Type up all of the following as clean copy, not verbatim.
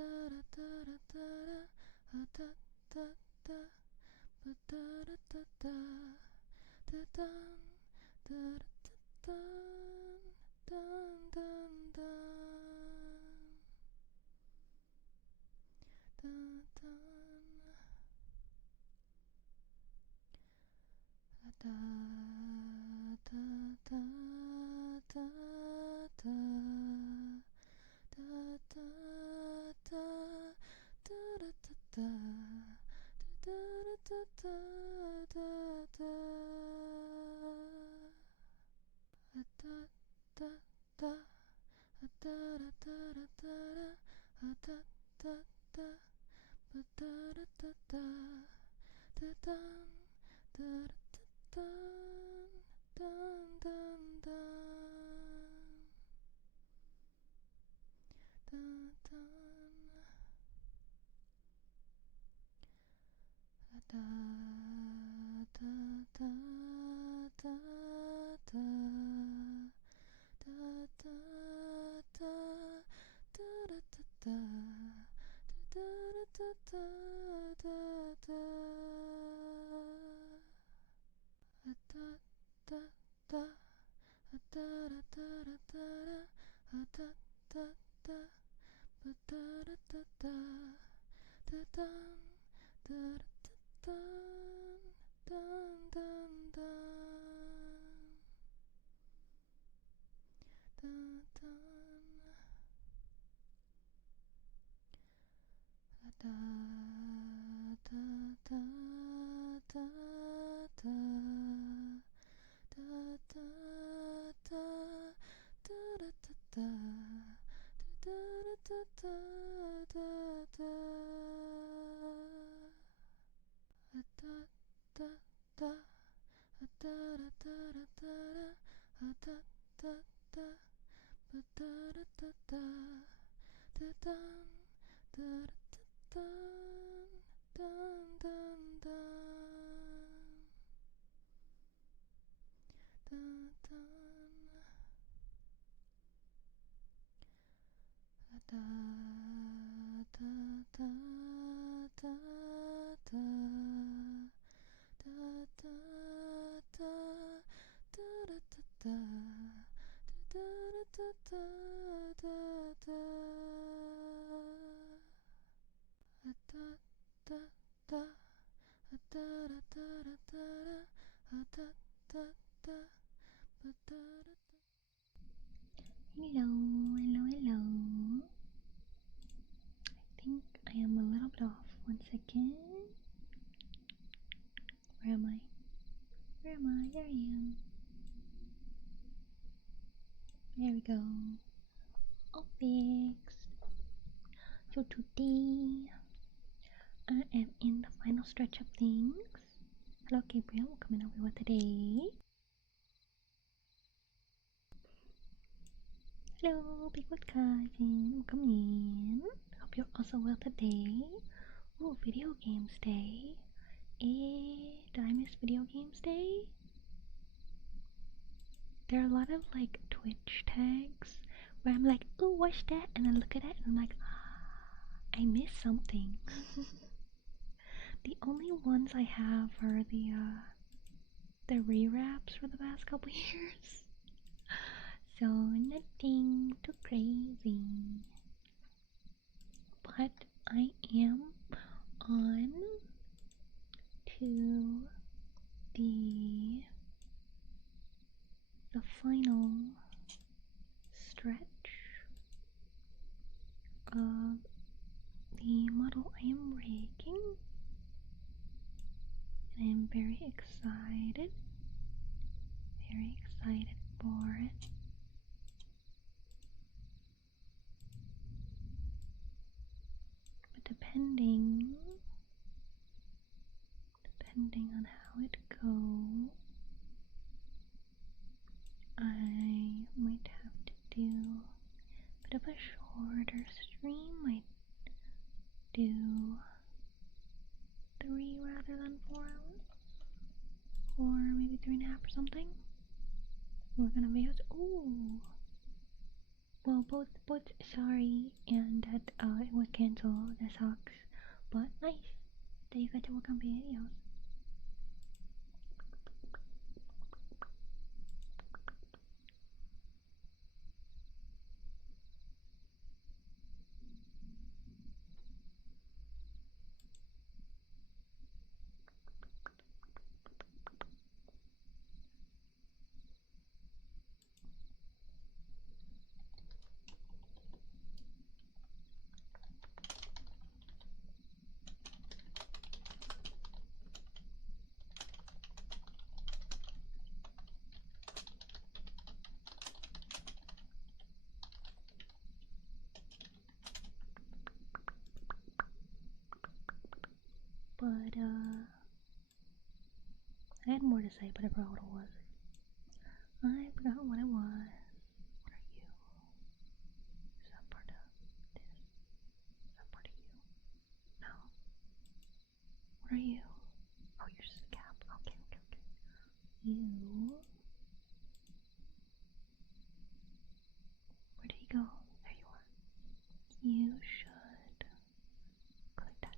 Hello, hello, hello. I think I am a little bit off. 1 second. Where am I? Where am I? There I am. There we go. All fixed. So today, I am in the final stretch of things. Hello, Gabriel. Coming over with today. Hello, Bigwood cousin. Welcome in. Hope you're also well today. Ooh, video games day. Did I miss video games day? There are a lot of like Twitch tags where I'm like, ooh, watch that, and I look at it and I'm like, I missed something. The only ones I have are the rewraps for the past couple years. So nothing too crazy. But I am on to the final stretch of the model I am making, and I am very excited for it. But depending on how it goes, I might have to do a bit of a shorter stream. Might do 3 rather than 4 hours, or maybe 3.5 or something. We're gonna videos. Ooh. Well, both sorry and that it was got canceled. That sucks. But nice that you got to work on videos. But, I had more to say, but I forgot what it was. I forgot what it was. What are you? Is that part of this? Is that part of you? No. What are you? Oh, you're just a cap. Okay. You. Where did he go? There you are. You should click that.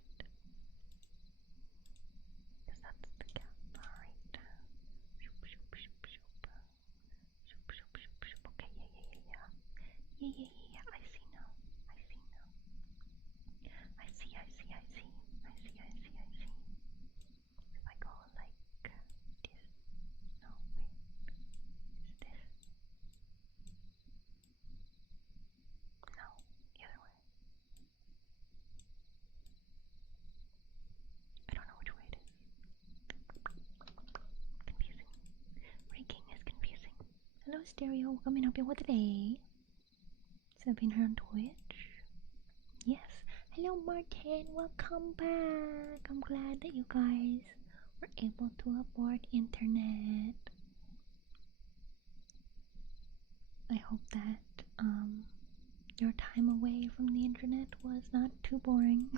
Because that's the cap. Alright. Okay, yeah. Yeah. I see now. I see. If I go like this. No, wait. Is this? No, the other way. I don't know which way it is. Confusing. Ranking is confusing. Hello, Stereo. What can I help you with today? So I've been here on Twitch. Yes. Hello, Martin. Welcome back. I'm glad that you guys were able to afford internet. I hope that your time away from the internet was not too boring.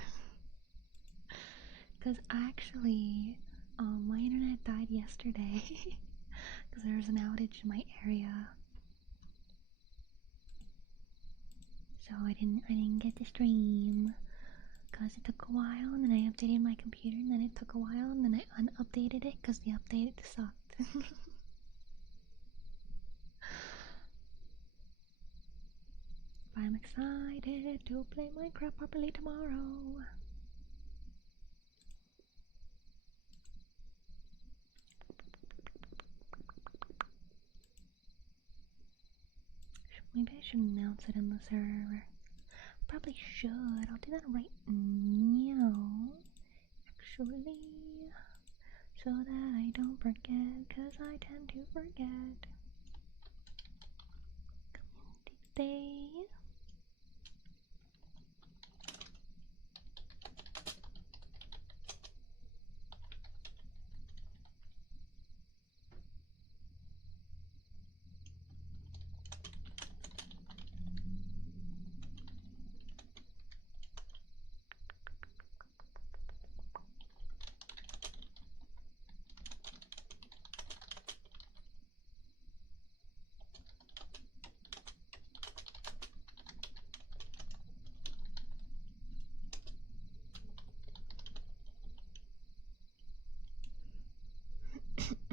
Because actually, my internet died yesterday because there was an outage in my area. So I didn't get to stream because it took a while, and then I updated my computer, and then it took a while, and then I unupdated it because the update sucked. But I'm excited to play Minecraft properly tomorrow. Maybe I should announce it in the server. Probably should. I'll do that right now. Actually, so that I don't forget, because I tend to forget. Community day.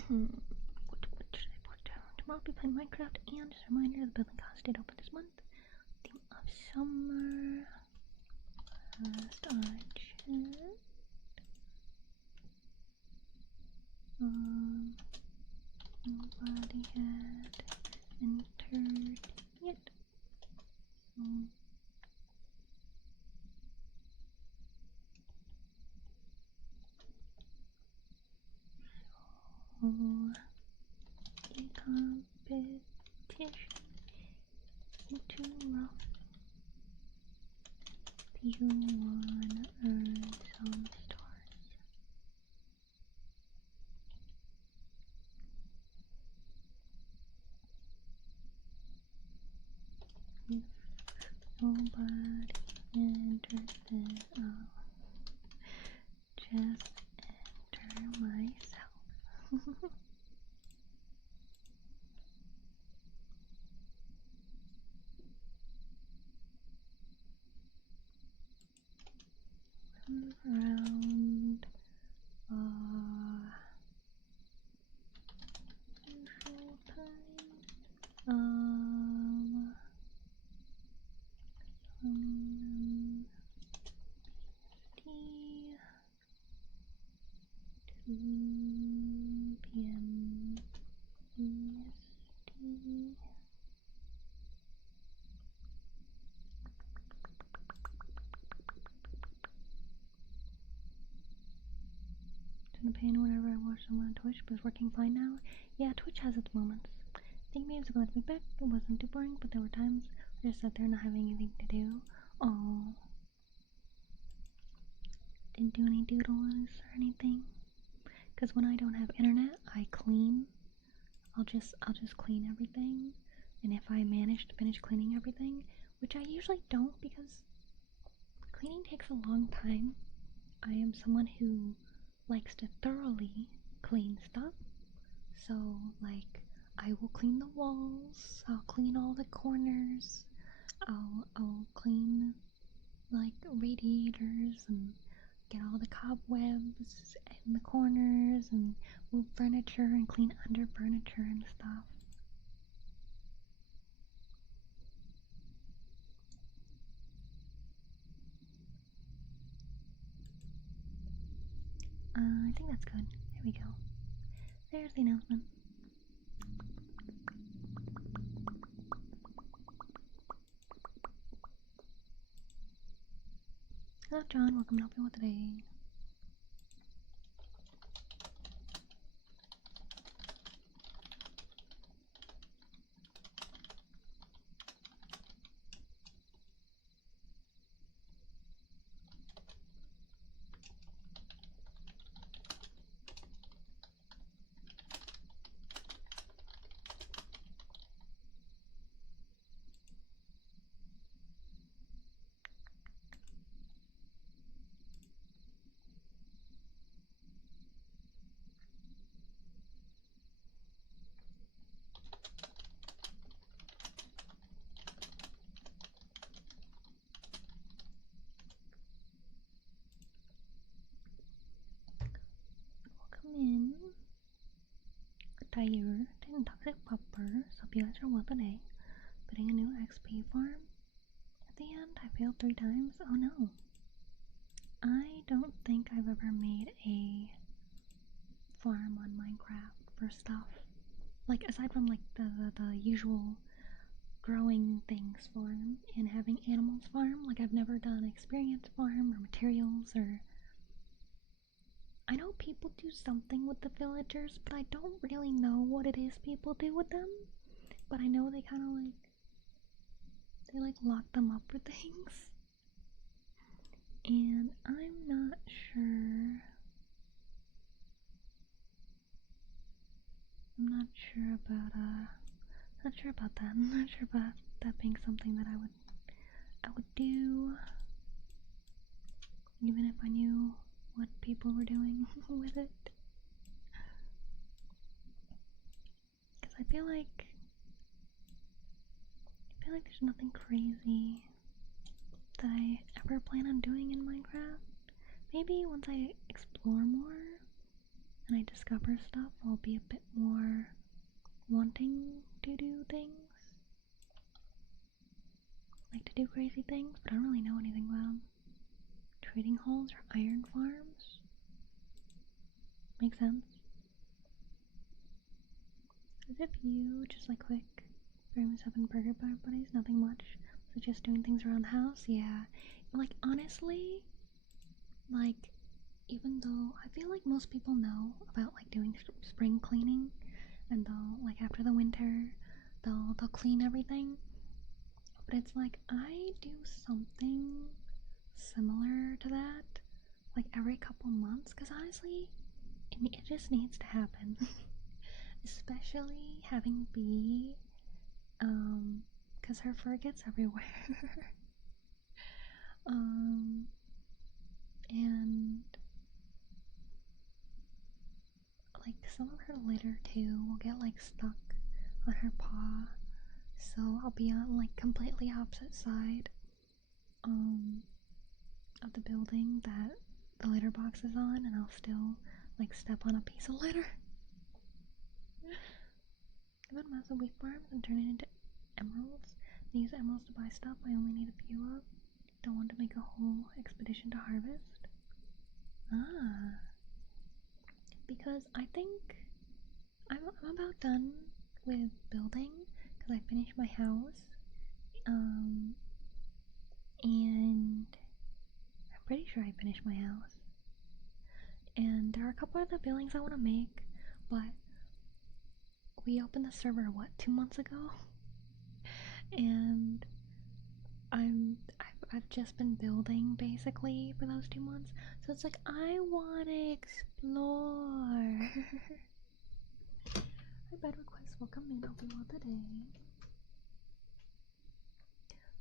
What should I put down? Tomorrow I'll be playing Minecraft, and just a reminder, the building cost did open this month. Theme of summer. Last I checked. Nobody had entered yet. So the competition isn't too rough. You wanna earn some stars. If nobody enters, then I'll just enter myself. the pain whenever I watch someone on Twitch, but it's working fine now. Yeah, Twitch has its moments. I think maybe it's glad to be back. It wasn't too boring, but there were times where I just sat there not having anything to do. Oh, didn't do any doodles or anything. Cause when I don't have internet, I clean. I'll just clean everything, and if I manage to finish cleaning everything, which I usually don't because cleaning takes a long time. I am someone who likes to thoroughly clean stuff. So, like, I will clean the walls, I'll clean all the corners, I'll clean, like, radiators and get all the cobwebs in the corners and move furniture and clean under furniture and stuff. I think that's good. Here we go. There's the announcement. Hello, John. Welcome to Help Me With Today. In Tire and Toxic Popper, so if you guys are well today, putting a new XP farm at the end. I failed 3 times. Oh no. I don't think I've ever made a farm on Minecraft for stuff. Like, aside from like the usual growing things farm and having animals farm, like I've never done experience farm or materials or I know people do something with the villagers, but I don't really know what it is people do with them. But I know they kind of like lock them up for things. And I'm not sure. I'm not sure about that. I'm not sure about that being something that I would do, even if I knew what people were doing with it. Because I feel like there's nothing crazy that I ever plan on doing in Minecraft. Maybe once I explore more and I discover stuff, I'll be a bit more wanting to do things. Like to do crazy things, but I don't really know anything about them. Trading halls or iron farms? Makes sense. As if you just like quick frame 7 burger bar buddies, nothing much. So just doing things around the house, yeah. Like honestly, like even though I feel like most people know about like doing spring cleaning, and they'll like after the winter, they'll clean everything. But it's like I do something similar to that, like every couple months, because honestly, it just needs to happen. Especially having Bee, because her fur gets everywhere. And like some of her litter too will get like stuck on her paw, so I'll be on like completely opposite side of the building that the litter box is on, and I'll still like step on a piece of litter. I've got massive wheat farms and turn it into emeralds. I use emeralds to buy stuff I only need a few of. Don't want to make a whole expedition to harvest. Because I think I'm about done with building, because I finished my house, and I'm pretty sure I finished my house. And there are a couple other buildings I want to make, but we opened the server, what, 2 months ago? And I've just been building basically for those 2 months, so it's like I want to explore. Hi, bad request. Welcome in. Hope you well today.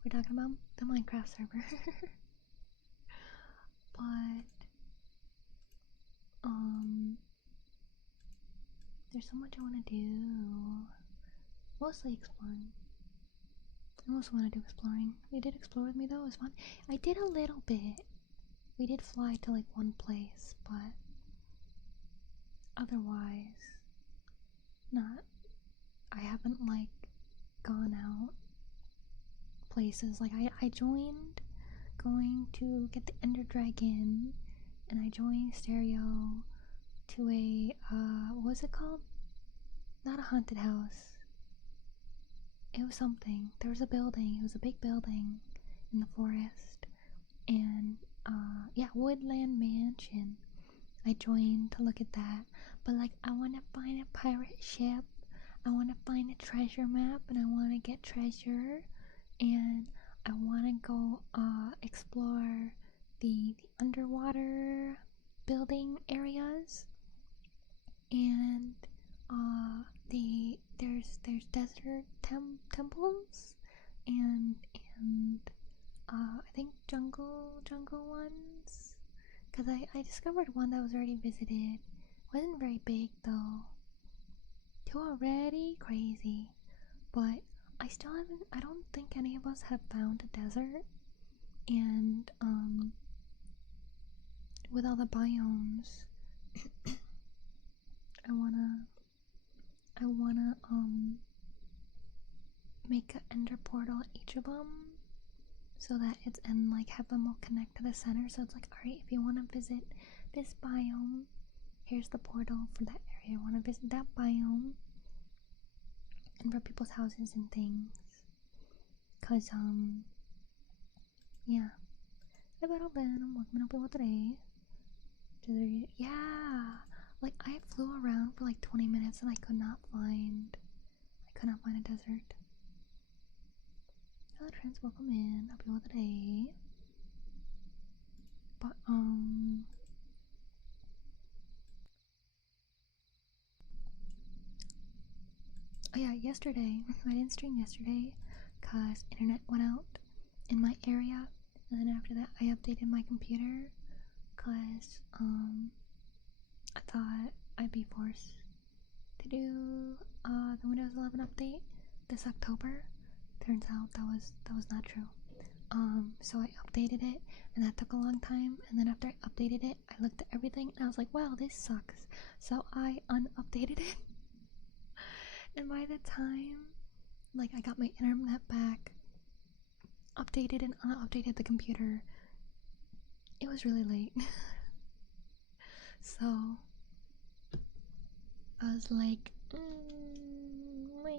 We're talking about the Minecraft server, but there's so much I want to do. Mostly exploring. I also want to do exploring. You did explore with me though. It was fun. I did a little bit. We did fly to like one place, but otherwise, not. I haven't like gone out places. Like I joined going to get the Ender Dragon, and I joined Stereo to a what was it called? Not a haunted house. It was something. There was a building. It was a big building in the forest, and yeah, Woodland Mansion. I joined to look at that, but like I want to find a pirate ship. I want to find a treasure map, and I want to get treasure, and I want to go explore the underwater building areas, and there's desert temples, and I think jungle ones, because I discovered one that was already visited. Wasn't very big though. Two already? Crazy. But I still haven't, I don't think any of us have found a desert. And with all the biomes, I wanna make an ender portal at each of them, so that it's, and like have them all connect to the center. So it's like, alright, if you want to visit this biome, here's the portal for that area. I want to visit that biome, and for people's houses and things. Cause yeah. Hi, Alfbern. I'm welcome up with today. Yeah, like I flew around for like 20 minutes and I could not find a desert. Hello, Trans. Welcome in. Hope you well today. But oh yeah, yesterday I didn't stream yesterday because internet went out in my area, and then after that I updated my computer because I thought I'd be forced to do the Windows 11 update this October. Turns out that was not true. So I updated it, and that took a long time, and then after I updated it, I looked at everything and I was like, wow, this sucks. So I unupdated it. And by the time like I got my internet back, updated and unupdated the computer, it was really late. So I was like, wait.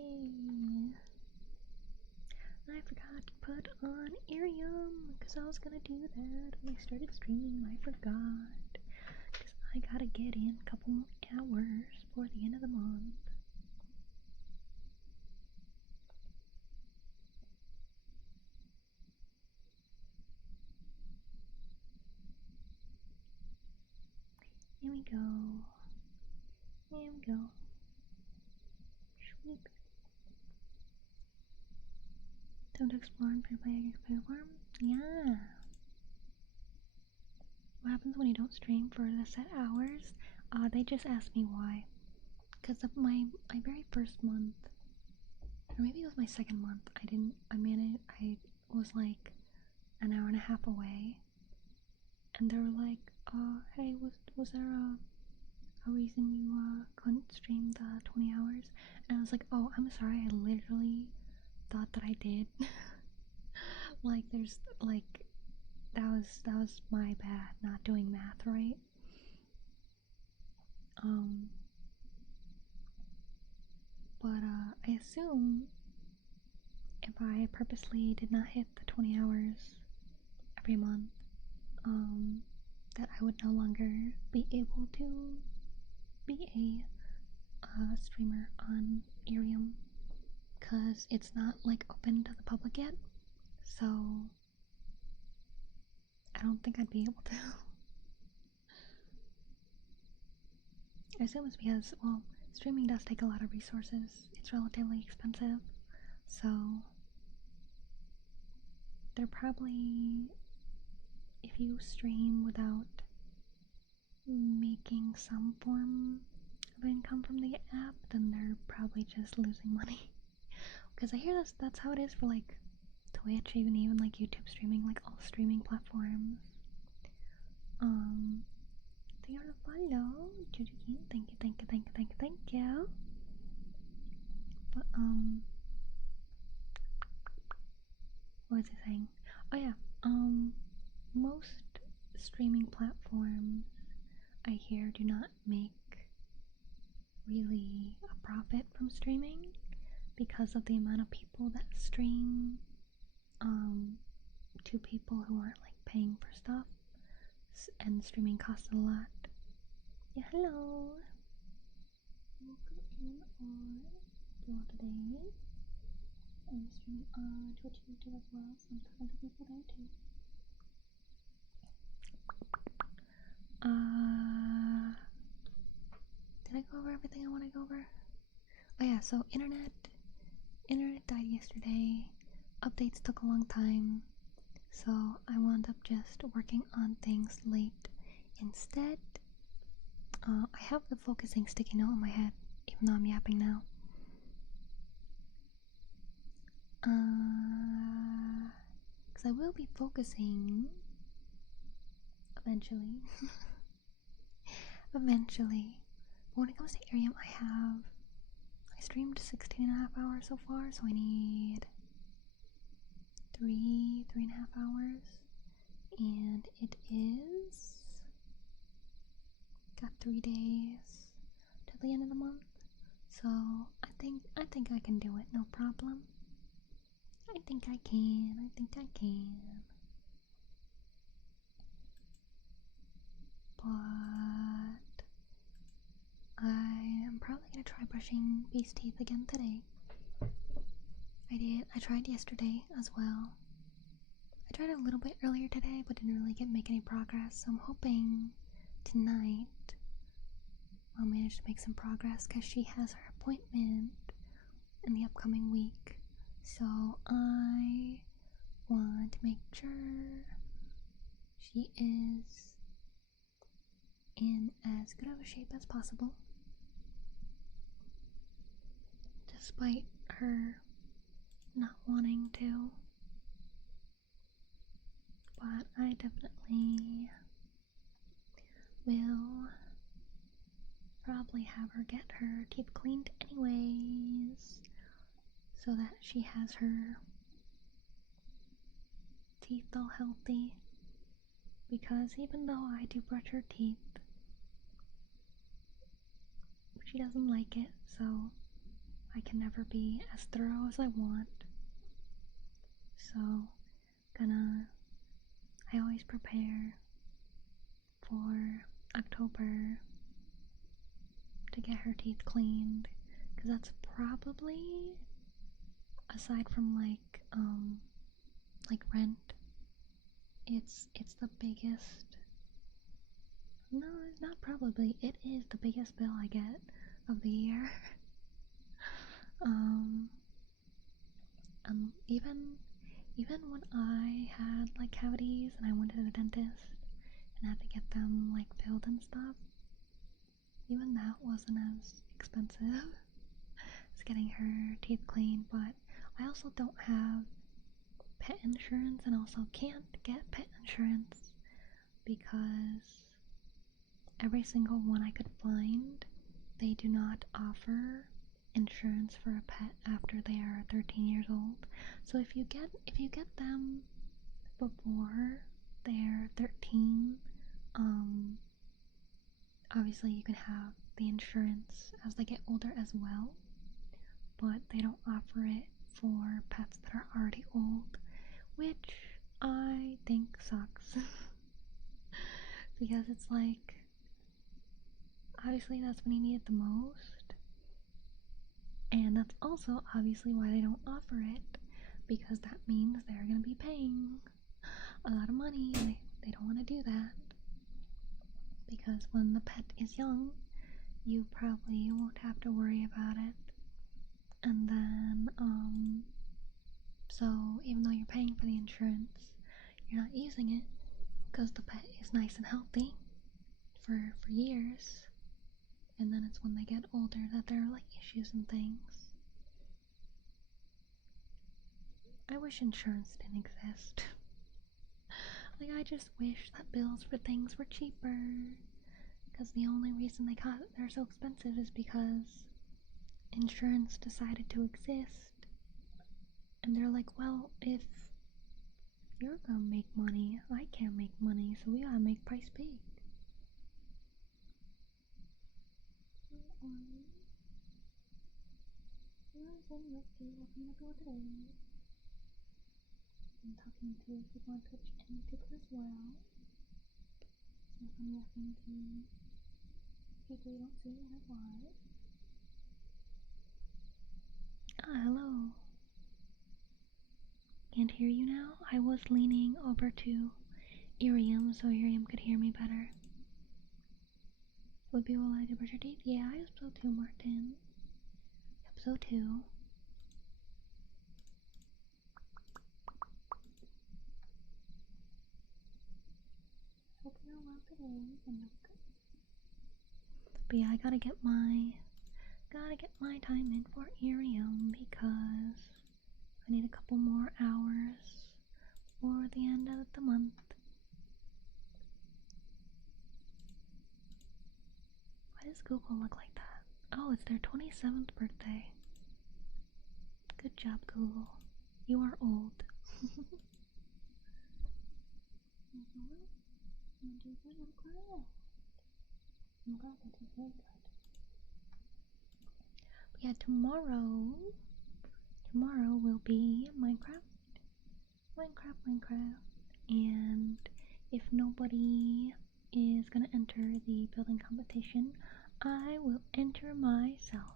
I forgot to put on Arium because I was gonna do that when I started streaming. I forgot because I gotta get in a couple more hours before the end of the month. Here we go. Here we go. Sweep. Time to explore and play platform. Yeah. What happens when you don't stream for the set hours? They just asked me why. Because of my very first month, or maybe it was my second month, I was like an hour and a half away, and they were like, hey, was there a reason you couldn't stream the 20 hours? And I was like, oh, I'm sorry, I literally thought that I did. Like, there's like, that was my bad, not doing math right. But I assume if I purposely did not hit the 20 hours every month, that I I would no longer be able to be a streamer on Irium because it's not like open to the public yet, so I don't think I'd be able to. I assume it's because, well, streaming does take a lot of resources. It's relatively expensive, so they're probably, if you stream without making some form of income from the app, then they're probably just losing money. Because I hear that's how it is for like Twitch, even like YouTube streaming, like all streaming platforms. Thank you for the follow, Jujuki. Thank you. But what was I saying? Oh yeah, most streaming platforms I hear do not make really a profit from streaming because of the amount of people that stream to people who aren't like paying for stuff, and streaming costs a lot. Yeah, hello. Welcome in on Duo today. I'm streaming on Twitch and YouTube as well, so I'm talking to people there too. Did I go over everything I want to go over? Oh yeah, so internet died yesterday. Updates took a long time, so I wound up just working on things late instead. I have the focusing sticky note on my head, even though I'm yapping now. Because I will be focusing eventually. Eventually. But when it comes to Irium, I streamed 16.5 hours so far, so I need 3.5 hours. And it is got 3 days to the end of the month. So I think I can do it, no problem. I think I can. But I am probably gonna try brushing Beast's teeth again today. I tried yesterday as well. I tried a little bit earlier today, but didn't really make any progress. So I'm hoping tonight I'll manage to make some progress because she has her appointment in the upcoming week. So I want to make sure she is in as good of a shape as possible, despite her not wanting to. But I definitely will probably have her get her teeth cleaned anyways, so that she has her teeth all healthy. Because even though I do brush her teeth, she doesn't like it, so I can never be as thorough as I want. So I always prepare for October to get her teeth cleaned, because that's probably, aside from like rent, it's the biggest, no, not probably, it is the biggest bill I get of the year. Even when I had like cavities and I went to the dentist and had to get them like filled and stuff, even that wasn't as expensive as getting her teeth cleaned. But I also don't have pet insurance, and also can't get pet insurance because every single one I could find, they do not offer insurance for a pet after they are 13 years old. So if you get them before they're 13, obviously you can have the insurance as they get older as well, but they don't offer it for pets that are already old, which I think sucks. because it's like, obviously that's when you need it the most, and that's also obviously why they don't offer it, because that means they're gonna be paying a lot of money, and they don't want to do that, because when the pet is young, you probably won't have to worry about it, and then so even though you're paying for the insurance, you're not using it because the pet is nice and healthy for years, and then it's when they get older that there are like issues and things. I wish insurance didn't exist. Like, I just wish that bills for things were cheaper, because the only reason they're so expensive is because insurance decided to exist, and they're like, well, if you're gonna make money, I can't make money, so we gotta make price big. I'm talking to people on Twitch and YouTube as well, so if I'm listening to people you don't see in live. Ah, hello. Can't hear you now? I was leaning over to Iriam so Iriam could hear me better. Would be all I to brush your teeth? Yeah, I hope so too, Martin. Hope so too. Hope you're well today and you're good. But yeah, I gotta get my time in for Iriam because I need a couple more hours for the end of the month. Why does Google look like that? Oh, it's their 27th birthday. Good job, Google. You are old. But yeah, tomorrow will be Minecraft, and if nobody is gonna enter the building competition, I will enter myself.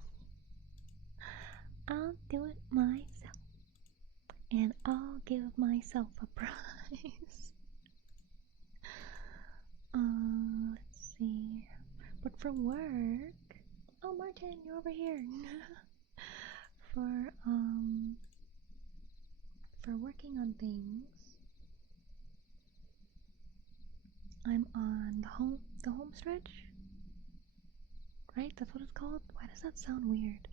I'll do it myself, and I'll give myself a prize. Let's see. But for work, oh Martin, you're over here. For working on things, I'm on the home stretch, right? That's what it's called. Why does that sound weird,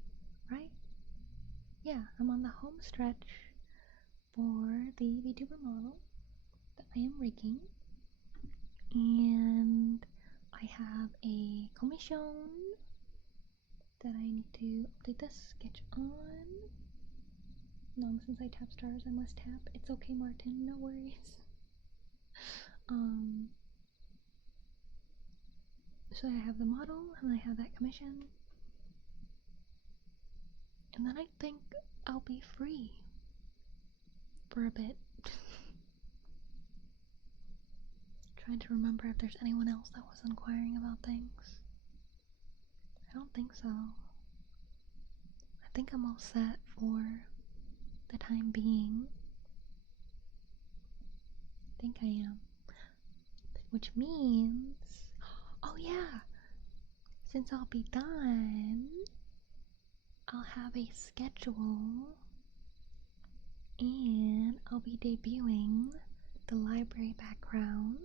right? Yeah, I'm on the home stretch for the VTuber model that I am rigging, and I have a commission that I need to update the sketch on. Long since I tap stars, I must tap. It's okay, Martin, no worries. So I have the model, and I have that commission, and then I think I'll be free for a bit. Trying to remember if there's anyone else that was inquiring about things. I don't think so. I think I'm all set for the time being. I think I am. Which means, oh yeah, since I'll be done, I'll have a schedule, and I'll be debuting the library background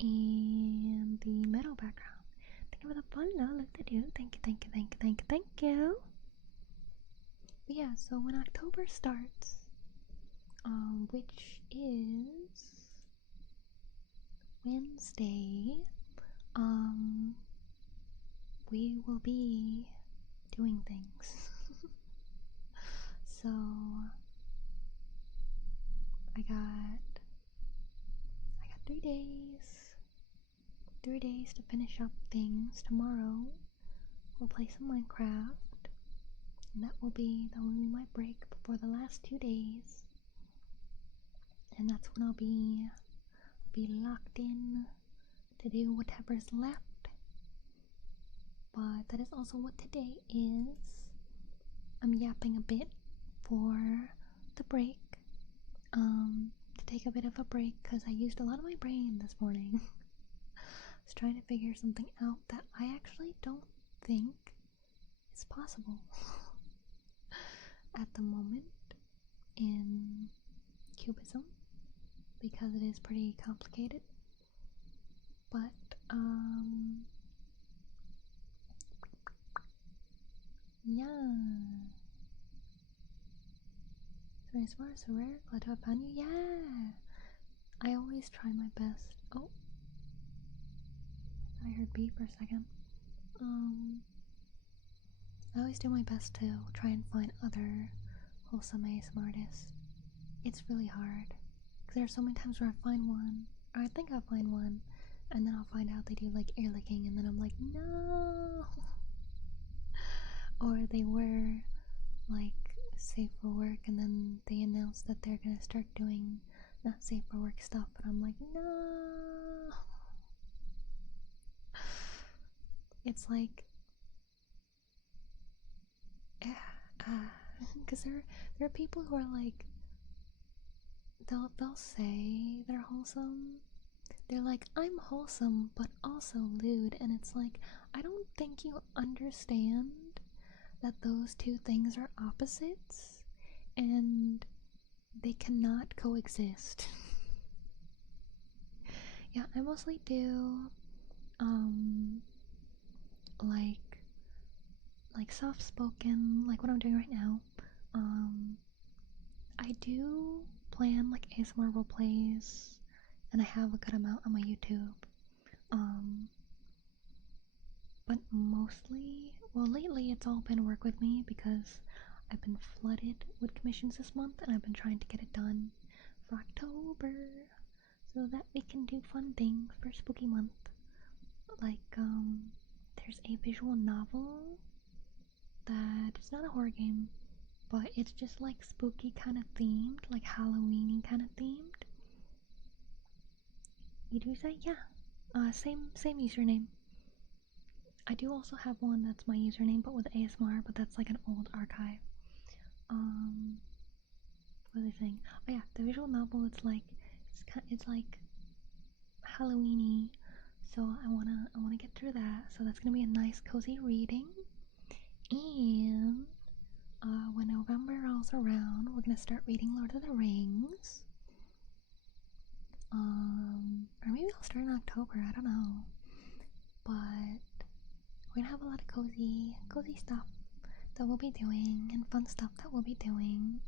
and the meadow background. Thank you for the follow, look at you. Thank you. But yeah, so when October starts, which is Wednesday, we will be doing things. So I got 3 days to finish up things. Tomorrow we'll play some Minecraft, and that will be my break before the last 2 days, and that's when I'll be locked in to do whatever's left. But that is also what today is. I'm yapping a bit for the break. To take a bit of a break because I used a lot of my brain this morning. I was trying to figure something out that I actually don't think is possible at the moment in cubism, because it is pretty complicated. But yeah. So smart, so rare, glad to have found you. Yeah, I always try my best. Oh, I heard beep for a second. I always do my best to try and find other wholesome ASMR artists. It's really hard because there are so many times where I find one, or I think I'll find one, and then I'll find out they do like ear licking, and then I'm like, no. Or they were like safe for work, and then they announced that they're gonna start doing not safe for work stuff, but I'm like, no. It's like, because there are people who are like, they'll say they're wholesome. They're like, I'm wholesome, but also lewd, and it's like, I don't think you understand that those two things are opposites, and they cannot coexist. Yeah, I mostly do, like soft-spoken, like what I'm doing right now. I do plan like ASMR roleplays, and I have a good amount on my YouTube. But mostly, well, lately it's all been work with me because I've been flooded with commissions this month, and I've been trying to get it done for October so that we can do fun things for spooky month. Like, there's a visual novel that it's not a horror game, but it's just like spooky kind of themed, like Halloweeny kind of themed. You do say? Yeah. Same username. I do also have one that's my username, but with ASMR, but that's like an old archive. What was I saying? Oh yeah, the visual novel. It's like Halloweeny, so I wanna get through that. So that's gonna be a nice cozy reading. And when November rolls around, we're gonna start reading Lord of the Rings. Or maybe I'll start in October. I don't know. But we're gonna have a lot of cozy stuff that we'll be doing, and fun stuff that we'll be doing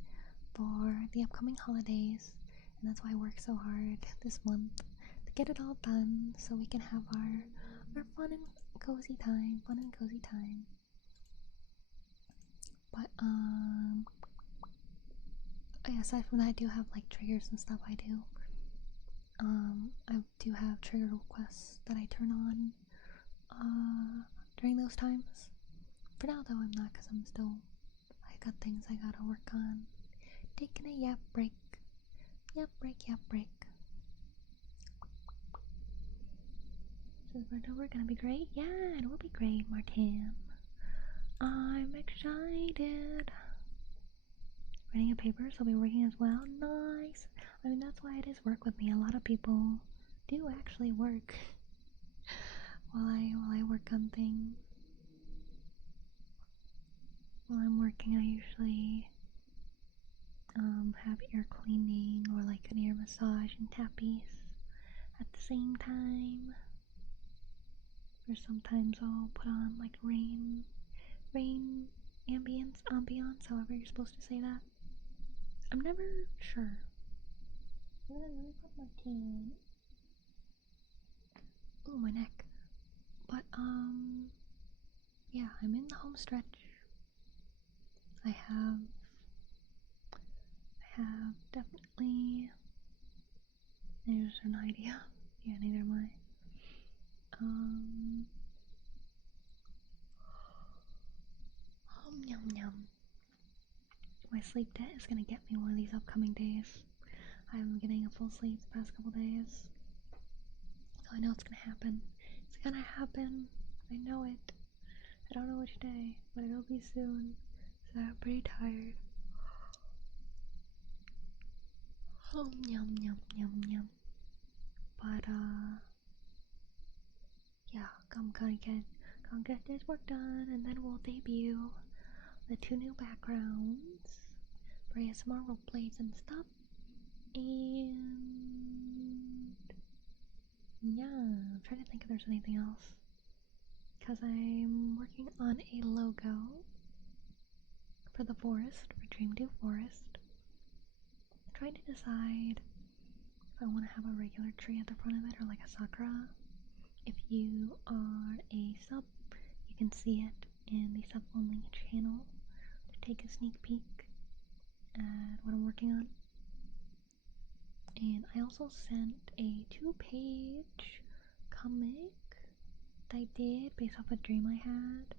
for the upcoming holidays. And that's why I work so hard this month to get it all done, so we can have our fun and cozy time. But aside from that, I do have like triggers and stuff I do. I do have trigger requests that I turn on during those times. For now though, I'm not, because I got things I gotta work on. Taking a yap break. So we're gonna be great? Yeah, it will be great, Martin. I'm excited. Writing a paper, so I'll be working as well. Nice. I mean, that's why it is work with me. A lot of people do actually work while I work on things. While I'm working, I usually have ear cleaning or like an ear massage and tappies at the same time. Or sometimes I'll put on like rain ambience, however you're supposed to say that. I'm never sure. I'm gonna really put my chin. Ooh, my neck. But yeah, I'm in the home stretch. I have definitely, there's an idea. Yeah, neither am I. Yum yum. My sleep debt is gonna get me one of these upcoming days. I haven't been getting a full sleep the past couple days, so I know it's gonna happen. It's gonna happen. I know it. I don't know which day, but it'll be soon. So I'm pretty tired. Oh, yum, yum, yum, yum. But, yeah, I'm gonna get this work done, and then we'll debut the 2 new backgrounds for ASMR roleplays and stuff. And yeah, I'm trying to think if there's anything else. Because I'm working on a logo for the forest, for Dreamdew Forest. I'm trying to decide if I want to have a regular tree at the front of it or like a sakura. If you are a sub, you can see it in the sub only channel to take a sneak peek at what I'm working on. And I also sent a 2-page comic that I did based off a dream I had.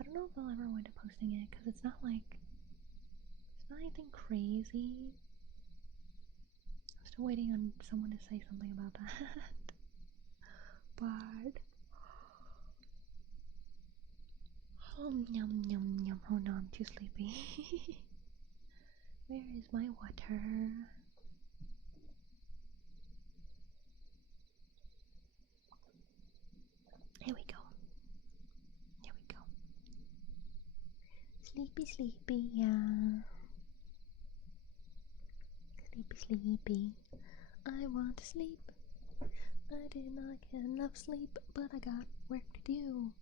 I don't know if I'll ever wind up posting it because it's not anything crazy. I'm still waiting on someone to say something about that. But yum yum yum. Oh no, I'm too sleepy. Where is my water? Here we go. Here we go. Sleepy, sleepy, yeah. Sleepy, sleepy. I want to sleep. I did not get enough sleep, but I got work to do.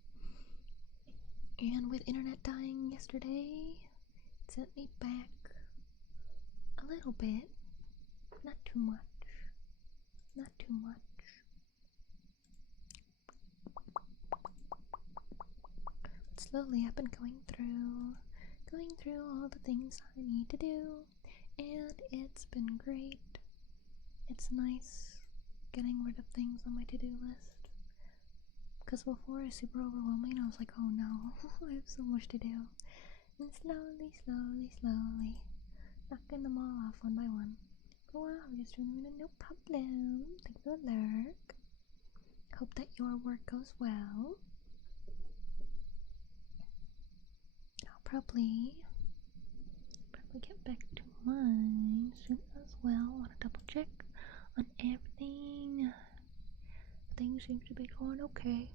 And with internet dying yesterday, it sent me back a little bit. Not too much. Not too much. But slowly I've been going through all the things I need to do, and it's been great. It's nice getting rid of things on my to-do list. Because before it was super overwhelming, I was like, oh no, I have so much to do. And slowly, knocking them all off one by one. But wow, we're just doing it, no problem. Thank you for the lurk. Hope that your work goes well. I'll probably get back to mine soon as well. I want to double check on everything. Things seem to be going okay.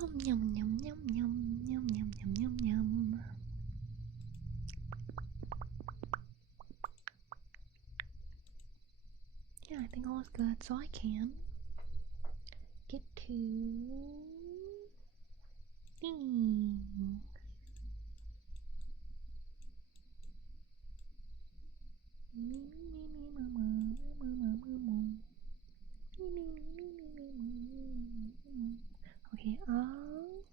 Yum yum yum yum yum yum yum yum yum. Yeah, I think all is good, so I can get to things. Okay, I'll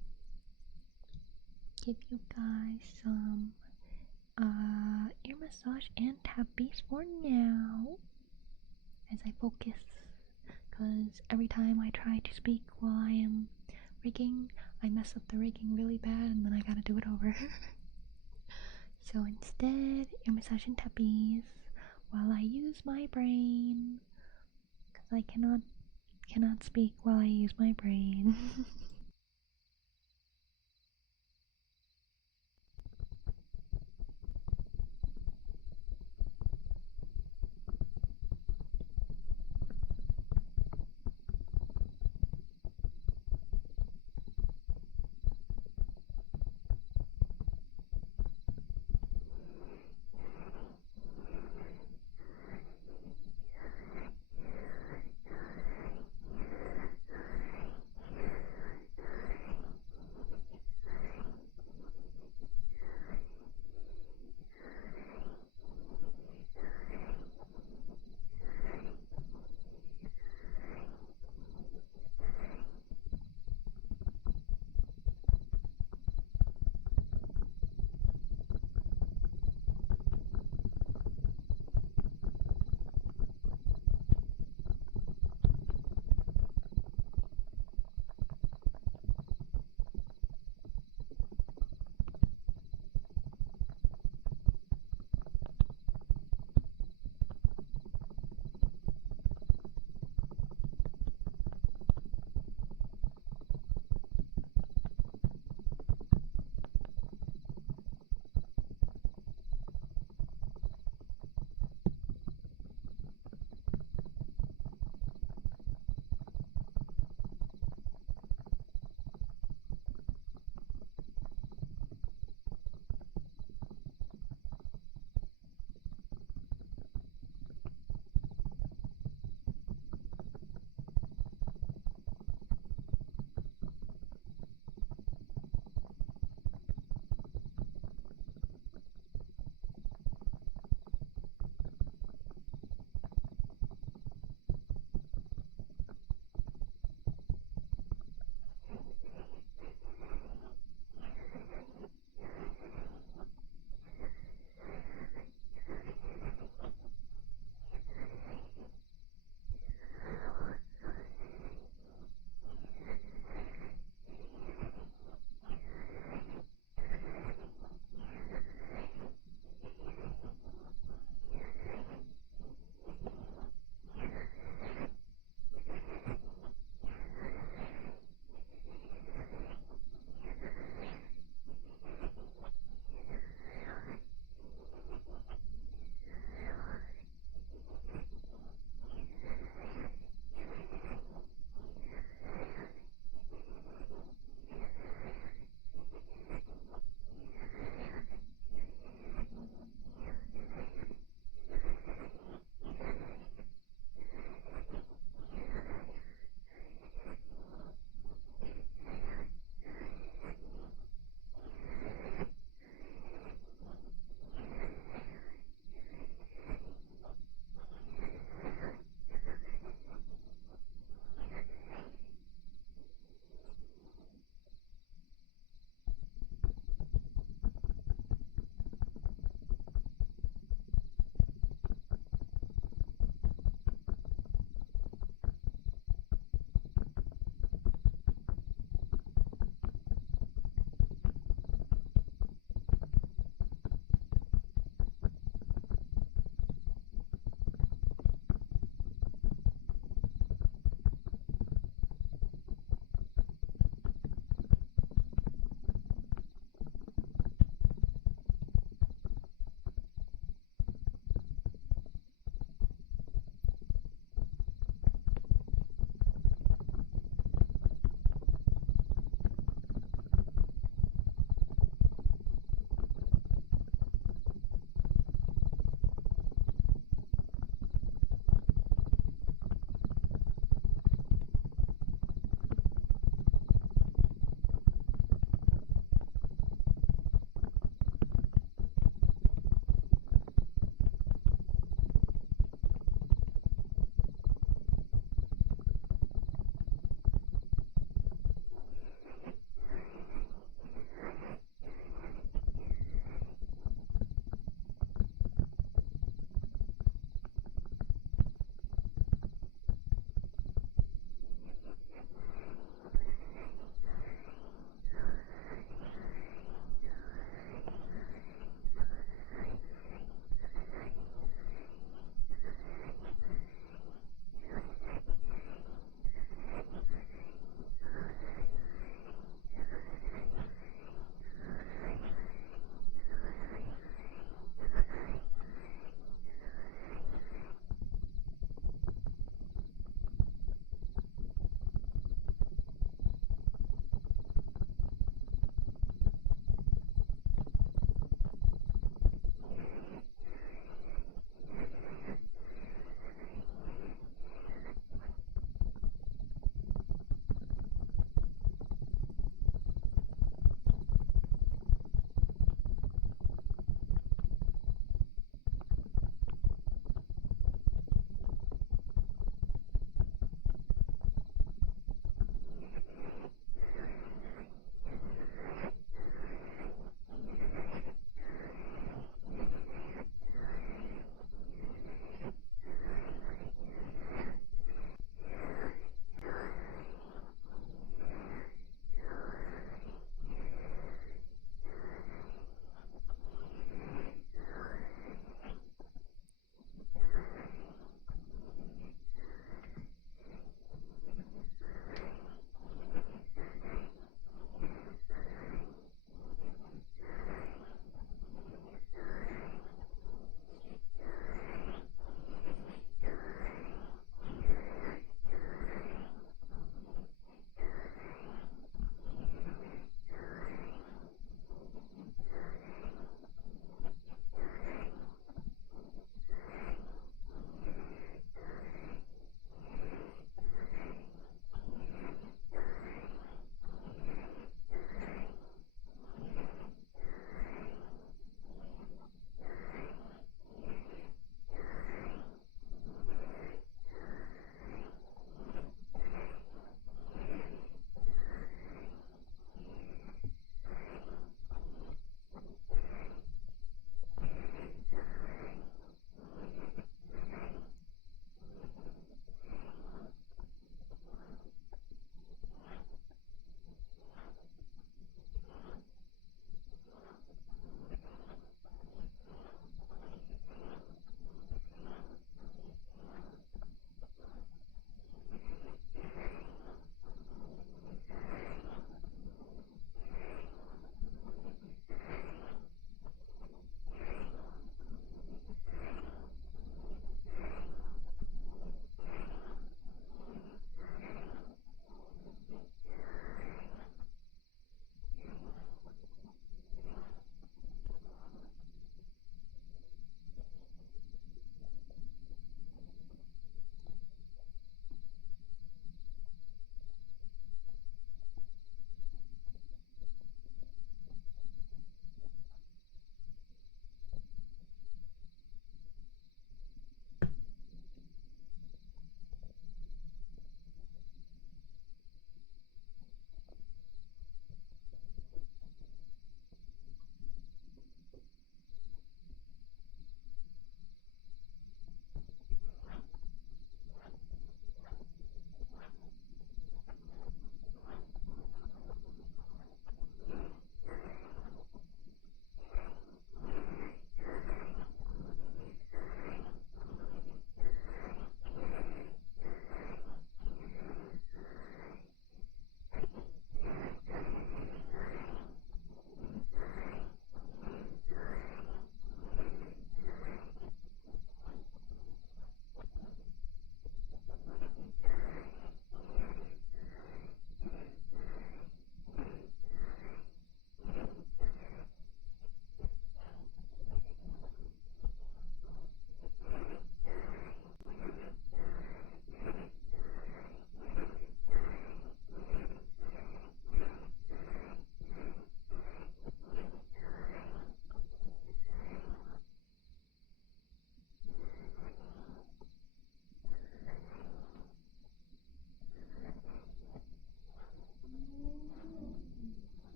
give you guys some ear massage and tappies for now as I focus, because every time I try to speak while I am rigging, I mess up the rigging really bad and then I gotta do it over. So instead, ear massage and tappies while I use my brain, because I cannot speak while I use my brain.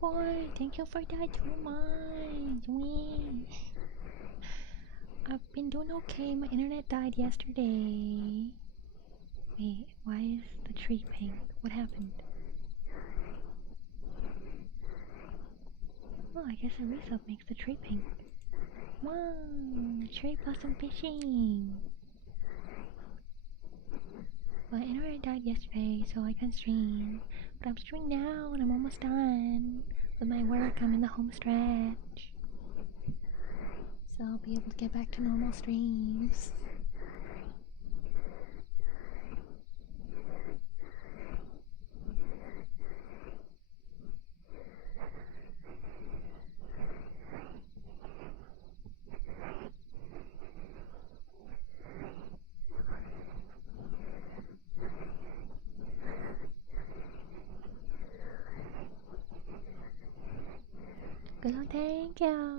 boy, thank you for that 2 months. Wee. I've been doing okay. My internet died yesterday. Wait, why is the tree pink? What happened? Oh, I guess a resub makes the tree pink. Wow, cherry blossom fishing. My internet died yesterday, so I can't stream. But I'm streaming now, and I'm almost done with my work. I'm in the home stretch, so I'll be able to get back to normal streams. Good luck, thank you.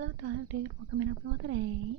Hello, Tyler, dude. What coming up for today?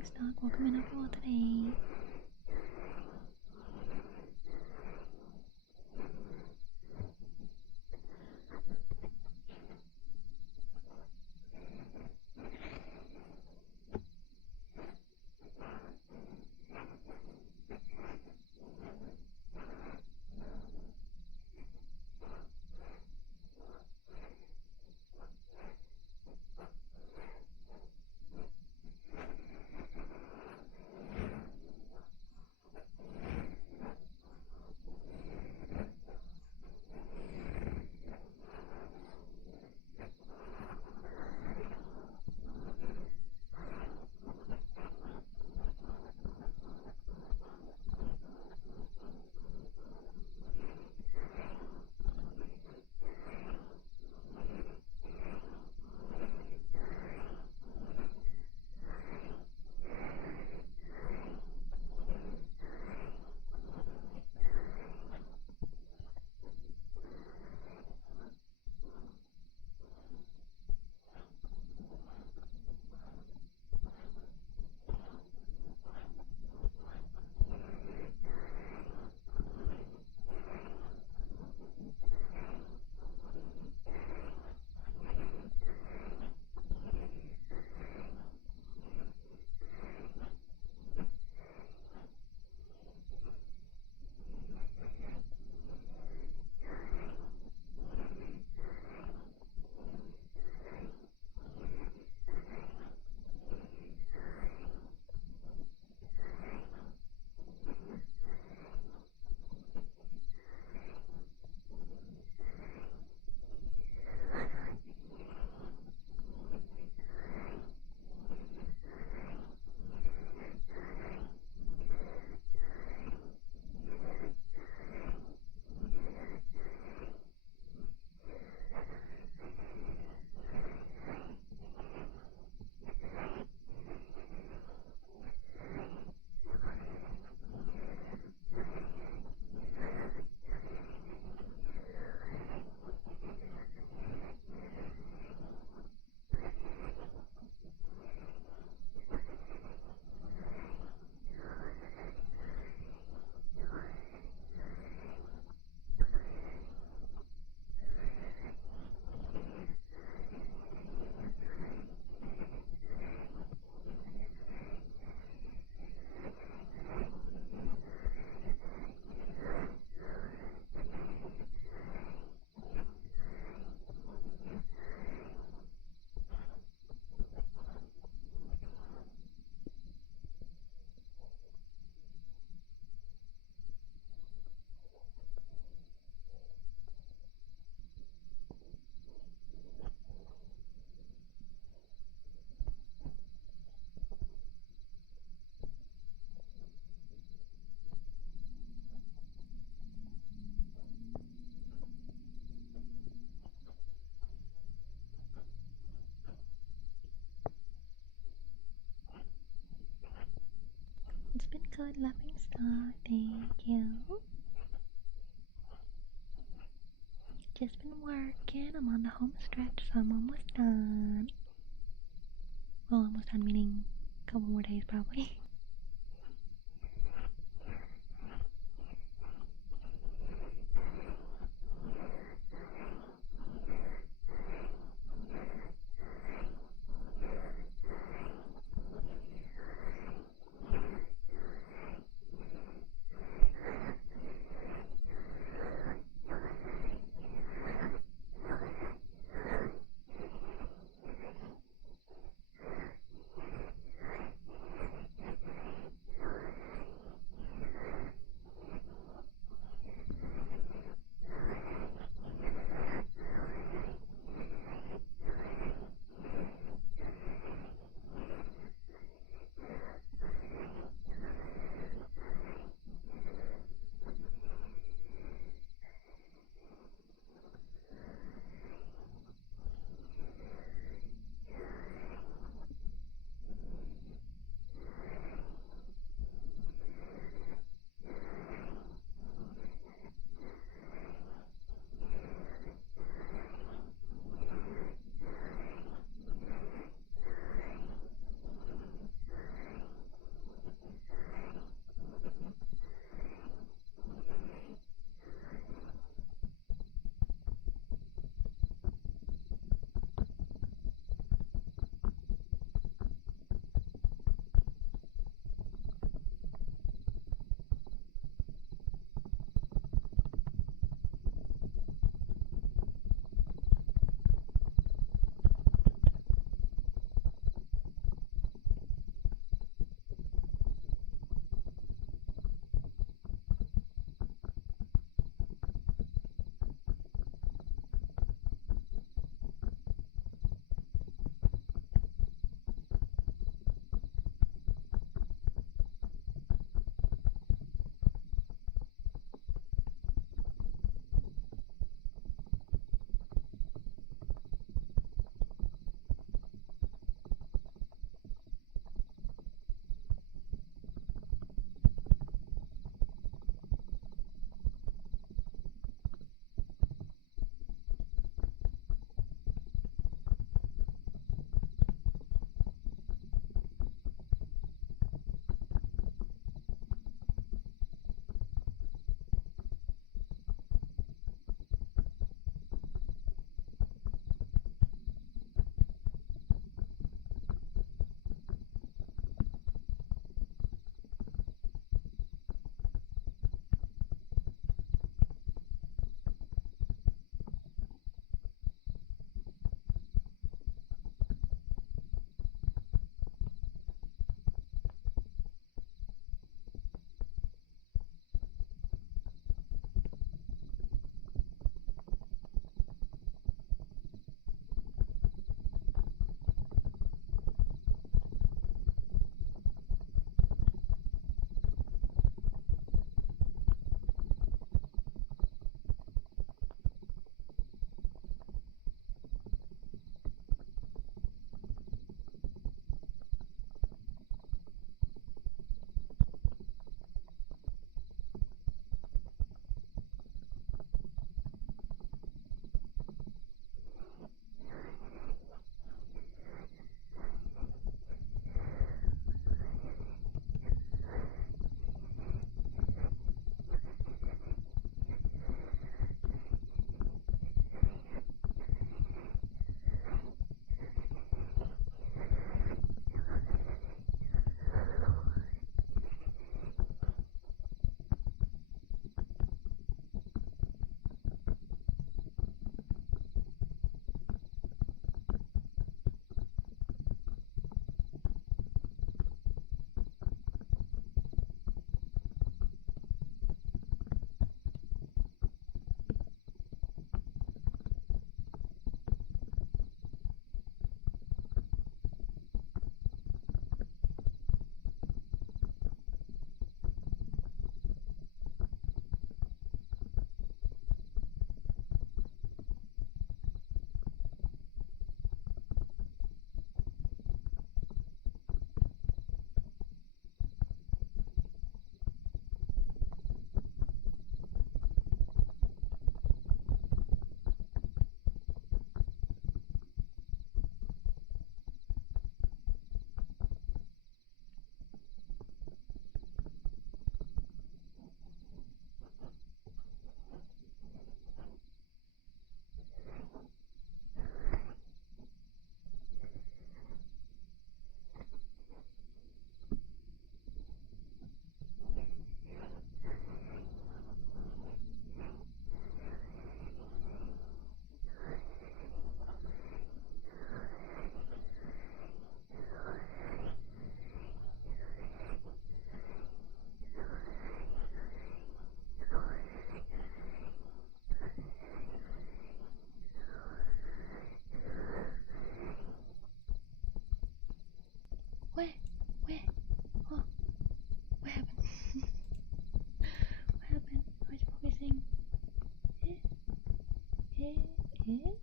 Laughing Stock. Welcome in everyone today. It's been good, Laughing Stock. Thank you. Just been working. I'm on the home stretch, so I'm almost done. Well, almost done, meaning a couple more days probably. Eh?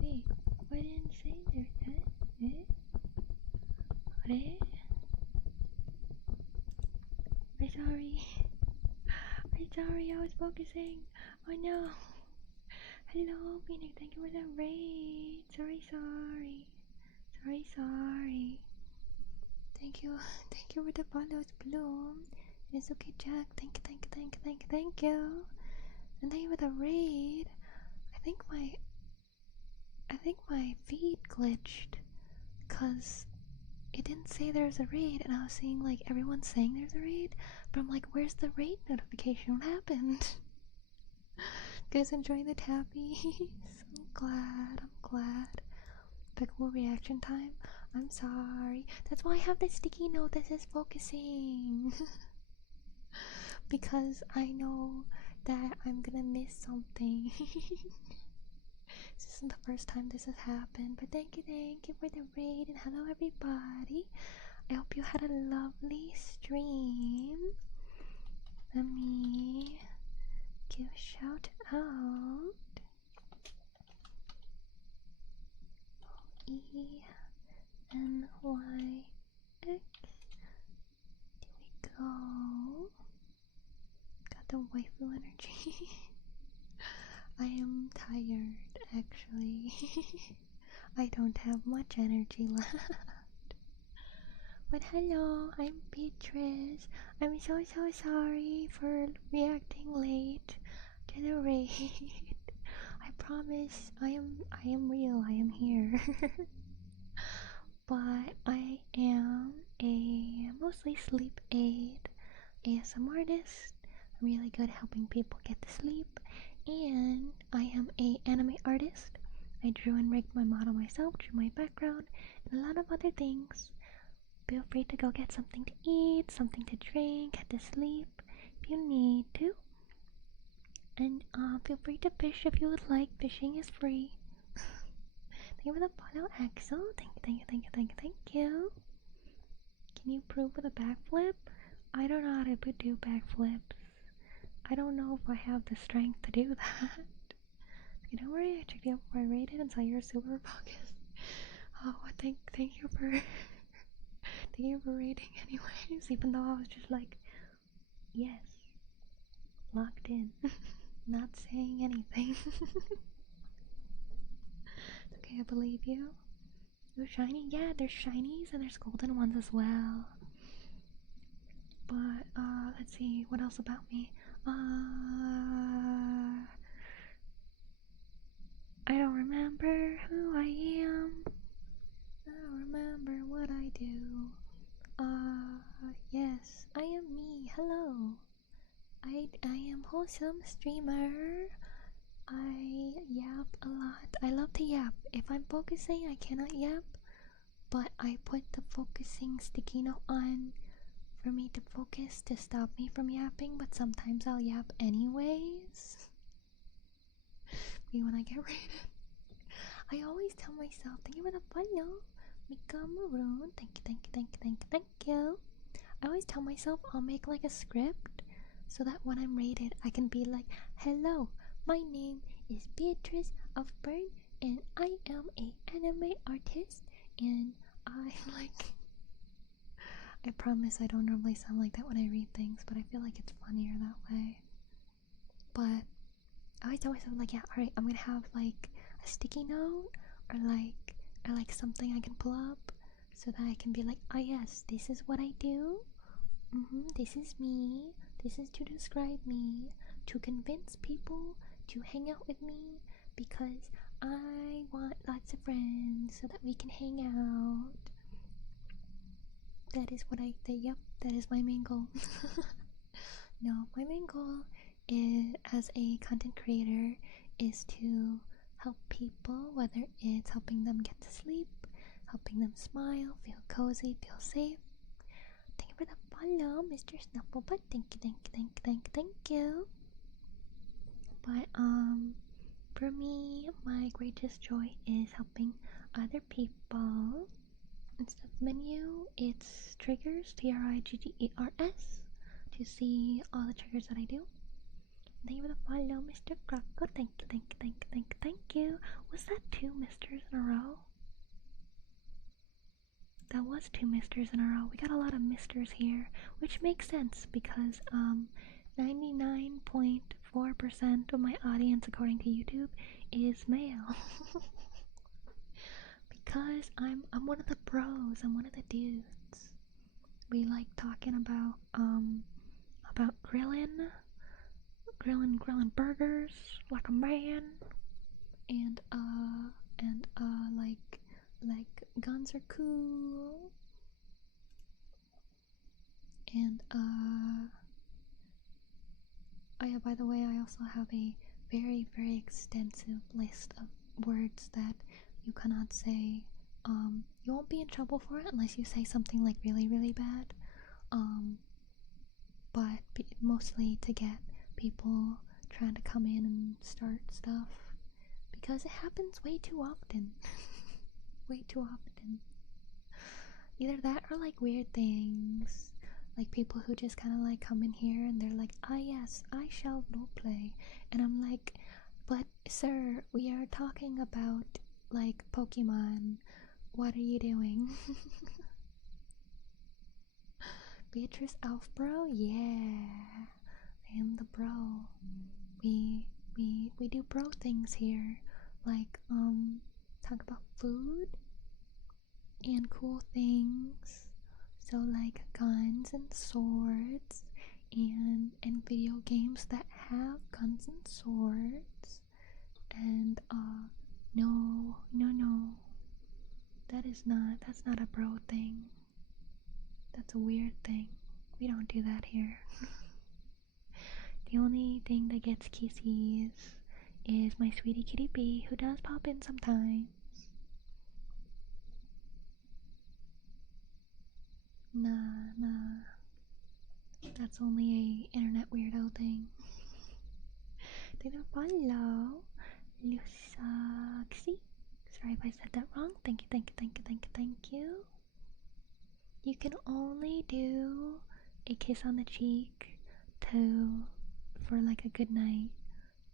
Wait, why didn't it say there that? Eh? Eh? I'm sorry. I'm sorry, I was focusing. Oh no. Hello, Phoenix, thank you for the raid. Sorry. Thank you for the follows, Bloom. It's okay, Jack. Thank you. And thank you for the raid. I think my feed glitched, cause it didn't say there's a raid, and I was seeing like everyone saying there's a raid, but I'm like, where's the raid notification? What happened? Guys, enjoying the tappies? I'm glad. The cool reaction time. I'm sorry. That's why I have this sticky note that says focusing. Because I know that I'm gonna miss something. This isn't the first time this has happened, but thank you for the raid, and hello everybody. I hope you had a lovely stream. Let me give a shout out. ENYX. Here we go. Got the waifu energy. I am tired, actually. I don't have much energy left. But hello, I'm Beatrice. I'm so sorry for reacting late to the raid. I promise I am real, I am here. But I am a mostly sleep aid ASM artist. I'm really good at helping people get to sleep, and I am a anime artist. I drew and rigged my model myself, drew my background, and a lot of other things. Feel free to go get something to eat, something to drink, get to sleep if you need to. And feel free to fish if you would like. Fishing is free. Thank you for the follow, Axel. Thank you. Can you prove with a backflip? I don't know how to do backflips. I don't know if I have the strength to do that. You don't worry, I checked you out before I rated and saw you were super focused. Oh, thank you for thank you for rating anyways, even though I was just like, yes, locked in, not saying anything. Okay, I believe you. They're shiny? Yeah, there's shinies and there's golden ones as well. But, let's see, what else about me? I don't remember who I am. I don't remember what I do. Yes, I am me. Hello. I am wholesome streamer. I yap a lot. I love to yap. If I'm focusing, I cannot yap, but I put the focusing sticky note on for me to focus to stop me from yapping, but sometimes I'll yap anyways. Me when I get rated. I always tell myself, thank you for the follow, Mika Maroon, thank you. I always tell myself I'll make like a script so that when I'm rated I can be like, hello, my name is Beatrice Alfbern and I am a anime artist, and I like I promise I don't normally sound like that when I read things, but I feel like it's funnier that way. But I always tell myself like, yeah, alright, I'm gonna have like a sticky note or like something I can pull up so that I can be like, oh yes, this is what I do. This is me. This is to describe me, to convince people to hang out with me because I want lots of friends so that we can hang out. That is what yep, that is my main goal. No, my main goal is, as a content creator, is to help people, whether it's helping them get to sleep, helping them smile, feel cozy, feel safe. Thank you for the follow, Mr. Snufflebutt. Thank you. But for me, my greatest joy is helping other people. Instead of menu, it's triggers, TRIGGERS, to see all the triggers that I do. Thank you for the follow, Mr. Croco. Thank you, thank you, thank you, thank you, thank you. Was that 2 misters in a row? That was 2 misters in a row. We got a lot of misters here, which makes sense because 99.4% of my audience, according to YouTube, is male. Because I'm one of the bros. I'm one of the dudes. We like talking about grilling burgers like a man, and like guns are cool, and oh yeah, by the way, I also have a very, very extensive list of words that you cannot say. You won't be in trouble for it unless you say something like really, really bad. But mostly to get people trying to come in and start stuff, because it happens way too often. Way too often. Either that or like weird things, like people who just kind of like come in here and they're like, ah yes, I shall roleplay, and I'm like, but sir, we are talking about like Pokemon, what are you doing? Beatrice Alfbro? Yeah, I am the bro. We do bro things here, like talk about food and cool things. So like guns and swords, and video games that have guns and swords. And no, that's not a bro thing. That's a weird thing. We don't do that here. The only thing that gets kisses is my sweetie kitty bee, who does pop in sometimes. Nah. That's only a internet weirdo thing. Thank you for follow, Lusaxi. Sorry if I said that wrong. Thank you. You can only do a kiss on the cheek for like a good night,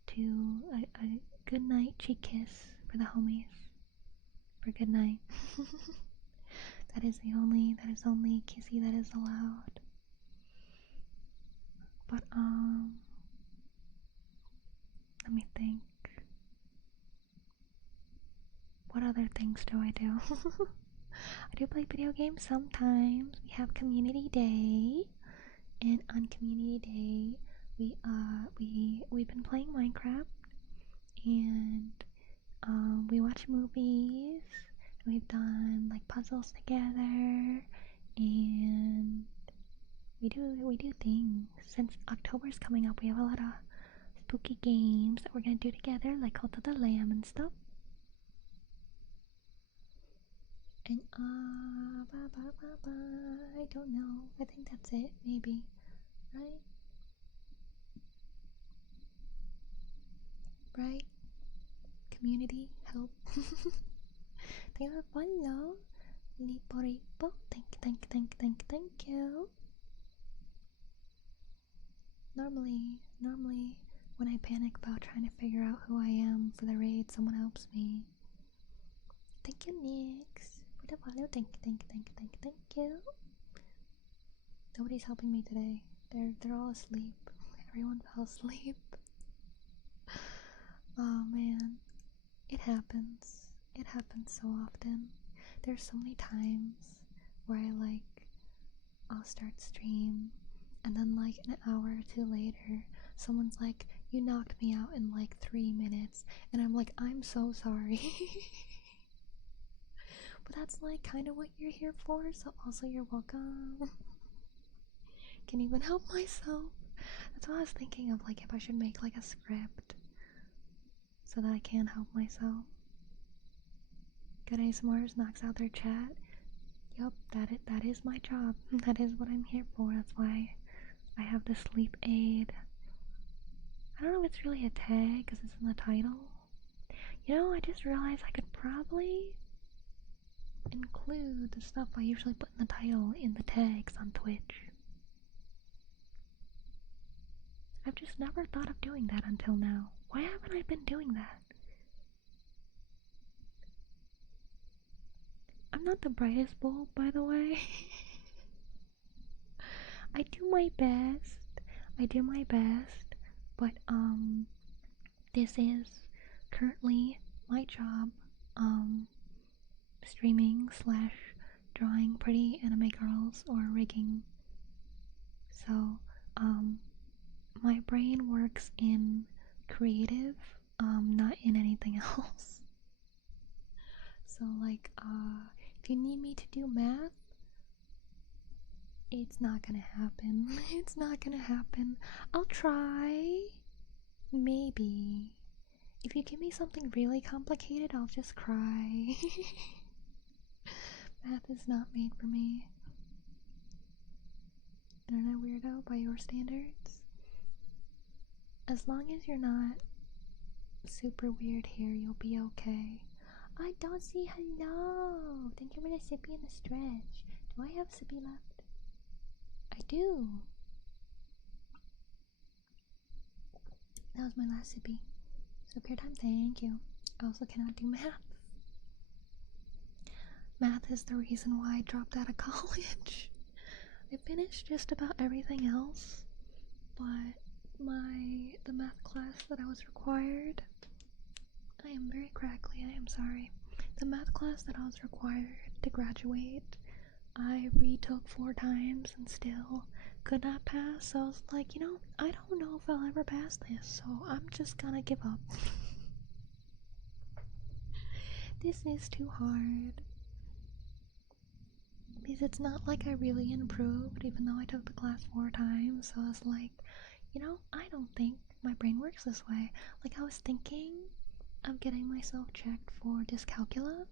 to a good night cheek kiss for the homies. For good night. That is only kissy that is allowed. But let me think. What other things do I do? I do play video games sometimes. We have community day, and on community day we've been playing Minecraft, and we watch movies. We've done like puzzles together, and we do things. Since October's coming up, we have a lot of spooky games that we're gonna do together, like Cult of the Lamb and stuff. And I don't know. I think that's it, maybe. Right? Right? Community help. Thank you for follow. Lipo. Thank you. Normally, when I panic about trying to figure out who I am for the raid, someone helps me. Thank you, Nix, for the follow. Thank you. Nobody's helping me today. They're all asleep. Everyone fell asleep. Oh man, it happens. It happens so often. There's so many times where I'll start stream, and then like an hour or two later, someone's like, you knocked me out in like 3 minutes, and I'm like, I'm so sorry. But that's like kind of what you're here for, so also you're welcome. Can't even help myself. That's what I was thinking of, like if I should make like a script so that I can help myself. Good ASMRs knocks out their chat. Yup, that is my job. That is what I'm here for. That's why I have the sleep aid. I don't know if it's really a tag because it's in the title. You know, I just realized I could probably include the stuff I usually put in the title in the tags on Twitch. I've just never thought of doing that until now. Why haven't I been doing that? I'm not the brightest bulb, by the way. I do my best. I do my best. But, this is currently my job, streaming slash drawing pretty anime girls or rigging. So, my brain works in creative, not in anything else. So, like, if you need me to do math, it's not gonna happen. It's not gonna happen. I'll try. Maybe. If you give me something really complicated, I'll just cry. Math is not made for me. Internet weirdo by your standards. As long as you're not super weird here, you'll be okay. I don't see hello. Thank you for the sippy and the stretch. Do I have sippy left? I do. That was my last sippy. So pure time, thank you. I also cannot do math. Math is the reason why I dropped out of college. I finished just about everything else, but the math class that I was required, I am very crackly, I am sorry. The math class that I was required to graduate, I retook 4 times and still could not pass, so I was like, you know, I don't know if I'll ever pass this, so I'm just gonna give up. This is too hard. Because it's not like I really improved, even though I took the class 4 times, so I was like, you know, I don't think my brain works this way. Like, I was thinking of getting myself checked for dyscalculia,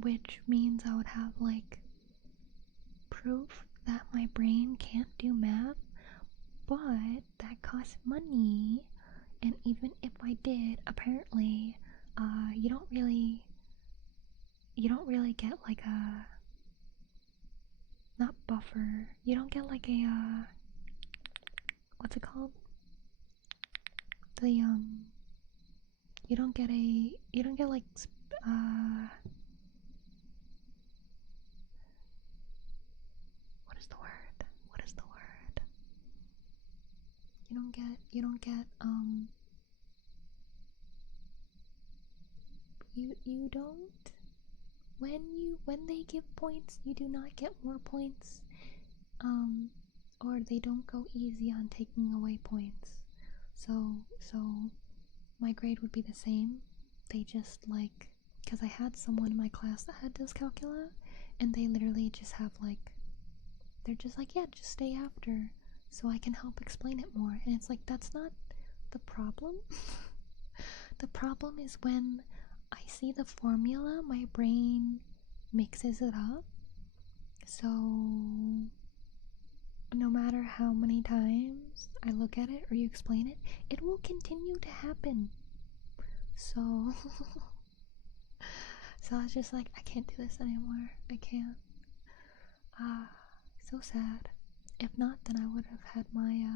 which means I would have, like, proof that my brain can't do math, but that costs money, and even if I did, apparently, you don't really get, like, a, not buffer, you don't get, like, a, what's it called? The, you don't get, like, what is the word? You don't get, you don't, when they give points, you do not get more points, or they don't go easy on taking away points. So my grade would be the same. They just, like, because I had someone in my class that had dyscalculia, and they literally just have, like, they're just like, yeah, just stay after so I can help explain it more. And it's like, that's not the problem. The problem is when I see the formula, my brain mixes it up. So no matter how many times I look at it or you explain it, it will continue to happen. So so I was just like, I can't do this anymore. I can't. So sad. If not, then I would have had my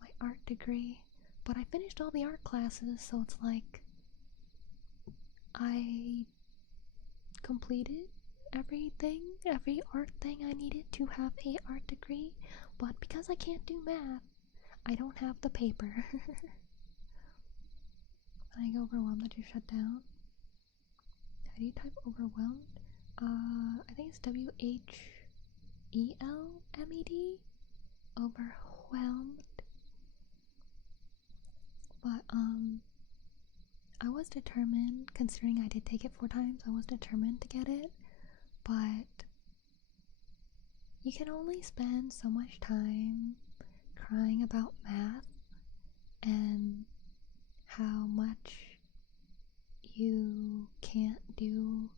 my art degree. But I finished all the art classes, so it's like I completed everything, every art thing I needed to have a art degree, but because I can't do math, I don't have the paper. When I get overwhelmed, I just shut down. How do you type overwhelmed? I think it's WHELMED? Overwhelmed. But, I was determined, considering I did take it 4 times, I was determined to get it, but you can only spend so much time crying about math and how much you can't do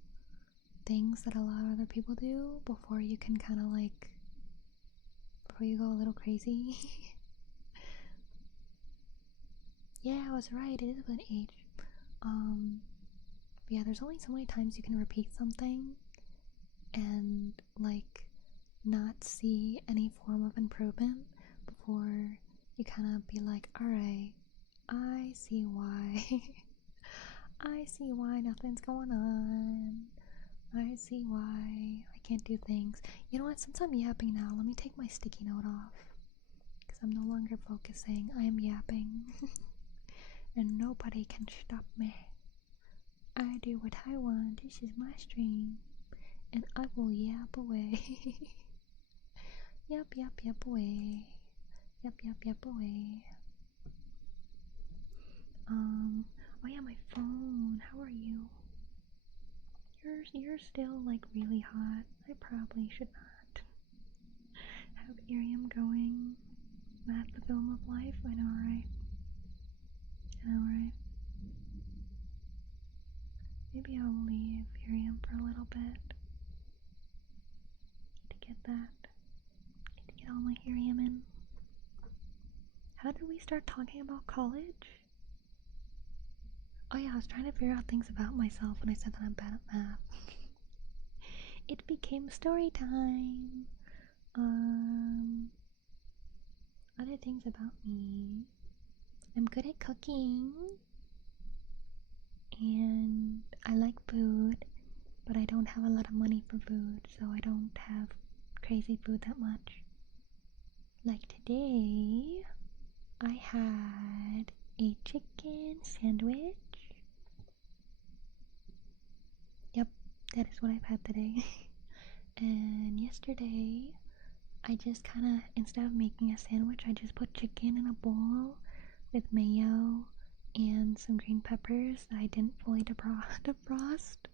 things that a lot of other people do before you can kind of, like, before you go a little crazy. Yeah, I was right, it is an age. Yeah, there's only so many times you can repeat something and, like, not see any form of improvement before you kind of be like, alright, I see why. I see why nothing's going on. I see why I can't do things. You know what? Since I'm yapping now, let me take my sticky note off. Because I'm no longer focusing. I am yapping. And nobody can stop me. I do what I want. This is my stream. And I will yap away. Yap, yap, yap away. Yap, yap, yap away. Oh yeah, my phone. How are you? You're still like really hot. I probably should not have Ariam going. Math the film of life. I know, right? I know, right? Maybe I'll leave Ariam for a little bit. Need to get that. Need to get all my Ariam in. How did we start talking about college? Oh yeah, I was trying to figure out things about myself when I said that I'm bad at math. It became story time. Other things about me. I'm good at cooking. And I like food, but I don't have a lot of money for food, so I don't have crazy food that much. Like today, I had a chicken sandwich. Yep, that is what I've had today. And yesterday, I just kind of, instead of making a sandwich, I just put chicken in a bowl with mayo and some green peppers that I didn't fully defrost.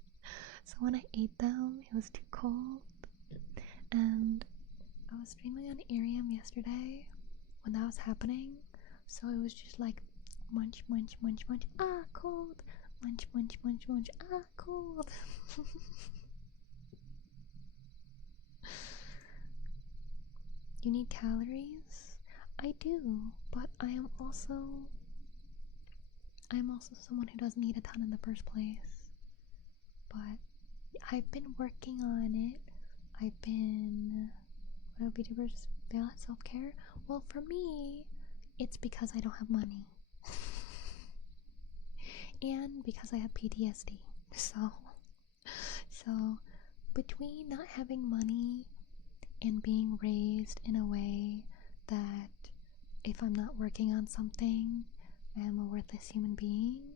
So when I ate them, it was too cold. And I was streaming on Ariam yesterday when that was happening. So it was just like munch, munch, munch, munch, ah, cold. Munch, munch, munch, munch, ah, cold. You need calories? I do, but I'm also someone who doesn't eat a ton in the first place. But I've been working on it. I've been... What would Beatrice fail at self-care? Well, for me, it's because I don't have money. And because I have PTSD. So, between not having money and being raised in a way that if I'm not working on something, I am a worthless human being,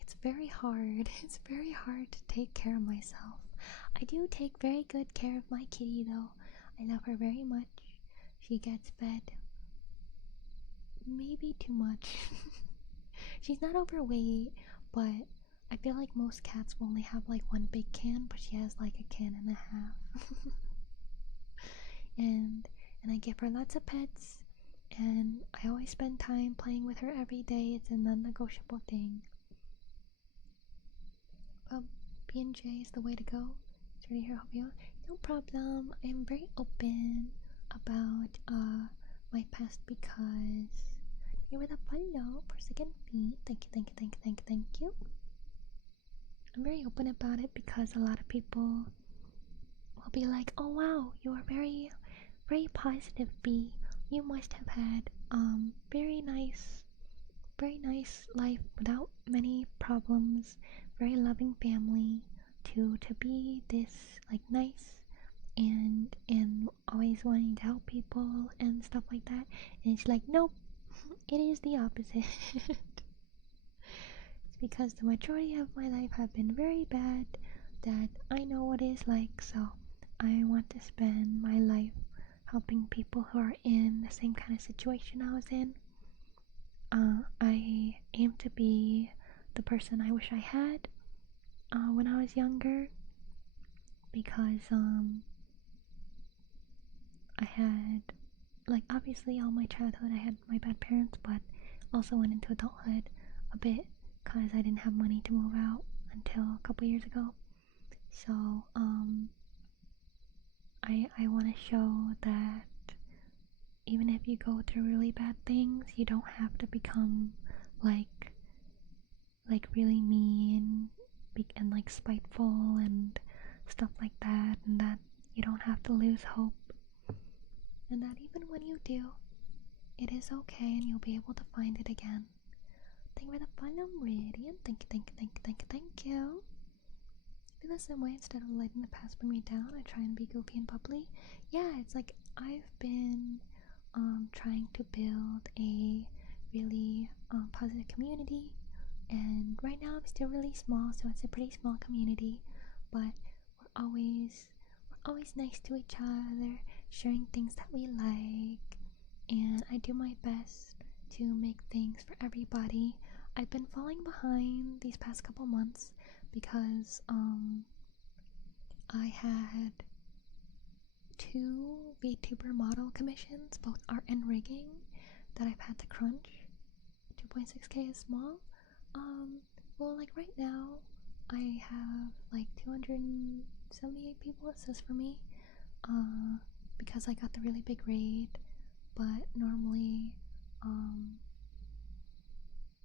it's very hard. It's very hard to take care of myself. I do take very good care of my kitty though. I love her very much. She gets fed maybe too much. She's not overweight, but I feel like most cats will only have like one big can, but she has like a can and a half. and I give her lots of pets, and I always spend time playing with her every day. It's a non-negotiable thing. B&J is the way to go. It's really here to help you out. No problem. I'm very open about my past because you were the follow for second feet. Thank you, thank you, thank you, thank you, thank you. I'm very open about it because a lot of people will be like, oh wow, you are very, very positive, B. You must have had very nice life without many problems, very loving family to be this like nice and always wanting to help people and stuff like that. And it's like, nope, it is the opposite. It's because the majority of my life have been very bad that I know what it is like, so I want to spend my life helping people who are in the same kind of situation I was in. I aim to be the person I wish I had when I was younger, because I had, like, obviously all my childhood I had my bad parents, but also went into adulthood a bit because I didn't have money to move out until a couple years ago. So I want to show that even if you go through really bad things, you don't have to become like really mean and like spiteful and stuff like that, and that you don't have to lose hope, and that even when you do, it is okay and you'll be able to find it again. Thank you for the follow, Radiant. Thank you. In the same way, instead of letting the past bring me down, I try and be goofy and bubbly. Yeah, it's like I've been trying to build a really positive community, and right now I'm still really small, so it's a pretty small community, but we're always nice to each other, sharing things that we like, and I do my best to make things for everybody. I've been falling behind these past couple months because I had 2 VTuber model commissions, both art and rigging, that I've had to crunch. 2.6k is small. Well, like right now, I have like 278 people, it says for me, because I got the really big raid, but normally,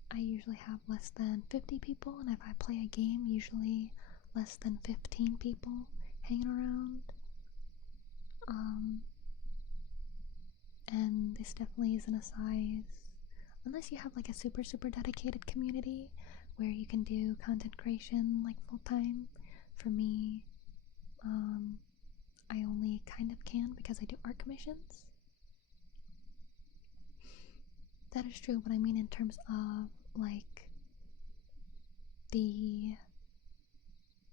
I usually have less than 50 people, and if I play a game, usually less than 15 people hanging around. And this definitely isn't a size, unless you have like a super dedicated community where you can do content creation like full time. For me, I only kind of can because I do art commissions. That is true, but I mean in terms of like the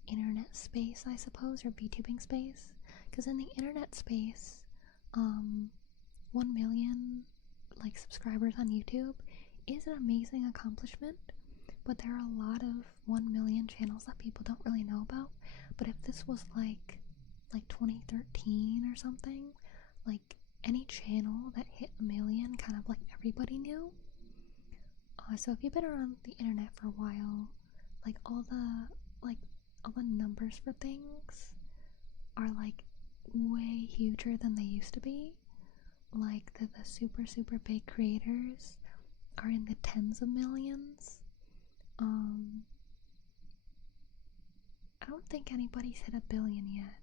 internet space, I suppose, or VTubing space, because in the internet space, 1 million like subscribers on YouTube is an amazing accomplishment, but there are a lot of 1 million channels that people don't really know about. But if this was like 2013 or something, like any channel that hit 1 million, kind of like everybody knew. So if you've been around the internet for a while, like all the numbers for things are like way huger than they used to be. Like the super big creators are in the tens of millions. I don't think anybody's hit 1 billion yet.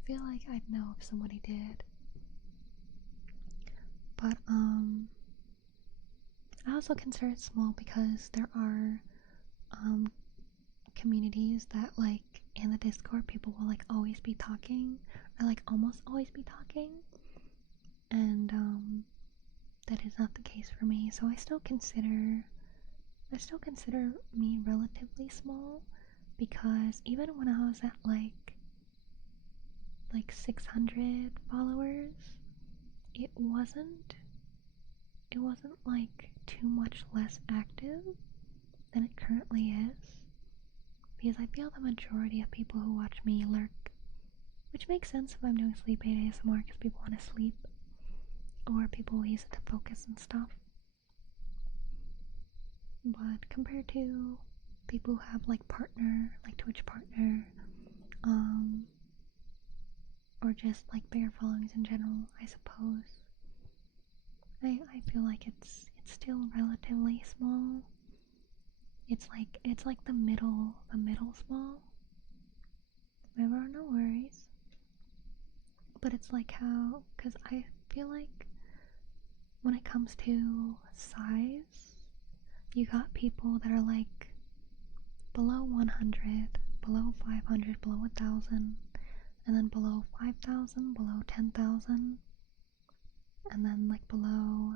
I feel like I'd know if somebody did. But I also consider it small because there are communities that like in the Discord people will like always be talking, or like almost always be talking, and that is not the case for me. So I still consider me relatively small, because even when I was at like 600 followers, it wasn't like too much less active than it currently is, because I feel the majority of people who watch me lurk, which makes sense if I'm doing sleep aid ASMR, because people want to sleep, or people use it to focus and stuff. But compared to people who have like Twitch partner, or just like bigger followings in general, I suppose, I feel like it's still relatively small. It's like the middle small. Never, no worries. But it's like how, because I feel like when it comes to size, you got people that are like below 100, below 500, below 1,000, and then below 5,000, below 10,000, and then like below,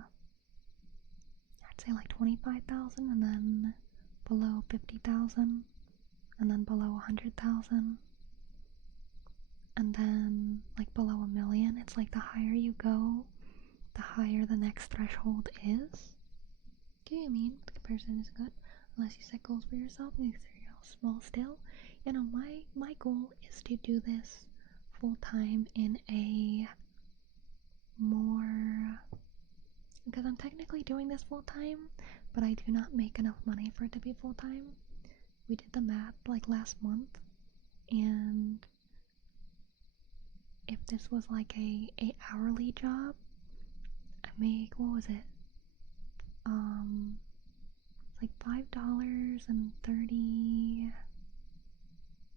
I'd say like 25,000, and then below 50,000, and then below 100,000, and then like below 1 million. It's like the higher you go, the higher the next threshold is. Do you mean the comparison is good? Unless you set goals for yourself, make sure you're small still. You know, my goal is to do this full time in a more, because I'm technically doing this full time, but I do not make enough money for it to be full time. We did the math like last month, and if this was like a hourly job, I make, what was it? It's like $5.30, I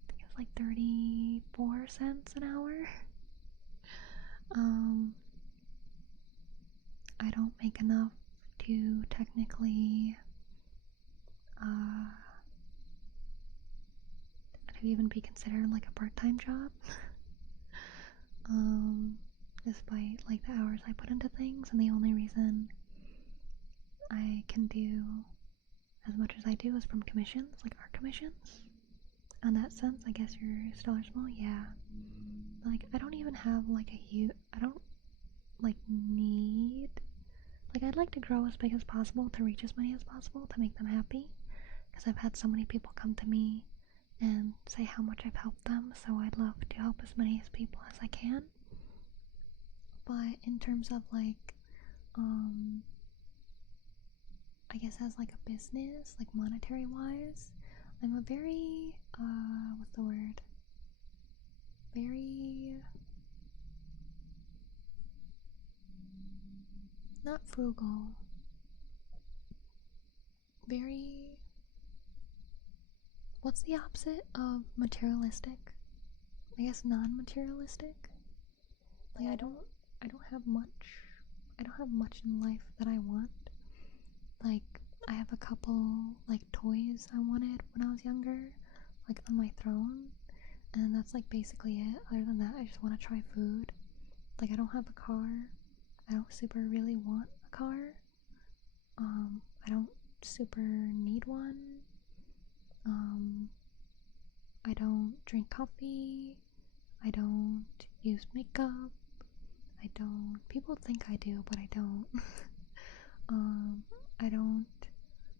think it was like 34 cents an hour. Um, I don't make enough to technically, to even be considered like a part-time job. Despite like the hours I put into things, and the only reason I can do as much as I do is from commissions, like art commissions. In that sense, I guess your still are small, yeah. Like, I don't even have like a huge, I don't like need, like I'd like to grow as big as possible to reach as many as possible to make them happy, because I've had so many people come to me and say how much I've helped them, so I'd love to help as many as people as I can. But in terms of like, I guess as like a business, like monetary wise, I'm a very, what's the word? Very, not frugal, very, what's the opposite of materialistic? I guess non-materialistic. Like I don't have much. I don't have much in life that I want. Like I have a couple like toys I wanted when I was younger, like on my throne, and that's like basically it. Other than that, I just want to try food. Like I don't have a car. I don't super really want a car. I don't super need one. I don't drink coffee. I don't use makeup. I don't. People think I do, but I don't. I don't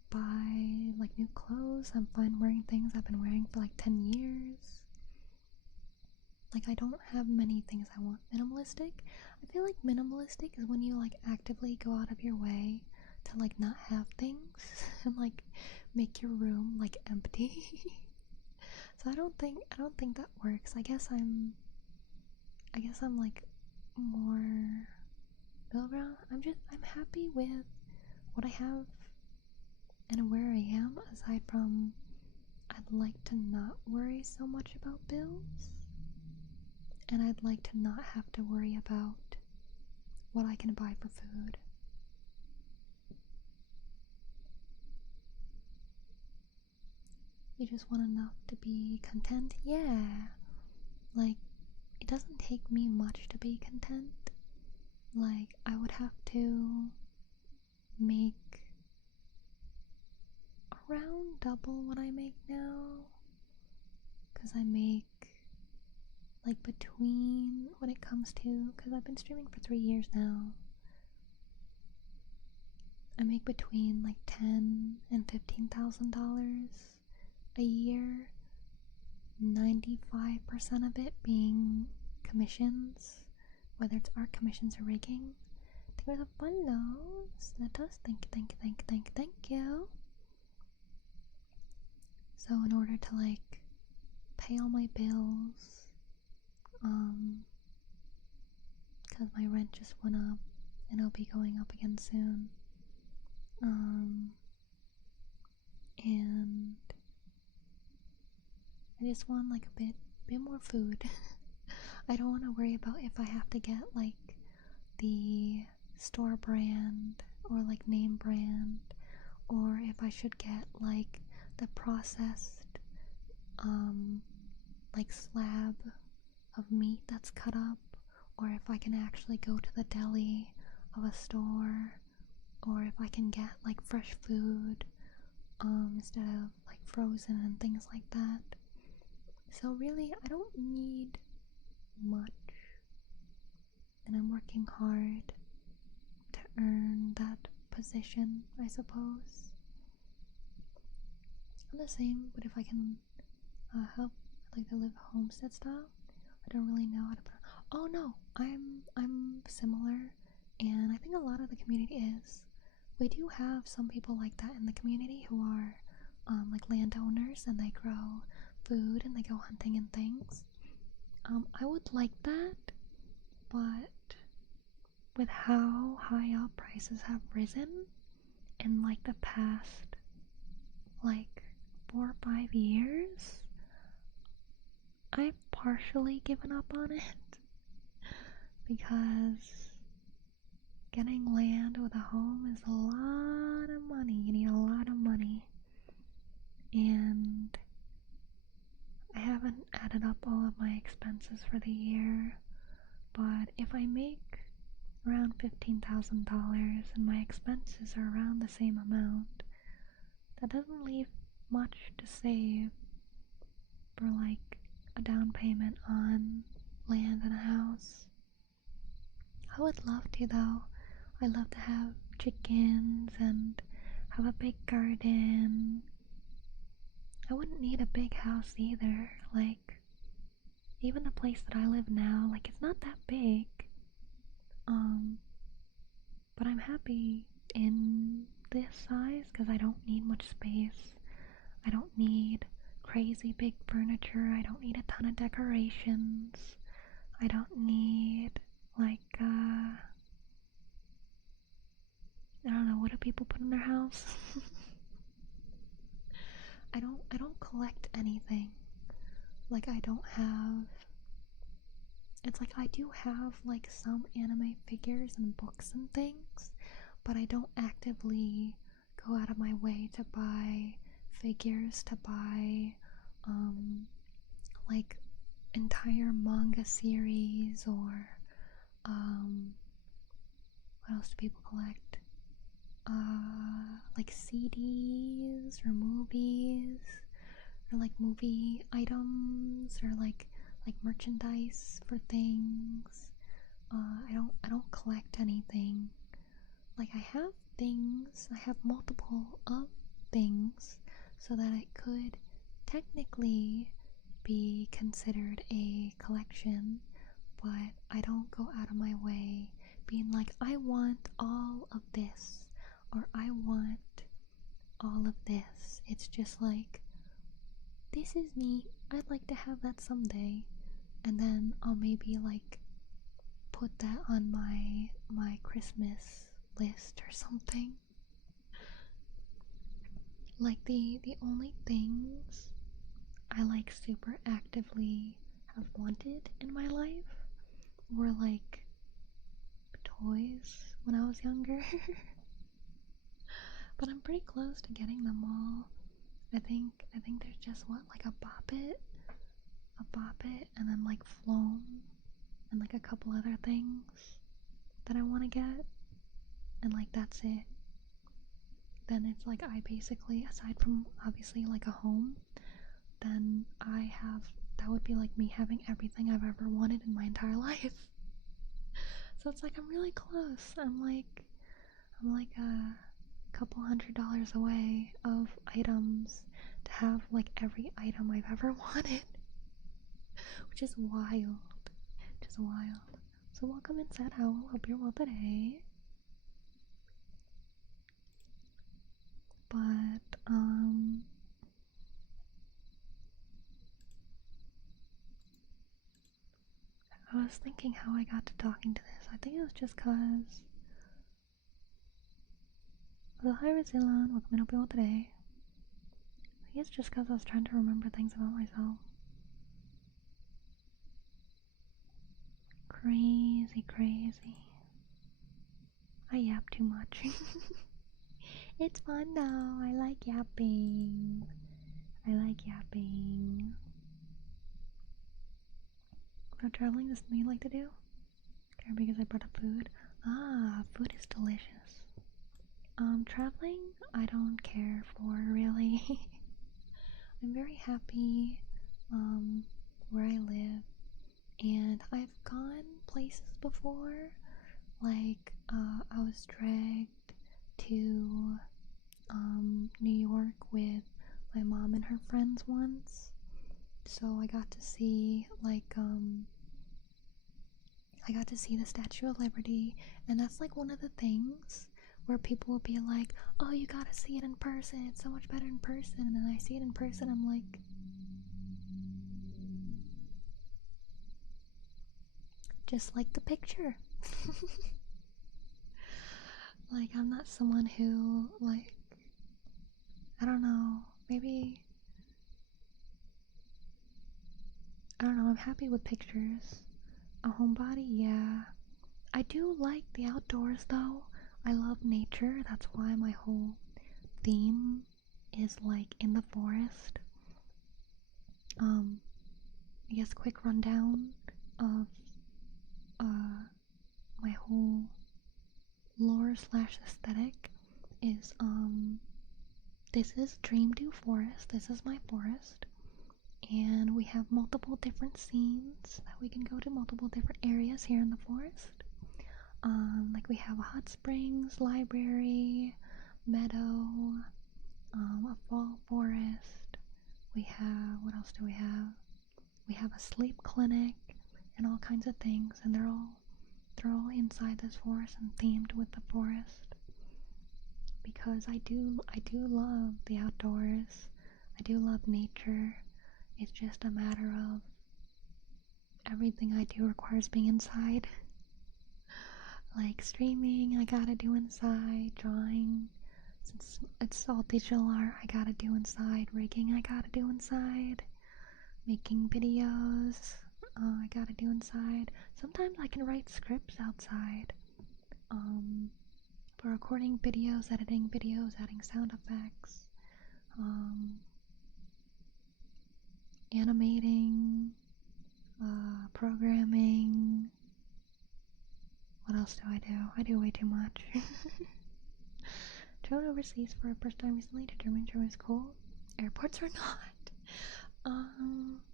buy like new clothes. I'm fine wearing things I've been wearing for like 10 years. Like I don't have many things I want. Minimalistic. I feel like minimalistic is when you like actively go out of your way to like not have things and like make your room like empty. So I don't think that works. I guess I'm like more middle ground. I'm happy with what I have and where I am, aside from I'd like to not worry so much about bills, and I'd like to not have to worry about what I can buy for food. You just want enough to be content? Yeah. Like, it doesn't take me much to be content. Like, I would have to make around double what I make now, because I make like between, when it comes to, because I've been streaming for 3 years now, I make between like $10,000 and $15,000 a year, 95% of it being commissions, whether it's art commissions or rigging. There's a fun nose. Let us thank you. So in order to like pay all my bills, because my rent just went up and it'll be going up again soon, and I just want like a bit more food. I don't want to worry about if I have to get like the store brand or like name brand, or if I should get like the processed like slab of meat that's cut up, or if I can actually go to the deli of a store, or if I can get like fresh food instead of like frozen and things like that. So really, I don't need much, and I'm working hard to earn that position, I suppose. I'm the same, but if I can help like the live homestead style, I don't really know how to put. Oh no, I'm similar, and I think a lot of the community is. We do have some people like that in the community who are like landowners, and they grow food and they go hunting and things. I would like that, but with how high up prices have risen in like the past like 4 or 5 years, I've partially given up on it because getting land with a home is a lot of money. You need a lot of money. And I haven't added up all of my expenses for the year, but if I make around $15,000 and my expenses are around the same amount, that doesn't leave much to save for like a down payment on land and a house. I would love to though. I'd love to have chickens and have a big garden. I wouldn't need a big house either. Like, even the place that I live now, like, it's not that big. But I'm happy in this size because I don't need much space. I don't need crazy big furniture. I don't need a ton of decorations. I don't need, like, I don't know, what do people put in their house? I don't collect anything. Like, I don't have, it's like I do have like some anime figures and books and things, but I don't actively go out of my way to buy figures, to buy like entire manga series, or what else do people collect? Like CDs or movies, or like movie items, or like merchandise for things. I don't collect anything. Like, I have things, I have multiple of things, so that it could technically be considered a collection, but I don't go out of my way being like, I want all of this, or I want all of this. It's just like, this is neat, I'd like to have that someday, and then I'll maybe like put that on my Christmas list or something. Like, the only things I like super actively have wanted in my life were like toys when I was younger. But I'm pretty close to getting them all. I think there's just like a Bop It, and then like Floam, and like a couple other things that I want to get, and like that's it. Then it's like, I basically, aside from obviously like a home, then that would be like me having everything I've ever wanted in my entire life. So it's like, I'm really close. I'm like a couple $100 away of items to have like every item I've ever wanted. Which is wild. So welcome inside. Hope you're well today. But I was thinking how I got to talking to this. I think it was just cause. So hi Resilon, welcome in. Hope you're well today. I think it's just cause I was trying to remember things about myself. Crazy. I yap too much. It's fun though. I like yapping. About traveling, this is something you like to do? Care because I brought up food. Ah, food is delicious. Traveling, I don't care for really. I'm very happy, where I live, and I've gone places before. Like, I was dragged to, New York with my mom and her friends once. So I got to see, like, I got to see the Statue of Liberty, and that's like one of the things where people will be like, oh, you gotta see it in person, it's so much better in person, and then I see it in person, I'm like, just like the picture. Like, I'm not someone who, like, I don't know, maybe, I don't know, I'm happy with pictures. A homebody, yeah, I do like the outdoors though. I love nature. That's why my whole theme is like in the forest. I guess quick rundown of my whole lore slash aesthetic is this is Dreamdew Forest. This is my forest. And we have multiple different scenes that we can go to, multiple different areas here in the forest. Like we have a hot springs, library, meadow, a fall forest. We have, what else do we have? We have a sleep clinic and all kinds of things, and they're all inside this forest and themed with the forest. Because I do love the outdoors. I do love nature. It's just a matter of everything I do requires being inside. Like streaming, I gotta do inside. Drawing, since it's all digital art, I gotta do inside. Rigging, I gotta do inside. Making videos, I gotta do inside. Sometimes I can write scripts outside. For recording videos, editing videos, adding sound effects, animating, programming. What else do? I do way too much. Traveled overseas for a first time recently to Germany. Germany's cool. Airports are not.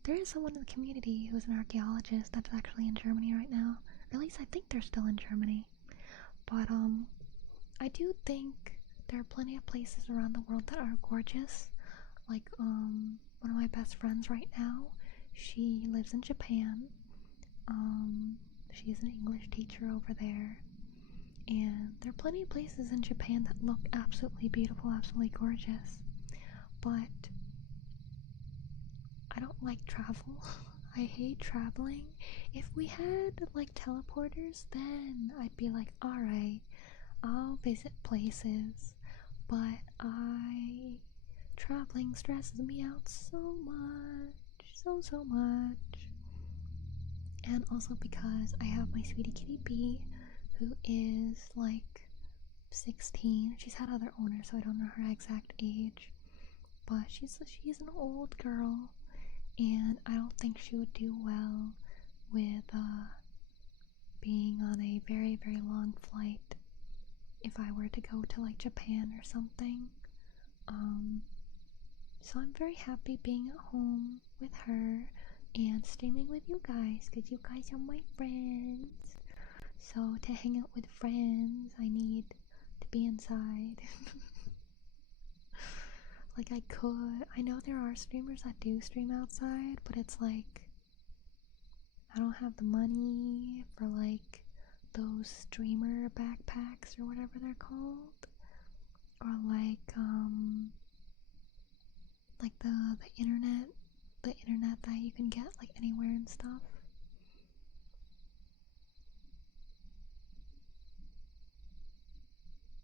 There is someone in the community who's an archaeologist that's actually in Germany right now. Or at least I think they're still in Germany. But I do think there are plenty of places around the world that are gorgeous. Like one of my best friends right now, she lives in Japan. She's an English teacher over there. And there are plenty of places in Japan that look absolutely beautiful, absolutely gorgeous. But I don't like travel. I hate traveling. If we had like teleporters, then I'd be like, alright, I'll visit places. But traveling stresses me out so much. So much. And also because I have my sweetie kitty B, who is like 16. She's had other owners, so I don't know her exact age. But she's an old girl, and I don't think she would do well with being on a very, very long flight if I were to go to like Japan or something. So I'm very happy being at home with her and streaming with you guys, because you guys are my friends. So to hang out with friends, I need to be inside. Like I know there are streamers that do stream outside, but it's like, I don't have the money for like those streamer backpacks or whatever they're called. Or like the internet that you can get like anywhere and stuff.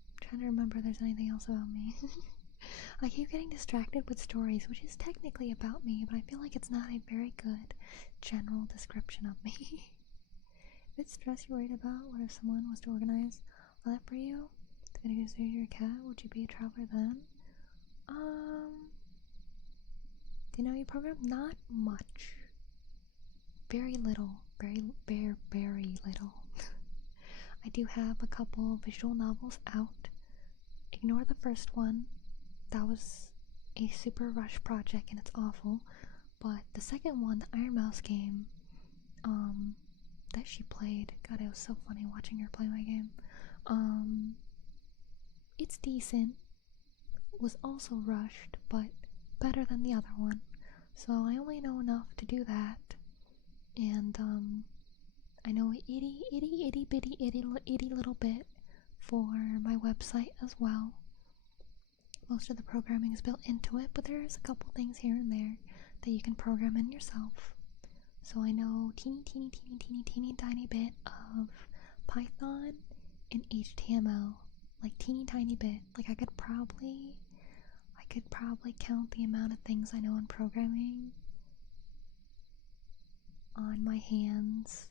I'm trying to remember if there's anything else about me. I keep getting distracted with stories, which is technically about me, but I feel like it's not a very good general description of me. What stress you're worried about? What if someone was to organize all that for you? To go to your cat? Would you be a traveler then? Do you know your program? Not much. Very little. Very little. I do have a couple visual novels out. Ignore the first one. That was a super rush project and it's awful. But the second one, the Iron Mouse game, that she played, God, it was so funny watching her play my game. It's decent. Was also rushed, but better than the other one. So I only know enough to do that. And I know itty bitty little bit for my website as well. Most of the programming is built into it, but there's a couple things here and there that you can program in yourself. So I know teeny tiny bit of Python and HTML, like teeny tiny bit. Like I could probably count the amount of things I know in programming on my hands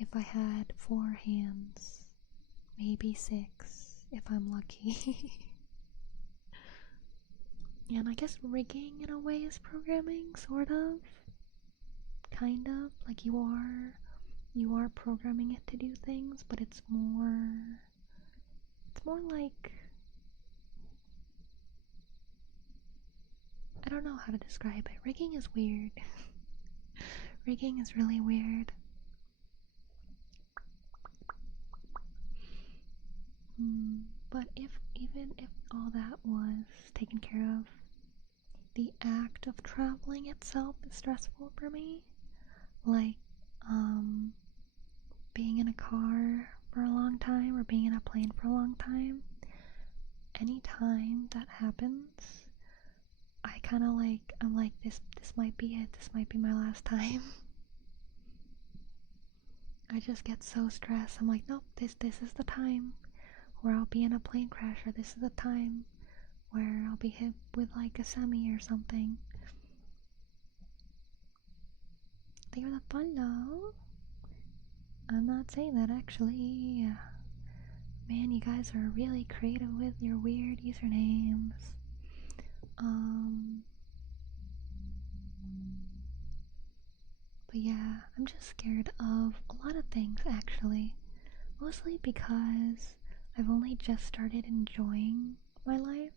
if I had 4 hands, maybe 6 if I'm lucky. And I guess rigging in a way is programming, sort of. Kind of. Like you are programming it to do things, but it's more like, I don't know how to describe it. Rigging is weird. Rigging is really weird. But even if all that was taken care of, the act of traveling itself is stressful for me. Like, being in a car for a long time or being in a plane for a long time. Anytime that happens, I kind of I'm like, this might be it. This might be my last time. I just get so stressed. I'm like, nope, this is the time where I'll be in a plane crash, or this is the time where I'll be hit with like a semi or something. Thank you for the follow. I'm not saying that actually. Man, you guys are really creative with your weird usernames. But yeah, I'm just scared of a lot of things actually. Mostly because I've only just started enjoying my life.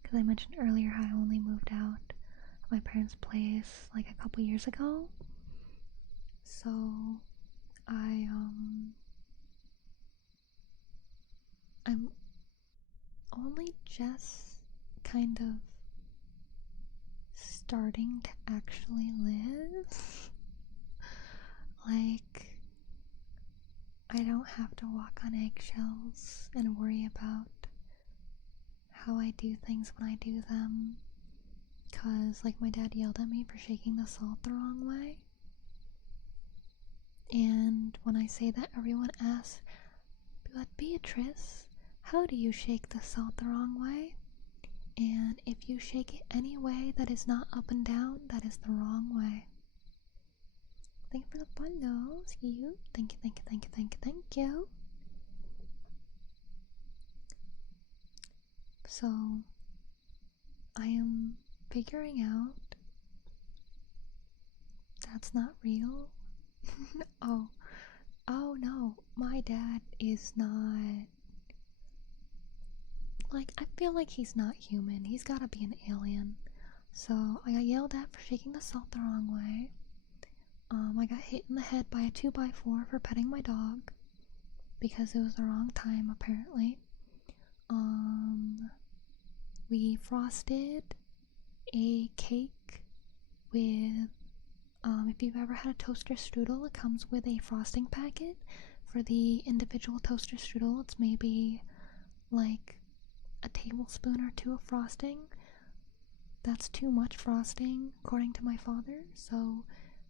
Because I mentioned earlier how I only moved out of my parents' place like a couple years ago. So I'm only just kind of starting to actually live. Like, I don't have to walk on eggshells and worry about how I do things when I do them. Cause like my dad yelled at me for shaking the salt the wrong way. And when I say that, everyone asks, but Beatrice, how do you shake the salt the wrong way? And if you shake it any way that is not up and down, that is the wrong way. Thank you for the follows. You. Thank you, thank you, thank you, thank you, thank you. So, I am figuring out that's not real. Oh no, my dad is not. Like, I feel like he's not human. He's gotta be an alien. So, I got yelled at for shaking the salt the wrong way. I got hit in the head by a 2x4 for petting my dog. Because it was the wrong time, apparently. We frosted a cake with, if you've ever had a toaster strudel, it comes with a frosting packet. For the individual toaster strudel, it's maybe like a tablespoon or 2 of frosting. That's too much frosting, according to my father, so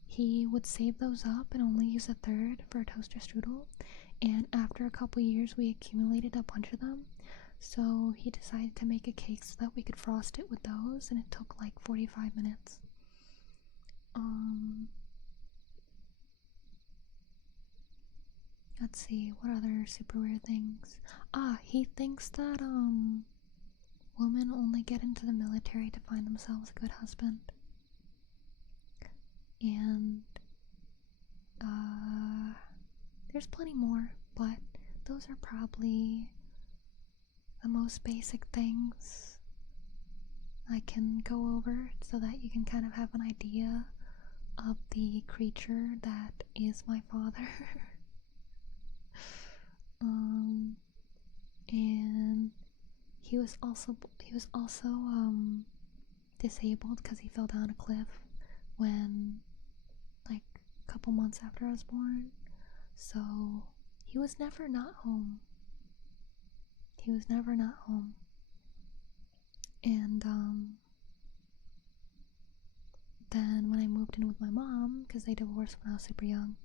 he would save those up and only use a third for a toaster strudel. And after a couple years, we accumulated a bunch of them, so he decided to make a cake so that we could frost it with those, and it took like 45 minutes. Let's see, what other super weird things? He thinks that, women only get into the military to find themselves a good husband. And, there's plenty more, but those are probably the most basic things I can go over so that you can kind of have an idea of the creature that is my father. And he was also disabled because he fell down a cliff when, like, a couple months after I was born. So he was never not home. And then when I moved in with my mom, because they divorced when I was super young,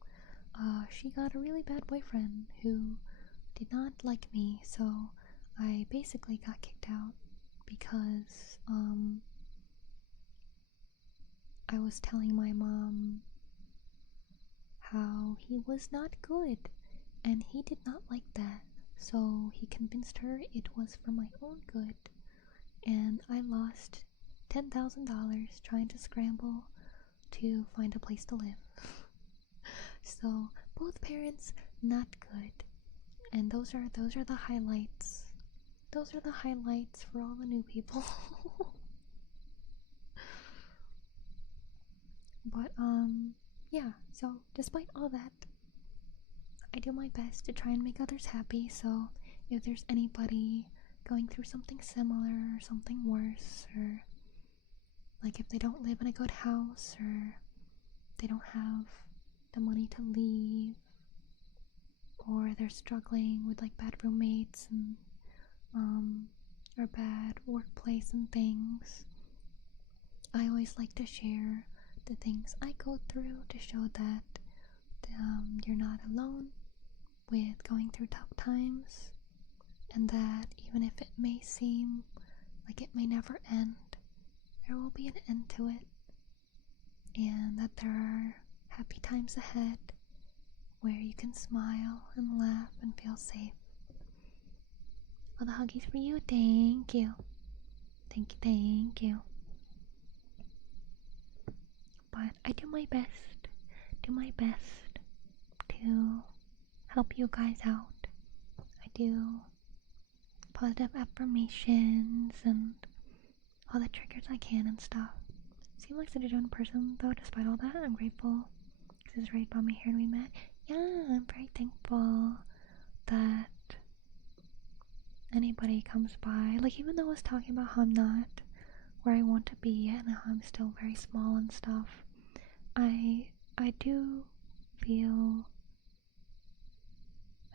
she got a really bad boyfriend who did not like me, so I basically got kicked out because I was telling my mom how he was not good, and he did not like that. So he convinced her it was for my own good, and I lost $10,000 trying to scramble to find a place to live. So both parents not good, and those are the highlights. Those are the highlights for all the new people. But yeah, so despite all that, I do my best to try and make others happy. So if there's anybody going through something similar or something worse, or like if they don't live in a good house, or they don't have the money to leave, or they're struggling with like bad roommates and or bad workplace and things, I always like to share the things I go through to show that you're not alone with going through tough times, and that even if it may seem like it may never end, there will be an end to it, and that there are happy times ahead where you can smile and laugh and feel safe. All the huggies for you. Thank you. Thank you, thank you. But I do my best to help you guys out. I do positive affirmations and all the triggers I can and stuff. Seem like such a genuine person though, despite all that. I'm grateful because it's right by me here and we met. Yeah, I'm very thankful that anybody comes by. Like, even though I was talking about how I'm not where I want to be yet and how I'm still very small and stuff, I do feel,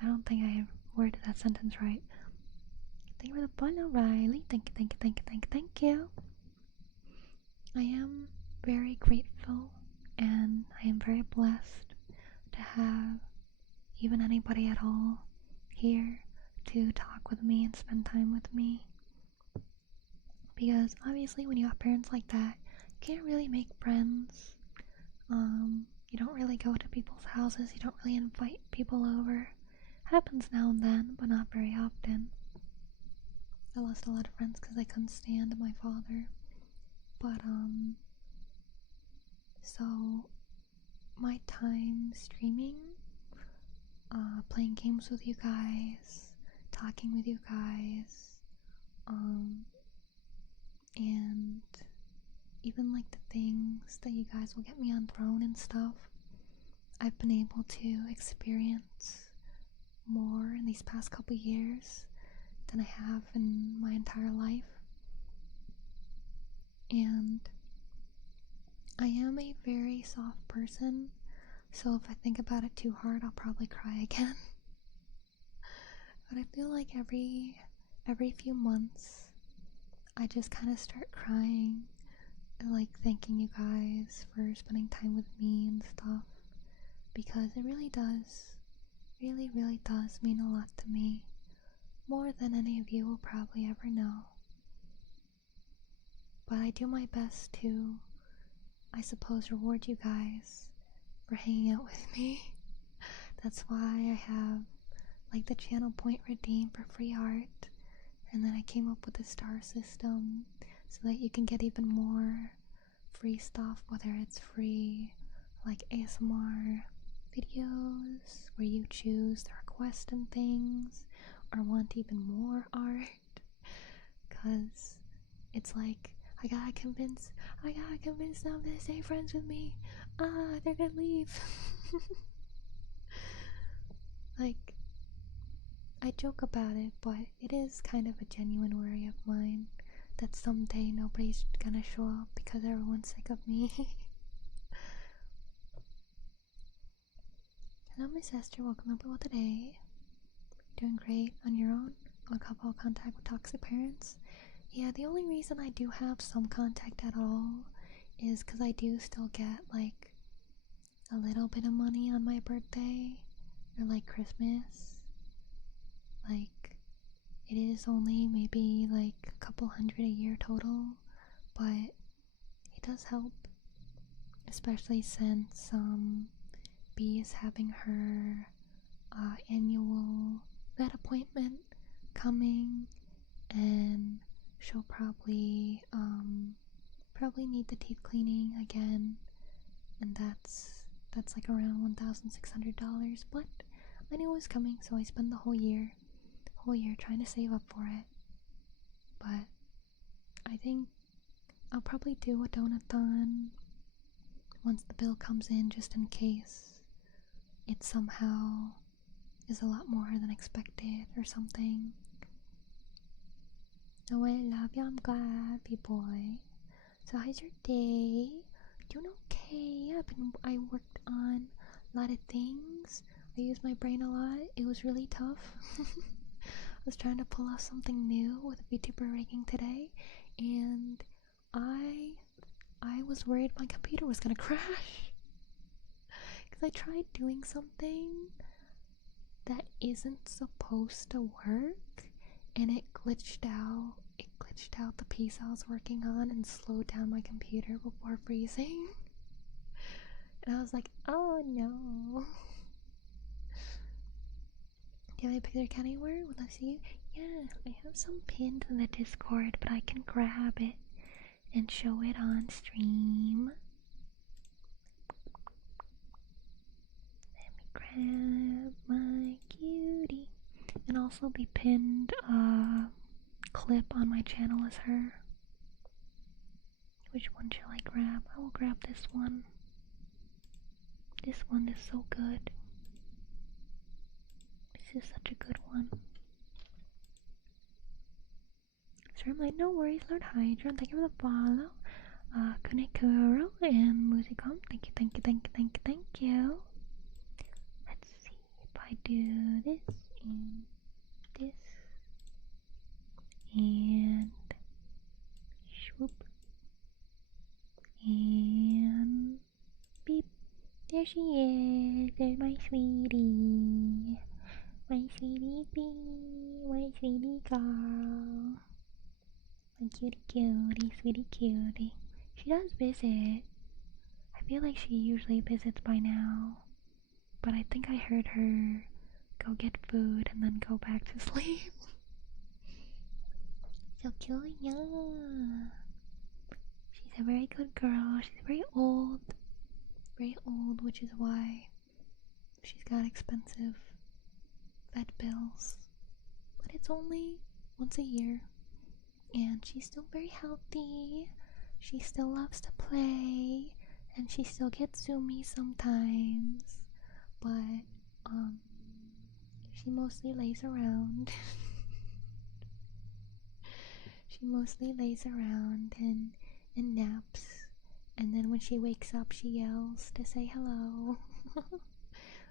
I don't think I worded that sentence right. Thank you for the follow, Riley. Thank you. I am very grateful, and I am very blessed to have even anybody at all here to talk with me and spend time with me. Because obviously when you have parents like that, you can't really make friends. You don't really go to people's houses, you don't really invite people over. Happens now and then, but not very often. I lost a lot of friends because I couldn't stand my father. But so my time streaming, playing games with you guys, talking with you guys, and even like the things that you guys will get me on Throne and stuff, I've been able to experience more in these past couple years than I have in my entire life. And I am a very soft person, so if I think about it too hard, I'll probably cry again. But I feel like every few months, I just kind of start crying and like thanking you guys for spending time with me and stuff, because it really does mean a lot to me, more than any of you will probably ever know. But I do my best to, I suppose, reward you guys for hanging out with me. That's why I have like the channel point redeem for free art, and then I came up with the star system so that you can get even more free stuff, whether it's free like ASMR videos where you choose the request and things, or want even more art, cause it's like I gotta convince them to stay friends with me. They're gonna leave. Like, I joke about it, but it is kind of a genuine worry of mine that someday nobody's gonna show up because everyone's sick of me. Hello, Miss Esther. Welcome aboard today. Doing great on your own? A couple contact with toxic parents? Yeah, the only reason I do have some contact at all is because I do still get like a little bit of money on my birthday or like Christmas. Like, it is only maybe like a couple hundred a year total, but it does help, especially since she is having her annual vet appointment coming, and she'll probably need the teeth cleaning again, and that's like around $1,600. But I knew it was coming, so I spent the whole year trying to save up for it. But I think I'll probably do a donathon once the bill comes in, just in case it somehow is a lot more than expected or something. Oh, I love you. I'm glad, boy. So how's your day? Doing okay. I worked on a lot of things. I used my brain a lot. It was really tough. I was trying to pull off something new with VTuber ranking today, and I was worried my computer was gonna crash. Because I tried doing something that isn't supposed to work, and it glitched out the piece I was working on and slowed down my computer before freezing. And I was like, oh no. Do you have a picture cat anywhere? Will I see you? Yeah, I have some pinned in the Discord, but I can grab it and show it on stream. Let me grab my cutie. And also the pinned clip on my channel is her. Which one shall I grab? I will grab this one. This one is so good. This is such a good one. So I'm like, no worries, Lord Hydra. Thank you for the follow. Kunekuro and Musicom. Thank you, thank you, thank you, thank you, thank you. Let's see if I do this and this and swoop and beep. There she is. There's my sweetie. My sweetie bee. My sweetie girl. My cutie cutie. Sweetie cutie. She does visit. I feel like she usually visits by now. But I think I heard her go get food and then go back to sleep. So cute, yeah. She's a very good girl. She's very old, which is why she's got expensive vet bills. But it's only once a year, and she's still very healthy. She still loves to play, and she still gets zoomy sometimes. But she mostly lays around. She mostly lays around and naps, and then when she wakes up she yells to say hello.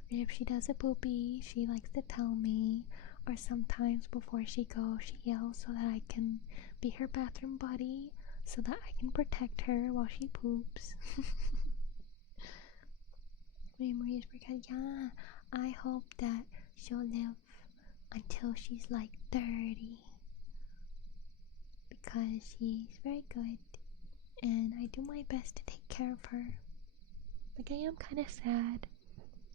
And if she does a poopy, she likes to tell me, or sometimes before she goes she yells so that I can be her bathroom buddy, so that I can protect her while she poops. Memories, because yeah, I hope that she'll live until she's like 30, because she's very good and I do my best to take care of her. Like, I am kind of sad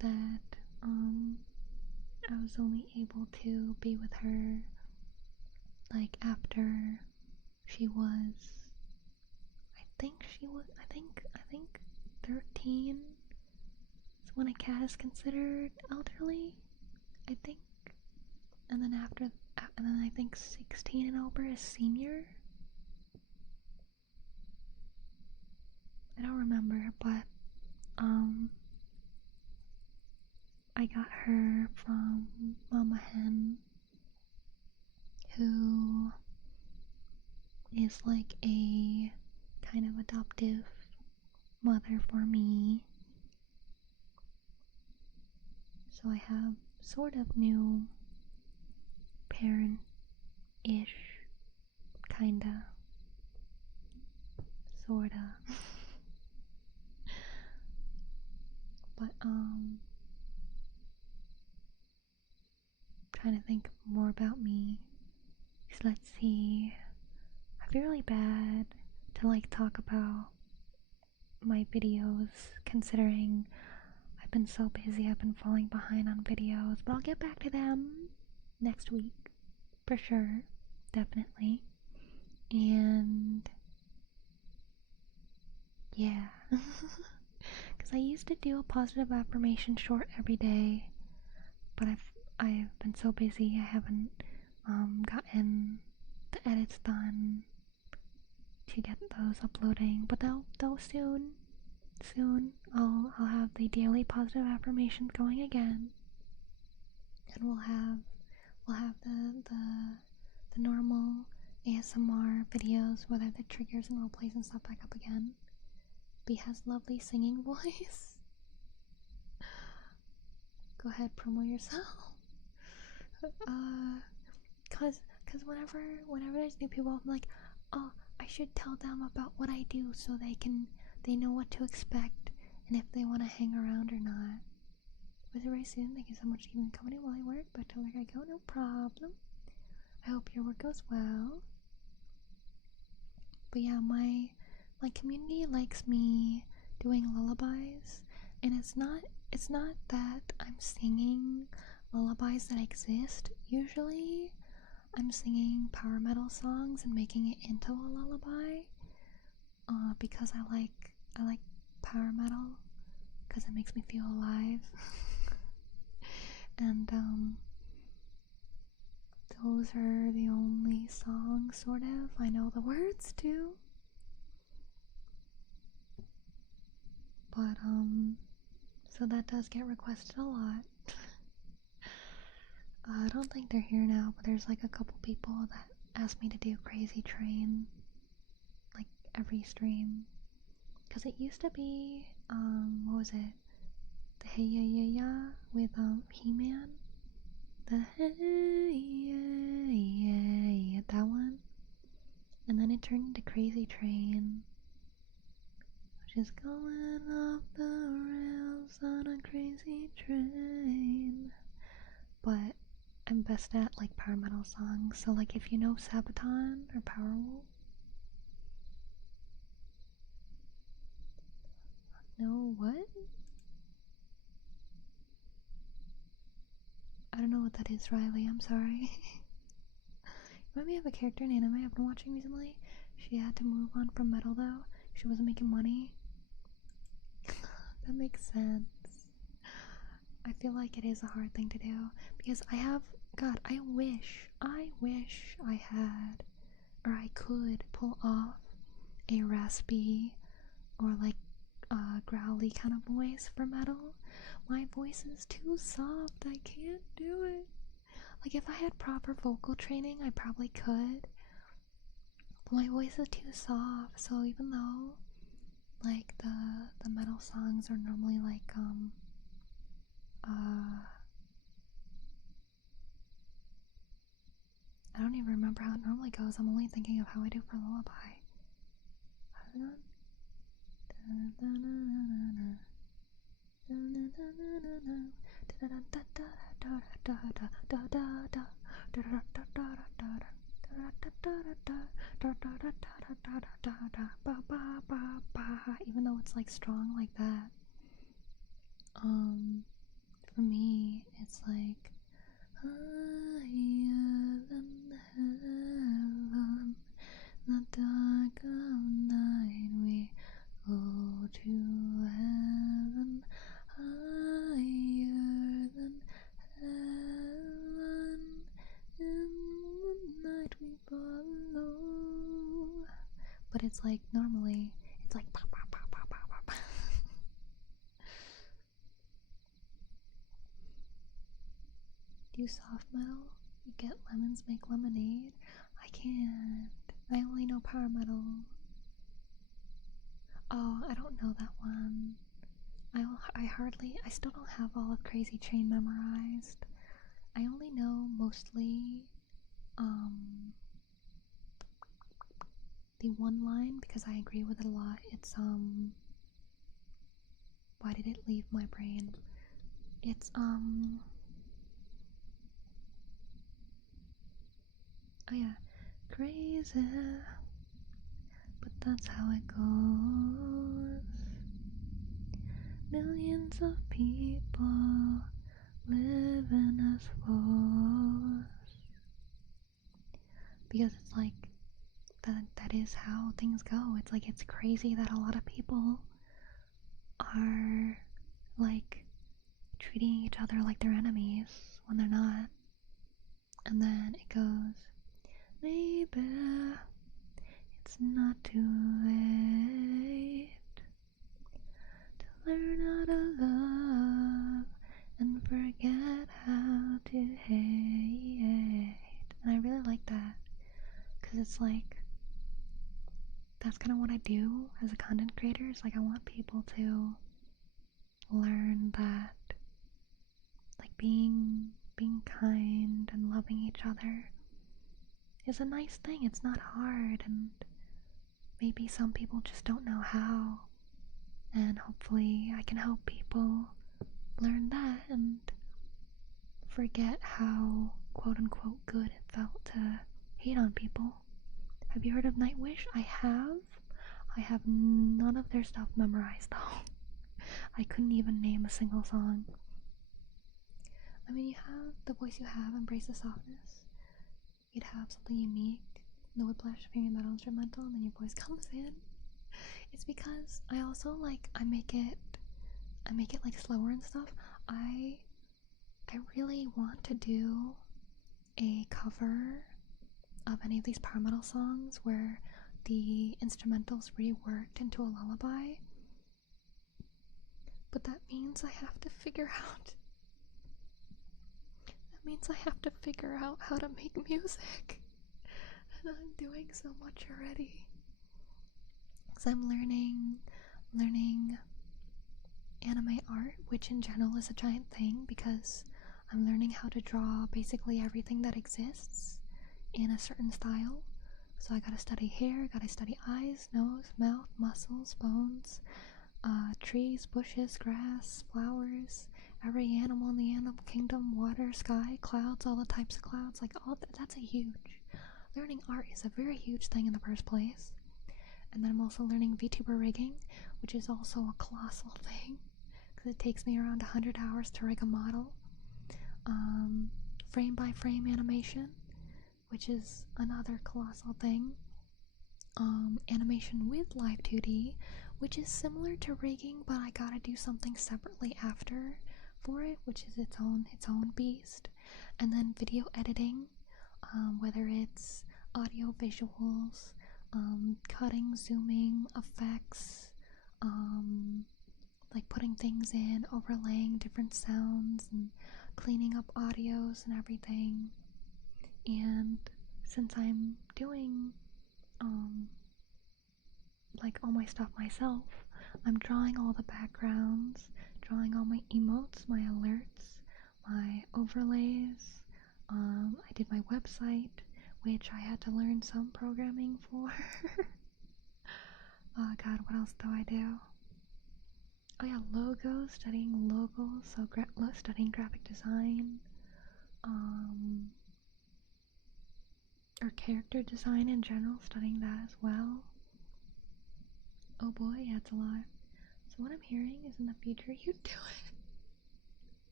that I was only able to be with her like after she was, I think 13 is when a cat is considered elderly, I think. And then I think 16 and over is senior. I don't remember, but I got her from Mama Hen, who is like a kind of adoptive mother for me. So I have sort of new parent-ish, kinda, sorta. But trying to think more about me. So let's see. I feel really bad to like talk about my videos, considering I been so busy, I've been falling behind on videos, but I'll get back to them next week, for sure, definitely. And yeah, because I used to do a positive affirmation short every day, but I've been so busy, I haven't gotten the edits done to get those uploading, but they'll soon. I'll have the daily positive affirmations going again, and we'll have the normal ASMR videos, whether the triggers and roleplays and stuff, back up again. B has lovely singing voice. Go ahead, promote yourself. Cause whenever there's new people, I'm like, oh, I should tell them about what I do so they know what to expect and if they want to hang around or not. Visit very soon. Thank you so much for keeping me company while I work, but till I go, no problem. I hope your work goes well. But yeah, my community likes me doing lullabies, and it's not that I'm singing lullabies that exist. Usually I'm singing power metal songs and making it into a lullaby, because I like power metal because it makes me feel alive. And those are the only songs, sort of, I know the words to. But so that does get requested a lot. I don't think they're here now, but there's like a couple people that asked me to do Crazy Train like every stream, because it used to be what was it, the Hey Ya Ya Ya with He-Man, the Hey Ya Ya Ya, that one, and then it turned into Crazy Train, which is going off the rails on a crazy train. But I'm best at like power metal songs, so like if you know Sabaton or Powerwolf. No, what? I don't know what that is, Riley, I'm sorry. Remind me of a character in anime I've been watching recently. She had to move on from metal though. She wasn't making money. That makes sense. I feel like it is a hard thing to do, because I wish I had, or I could pull off a raspy or like growly kind of voice for metal. My voice is too soft, I can't do it. Like if I had proper vocal training, I probably could. But my voice is too soft, so even though like the metal songs are normally like I don't even remember how it normally goes. I'm only thinking of how I do for lullaby. How's it going? Even though it's like strong like that, for me it's like higher than heaven, the dark of night we go to heaven, higher than heaven, in the night we follow. But it's like normally it's like pop pop pop pop pop pop. Do soft metal? You get lemons make lemonade? I can't. I only know power metal. Oh, I don't know that one. I still don't have all of Crazy Train memorized. I only know mostly the one line, because I agree with it a lot. It's why did it leave my brain? It's oh yeah, crazy, but that's how it goes. Millions of people living as foes. Because it's like that is how things go. It's like it's crazy that a lot of people are like treating each other like they're enemies when they're not. And then it goes, maybe it's not too late to learn how to love and forget how to hate. And I really like that, because it's like, that's kind of what I do as a content creator. Is like I want people to learn that like being kind and loving each other is a nice thing. It's not hard, and maybe some people just don't know how. And hopefully I can help people learn that and forget how quote unquote good it felt to hate on people. Have you heard of Nightwish? I have. I have none of their stuff memorized though. I couldn't even name a single song. I mean, you have The Voice You Have, Embrace the Softness. You'd have Something Unique, the Whiplash Premium Metal Instrumental, and then your voice comes in. It's because I also like I make it like slower and stuff. I really want to do a cover of any of these power metal songs where the instrumentals reworked into a lullaby. But that means I have to figure out how to make music. And I'm doing so much already. Because I'm learning anime art, which in general is a giant thing because I'm learning how to draw basically everything that exists in a certain style. So I gotta study hair, gotta study eyes, nose, mouth, muscles, bones, trees, bushes, grass, flowers, every animal in the animal kingdom, water, sky, clouds, all the types of clouds, like all that's a huge. Learning art is a very huge thing in the first place. And then I'm also learning VTuber rigging, which is also a colossal thing, because it takes me around 100 hours to rig a model. Frame by frame animation, which is another colossal thing. Animation with live 2D, which is similar to rigging, but I gotta do something separately after for it, which is its own beast. And then video editing, whether it's audio visuals, cutting, zooming, effects, like putting things in, overlaying different sounds, and cleaning up audios and everything. And since I'm doing like all my stuff myself, I'm drawing all the backgrounds, drawing all my emotes, my alerts, my overlays. I did my website, which I had to learn some programming for. Oh god, what else do I do? Oh yeah, logos, studying logos, so studying graphic design, or character design in general, studying that as well. Oh boy, yeah, it's a lot. So what I'm hearing is in the future you do it.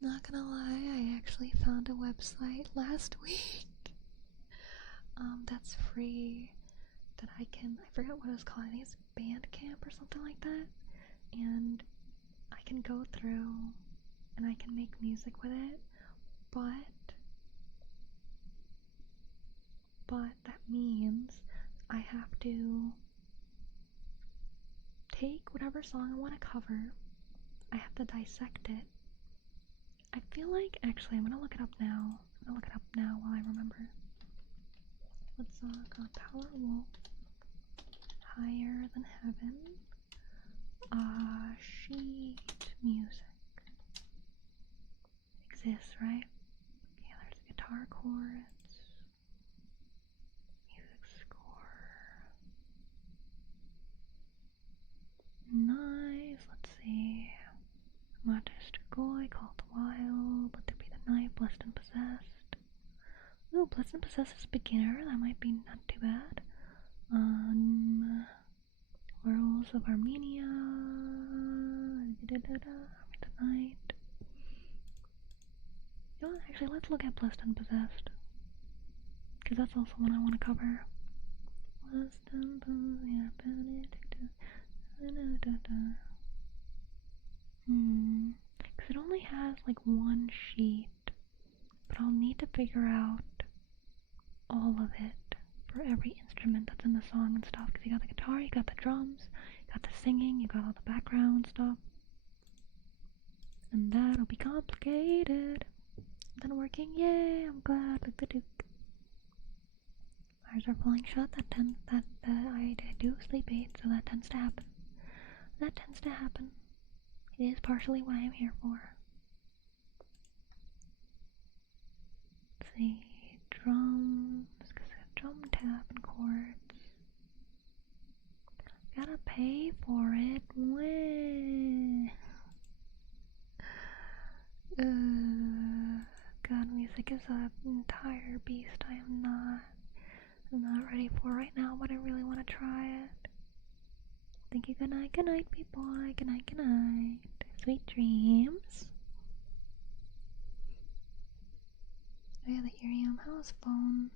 Not gonna lie, I actually found a website last week. That's free, that I forgot what it was called, I think it's Bandcamp or something like that. And I can go through and I can make music with it, but that means I have to take whatever song I want to cover, I have to dissect it. I feel like, actually, I'm gonna look it up now. While I remember. What song? Power Wolf, Higher Than Heaven, sheet music. Exists, right? Okay, there's guitar chords, music score. Nice, let's see. Majestic Goy, Call the Wild, Let There Be the Night, Blessed and Possessed. Ooh, Blessed and Possessed is beginner, that might be not too bad. Werewolves of Armenia, Tonight. You know what, actually, let's look at Blessed and Possessed. Because that's also one I want to cover. Blessed and Possessed, yeah, Benedict. Because it only has like one sheet. But I'll need to figure out all of it for every instrument that's in the song and stuff. Because you got the guitar, you got the drums, you got the singing, you got all the background stuff. And that'll be complicated. Then working, yay, I'm glad with the Duke. Eyes are falling shut, I do sleep 8, so that tends to happen. It is partially what I am here for. Let's see, drums, drum tab and chords. Gotta pay for it. God, music is an entire beast. I'm not ready for right now, but I really want to try it. Thank you, good night, people. Good night. Sweet dreams. Oh yeah, the Ethereum. How's phone?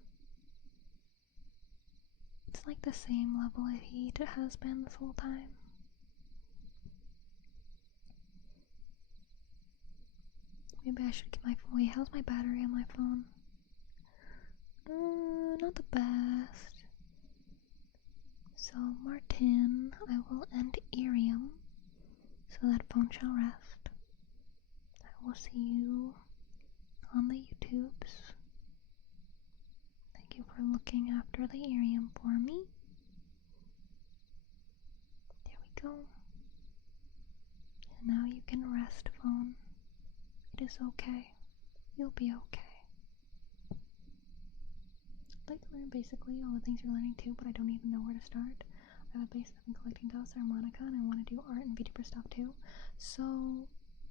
It's like the same level of heat it has been this whole time. Maybe I should get my phone. Wait, how's my battery on my phone? Not the best. So, Martin, I will end Ethereum, so that phone shall rest. I will see you on the YouTubes. Thank you for looking after the Ethereum for me. There we go. And now you can rest, phone. It is okay. You'll be okay. I'd like to learn basically all the things you're learning too, but I don't even know where to start. I have a base in collecting dust harmonica, and I want to do art and VTuber stuff too. So,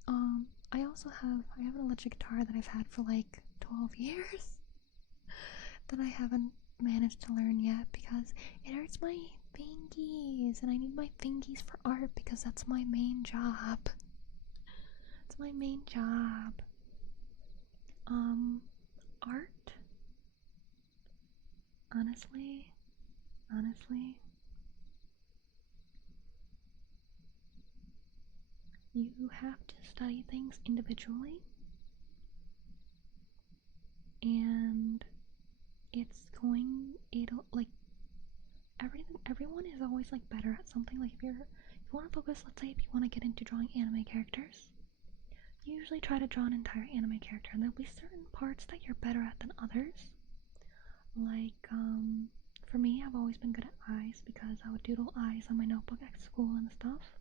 I have an electric guitar that I've had for like 12 years that I haven't managed to learn yet because it hurts my fingies, and I need my fingies for art because that's my main job. It's my main job. Art. Honestly, you have to study things individually, and everyone is always like better at something. Like if you want to focus, let's say if you want to get into drawing anime characters, you usually try to draw an entire anime character, and there'll be certain parts that you're better at than others. Like, for me, I've always been good at eyes because I would doodle eyes on my notebook at school and stuff.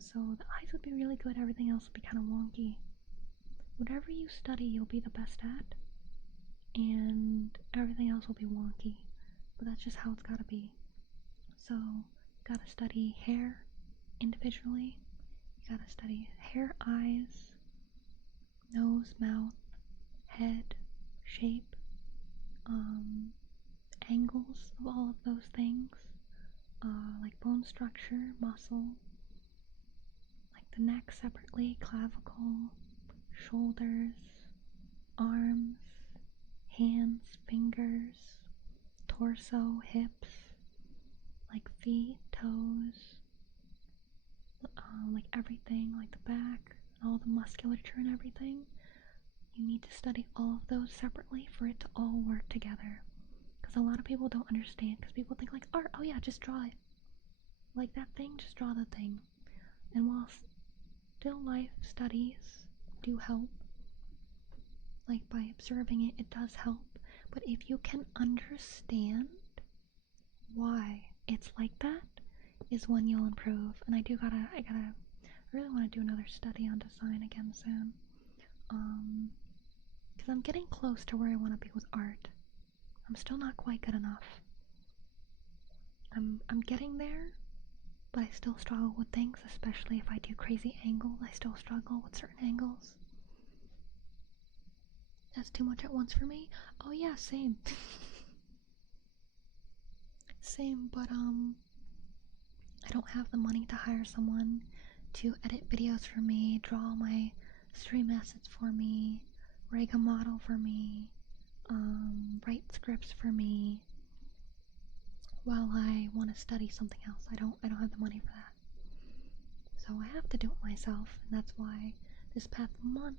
So the eyes would be really good, everything else would be kind of wonky. Whatever you study, you'll be the best at, and everything else will be wonky. But that's just how it's gotta be. So, you gotta study hair individually. You gotta study hair, eyes, nose, mouth, head, shape, angles of all of those things, like bone structure, muscle, like the neck separately, clavicle, shoulders, arms, hands, fingers, torso, hips, like feet, toes, like everything, like the back, all the musculature and everything. You need to study all of those separately for it to all work together. Because a lot of people don't understand, because people think like, art, oh yeah, just draw it. Like that thing, just draw the thing. And while still life studies do help, like by observing it, it does help. But if you can understand why it's like that, is when you'll improve. And I really want to do another study on design again soon. Because I'm getting close to where I want to be with art. I'm still not quite good enough. I'm getting there, but I still struggle with things, especially if I do crazy angles. I still struggle with certain angles. That's too much at once for me. Oh yeah, same. Same, but I don't have the money to hire someone to edit videos for me, draw my stream assets for me, rig a model for me, write scripts for me, while I want to study something else. I don't have the money for that. So I have to do it myself, and that's why this past month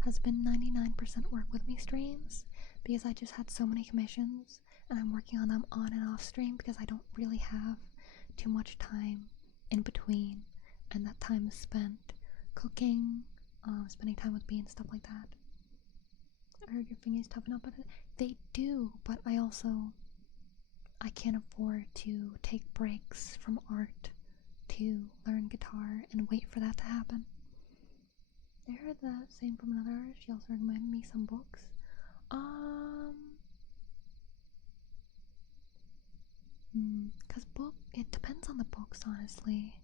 has been 99% work with me streams, because I just had so many commissions and I'm working on them on and off stream because I don't really have too much time in between, and that time is spent cooking, spending time with Bee and stuff like that. I heard your fingers toughen up, but they do, but I can't afford to take breaks from art to learn guitar and wait for that to happen. I heard the same from another artist. She also recommended me some books. Cause it depends on the books, honestly.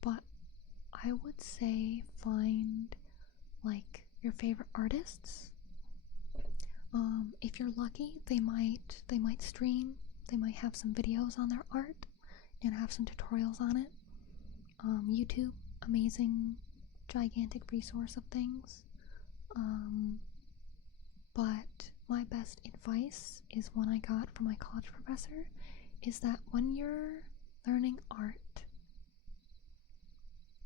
But I would say find like your favorite artists. If you're lucky, they might stream. They might have some videos on their art and have some tutorials on it. YouTube, amazing, gigantic resource of things. But my best advice is one I got from my college professor, is that when you're learning art,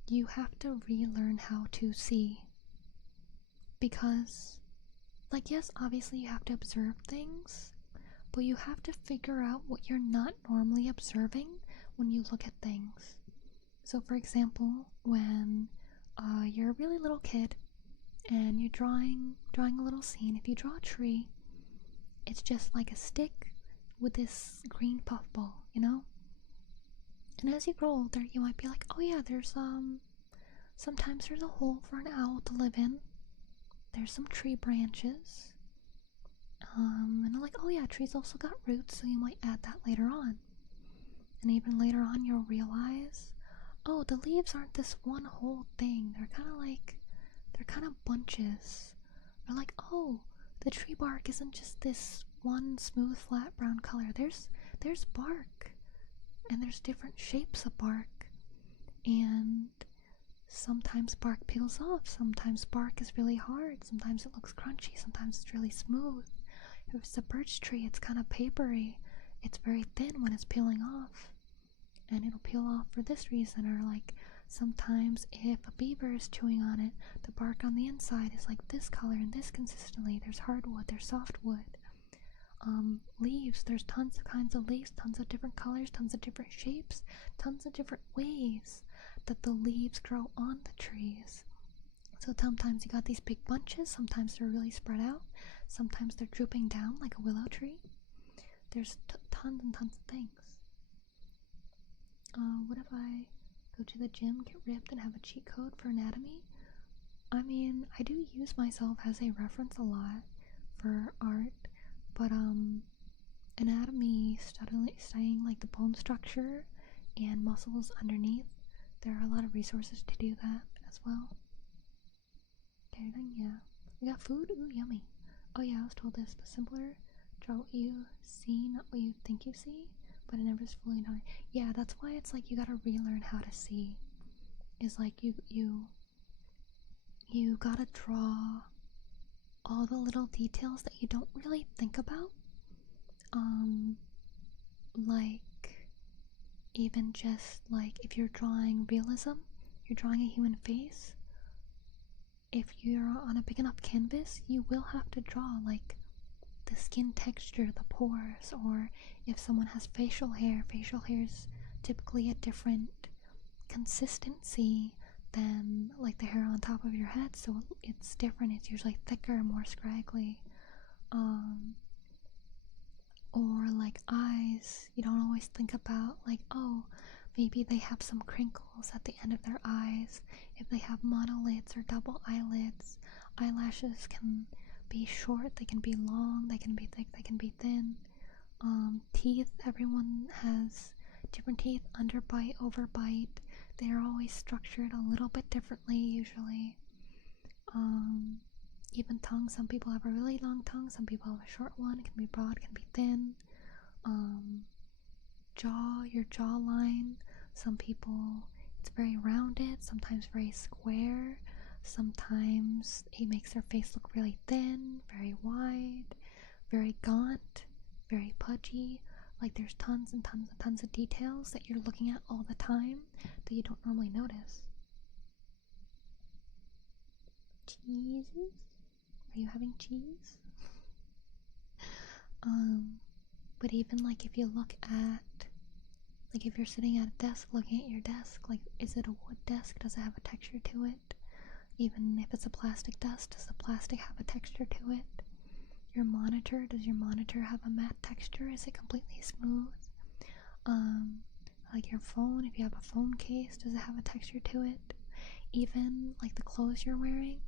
you have to relearn how to see. Because, like, yes, obviously you have to observe things, but you have to figure out what you're not normally observing when you look at things. So, for example, when you're a really little kid and you're drawing a little scene, if you draw a tree, it's just like a stick with this green puffball, you know? And as you grow older, you might be like, oh yeah, sometimes there's a hole for an owl to live in. There's some tree branches. And I'm like, oh yeah, trees also got roots, so you might add that later on. And even later on, you'll realize, oh, the leaves aren't this one whole thing. They're kind of bunches. Or like, oh, the tree bark isn't just this one smooth, flat brown color. There's bark, and there's different shapes of bark, and sometimes bark peels off, sometimes bark is really hard, sometimes it looks crunchy, sometimes it's really smooth. If it's a birch tree, it's kind of papery. It's very thin when it's peeling off, and it'll peel off for this reason. Or like, sometimes if a beaver is chewing on it, the bark on the inside is like this color and this consistently. There's hardwood, there's softwood. Leaves, there's tons of kinds of leaves, tons of different colors, tons of different shapes, tons of different ways that the leaves grow on the trees. So sometimes you got these big bunches, sometimes they're really spread out, sometimes they're drooping down like a willow tree. There's tons and tons of things. What if I go to the gym, get ripped, and have a cheat code for anatomy? I mean, I do use myself as a reference a lot for art, but anatomy, studying like the bone structure and muscles underneath, there are a lot of resources to do that as well. Okay, then yeah. We got food? Ooh, yummy. Oh yeah, I was told this, but simpler. Draw what you see, not what you think you see, but it never is fully known. Yeah, that's why it's like you gotta relearn how to see. Is like you gotta draw all the little details that you don't really think about. Like, even just like if you're drawing realism, you're drawing a human face. If you're on a big enough canvas, you will have to draw like the skin texture, the pores, or if someone has facial hair is typically a different consistency than like the hair on top of your head, so it's different. It's usually thicker, more scraggly. Or like eyes, you don't always think about like, oh, maybe they have some crinkles at the end of their eyes. If they have monolids or double eyelids, eyelashes can be short, they can be long, they can be thick, they can be thin. Teeth, everyone has different teeth, underbite, overbite. They're always structured a little bit differently usually. Even tongue, some people have a really long tongue, some people have a short one. It can be broad, it can be thin. your jawline. Some people, it's very rounded, sometimes very square, sometimes it makes their face look really thin, very wide, very gaunt, very pudgy. Like there's tons and tons and tons of details that you're looking at all the time that you don't normally notice. Cheeses? Are you having cheese? But even like if you look at, like if you're sitting at a desk looking at your desk, like is it a wood desk? Does it have a texture to it? Even if it's a plastic desk, does the plastic have a texture to it? Your monitor, does your monitor have a matte texture? Is it completely smooth? Like your phone, if you have a phone case, does it have a texture to it? Even like the clothes you're wearing,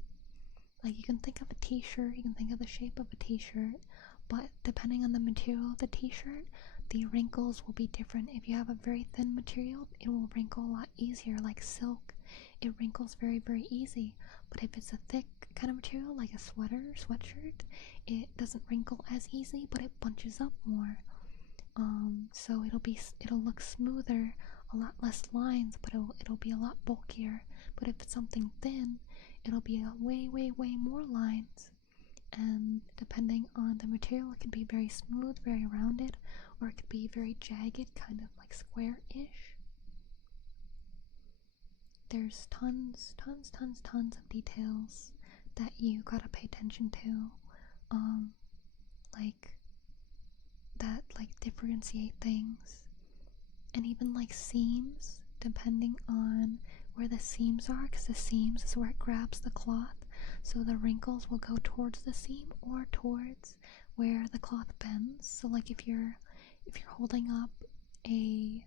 like you can think of a t-shirt, you can think of the shape of a t-shirt, but depending on the material of the t-shirt, the wrinkles will be different. If you have a very thin material, it will wrinkle a lot easier, like silk. It wrinkles very, very easy. But if it's a thick kind of material, like a sweater, sweatshirt, it doesn't wrinkle as easy, but it bunches up more. So it'll look smoother, a lot less lines, but it'll be a lot bulkier. But if it's something thin, it'll be a way, way, way more lines. And depending on the material, it can be very smooth, very rounded, or it could be very jagged, kind of like square-ish. There's tons of details that you gotta pay attention to, like that like differentiate things. And even like seams, depending on where the seams are, because the seams is where it grabs the cloth, so the wrinkles will go towards the seam or towards where the cloth bends. So like if you're holding up a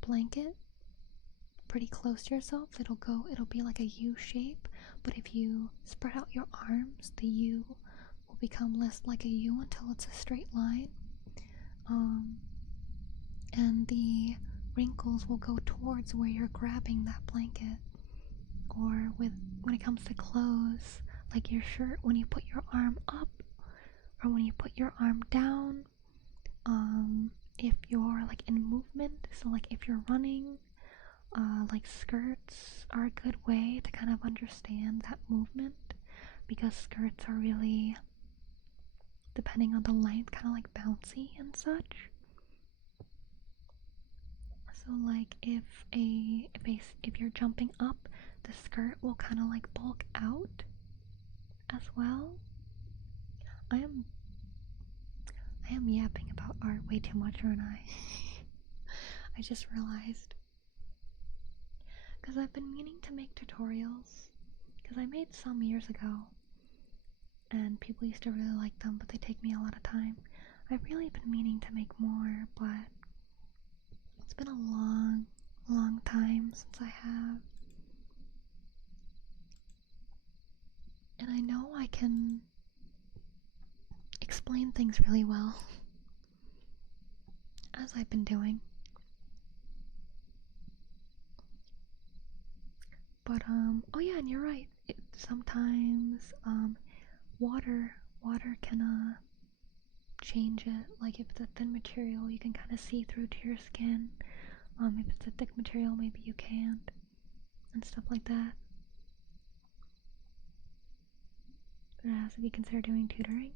blanket pretty close to yourself, it'll be like a U shape, but if you spread out your arms, the U will become less like a U until it's a straight line. And the wrinkles will go towards where you're grabbing that blanket. Or when it comes to clothes, like your shirt, when you put your arm up or when you put your arm down, if you're like in movement, so like if you're running, like skirts are a good way to kind of understand that movement, because skirts are really, depending on the length, kind of like bouncy and such. So like if you're jumping up, the skirt will kind of like bulk out as well. I am yapping about art way too much, aren't I? I just realized, because I've been meaning to make tutorials, because I made some years ago and people used to really like them, but they take me a lot of time. I've really been meaning to make more, but it's been a long time since I have. And I know I can explain things really well, as I've been doing. But, oh yeah, and you're right. Sometimes, water can, change it. Like if it's a thin material, you can kind of see through to your skin. If it's a thick material, maybe you can't, and stuff like that. But it has to be considered doing tutoring.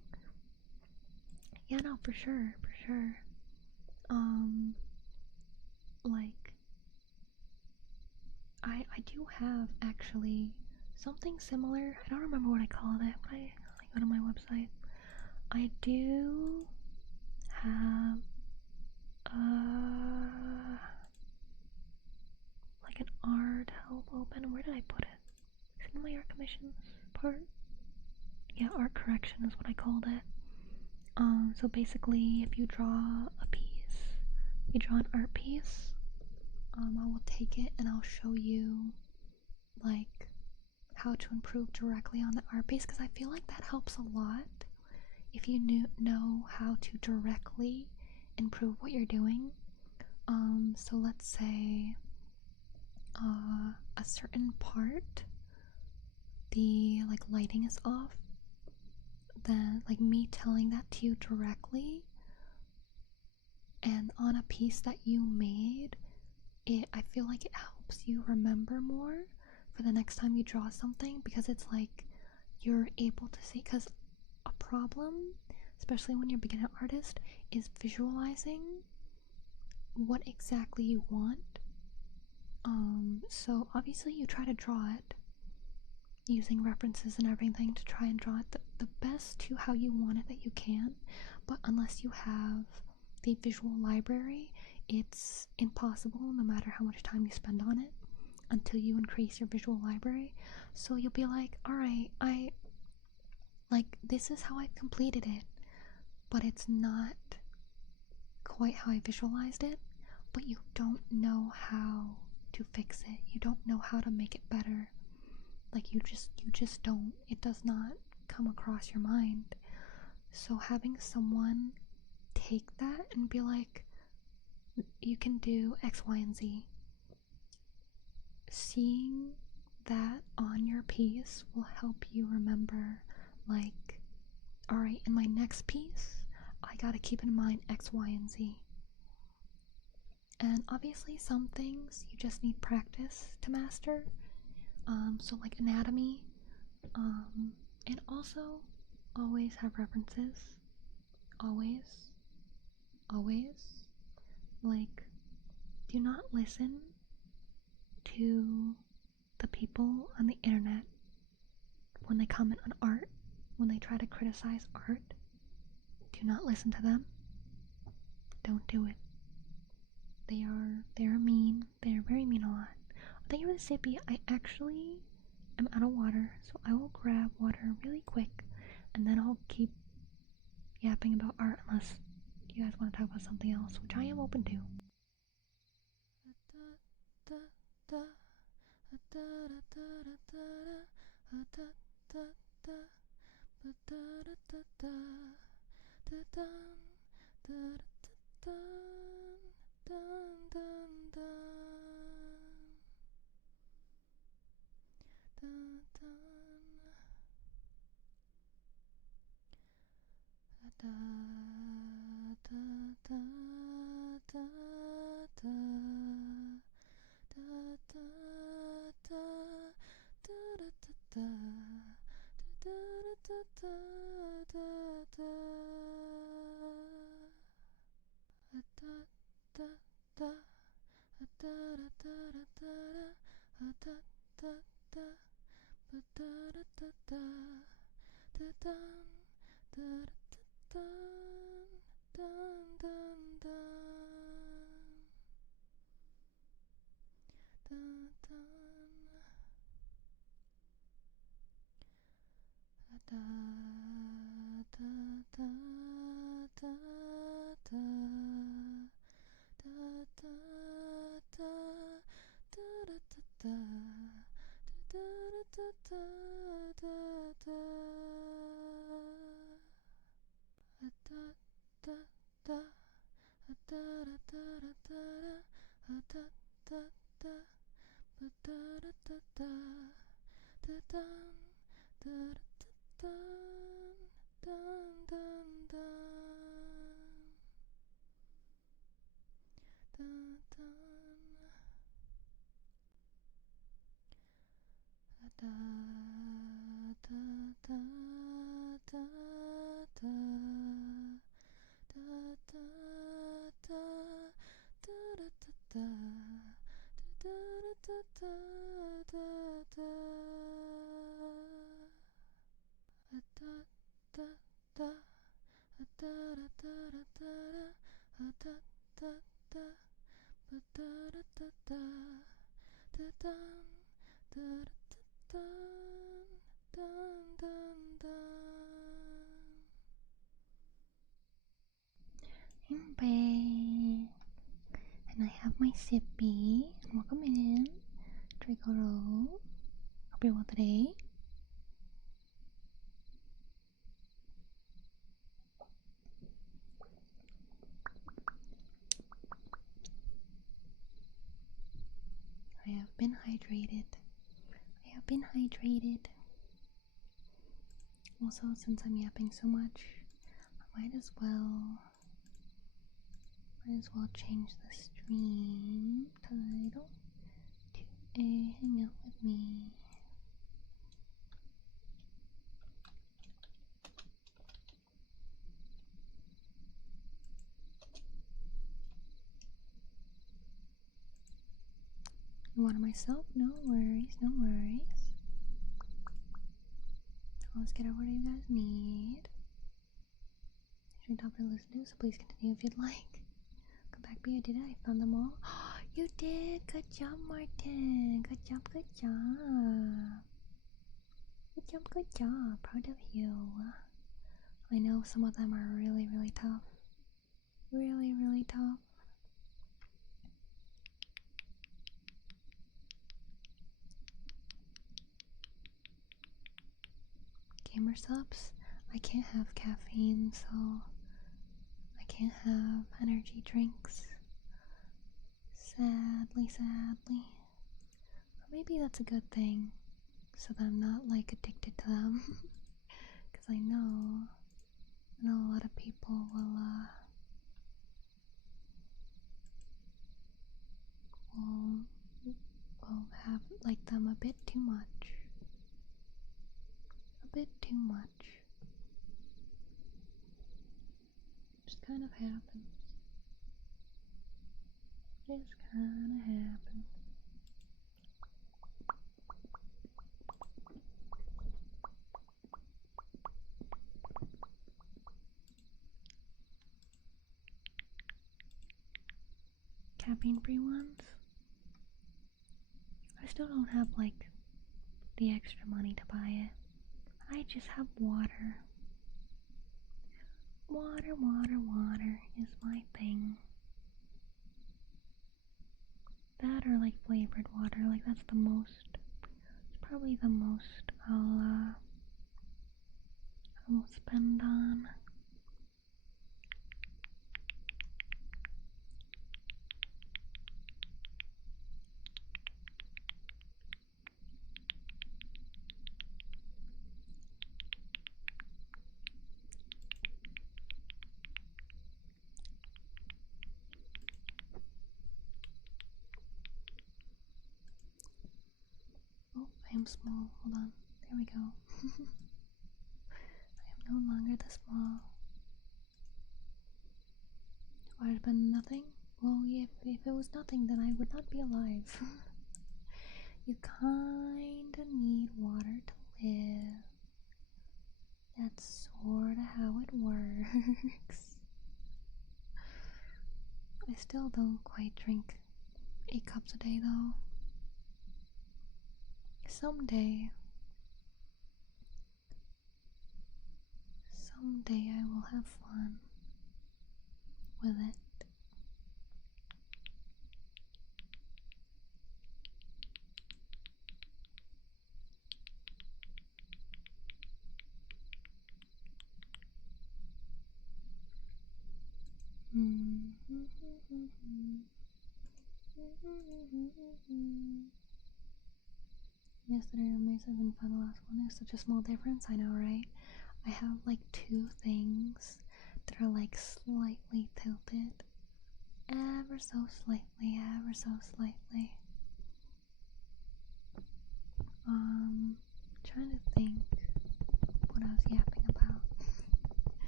Yeah, no, for sure. Like, I do have actually something similar. I don't remember what I called it when I go to my website. I do have like an art help open. Where did I put it? Is it in my art commissions part? Yeah, art correction is what I called it. So basically, if you draw a piece, you draw an art piece, I will take it and I'll show you like how to improve directly on the art piece, because I feel like that helps a lot if you know how to directly improve what you're doing. So let's say a certain part, the like lighting is off, then like me telling that to you directly And on a piece that you made, I feel like it helps you remember more for the next time you draw something, because it's like you're able to see, because a problem, especially when you're a beginner artist, is visualizing what exactly you want. So obviously you try to draw it using references and everything to try and draw it the best to how you want it that you can, but unless you have the visual library, it's impossible no matter how much time you spend on it until you increase your visual library. So you'll be like, alright, this is how I've completed it, but it's not quite how I visualized it, but you don't know how to fix it. You don't know how to make it better. Like, you just don't. It does not come across your mind. So having someone take that and be like, you can do X, Y, and Z. Seeing that on your piece will help you remember, like, alright, in my next piece, I gotta keep in mind X, Y, and Z. And obviously some things you just need practice to master. So like anatomy, and also always have references. Always. Like, do not listen to the people on the internet when they comment on art, when they try to criticize art. Do not listen to them. Don't do it. They are mean. They are very mean a lot. Thank you for the sippy. I actually am out of water, so I will grab water really quick, and then I'll keep yapping about art unless you guys want to talk about something else, which I am open to. I'm back, and I have my sippy. Welcome in, Dracoro. Hope you're well today. I have been hydrated. Also, since I'm yapping so much, I might as well Might as well change the stream title to a hang out with me. You want myself? No worries, no worries. Let's get over what you guys need. Should top your list to, so please continue if you'd like. Come back, B, I did it. I found them all. You did! Good job, Martin! Good job, good job! Good job, good job! Proud of you. I know some of them are really, really tough. Really, really tough. Gamer subs? I can't have caffeine, so I can't have energy drinks. Sadly, sadly. Or maybe that's a good thing, so that I'm not like addicted to them. Because I know a lot of people will have like them a bit too much. A bit too much. Just kind of happens. Just kind of happens. Caffeine-free ones? I still don't have like the extra money to buy it. I just have water. Water, water, water is my thing. That or like flavored water, like that's the most, it's probably the most I will spend on. Oh, I am small. Hold on. There we go. I am no longer the small. Would it have been nothing? Well, if it was nothing, then I would not be alive. You kinda need water to live. That's sorta how it works. I still don't quite drink 8 cups a day though. Someday I will have fun with it. Yesterday I may have been fun. The last one is such a small difference. I know, right? I have like 2 things that are like slightly tilted. Ever so slightly, ever so slightly. Trying to think what I was yapping about.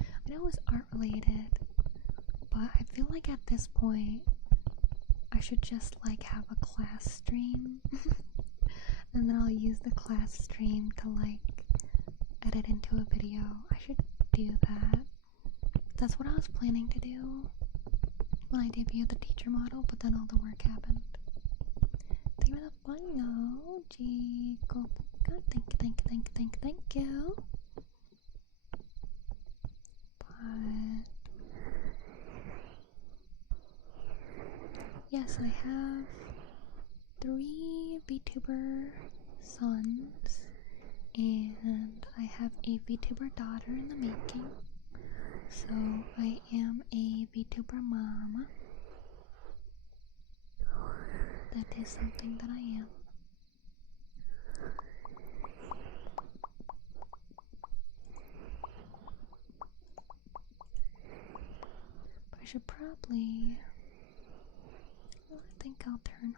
I know it was art related, but I feel like at this point I should just like have a class stream and then I'll use the class stream to like edit into a video. I should do that. That's what I was planning to do when I debuted the teacher model, but then all the work happened. Thank you for the follow, Chico. God, thank you. But yes, I have 3 VTuber sons, and I have a VTuber daughter in the making. So I am a VTuber mama. That is something that I am. But I should probably, I think I'll turn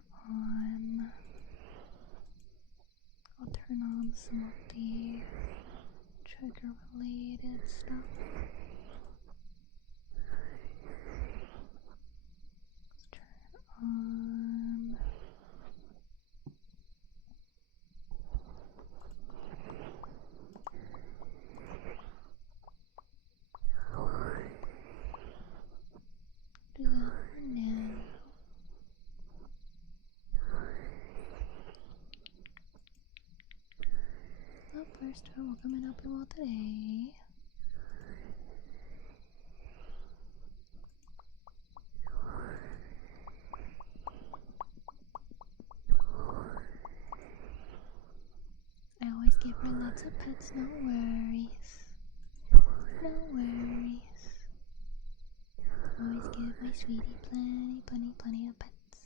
on some of the trigger related stuff. Let's turn on do that for now. Well, first we're coming up with all today. I always give her lots of pets, no worries. No worries. Always give my sweetie plenty of pets.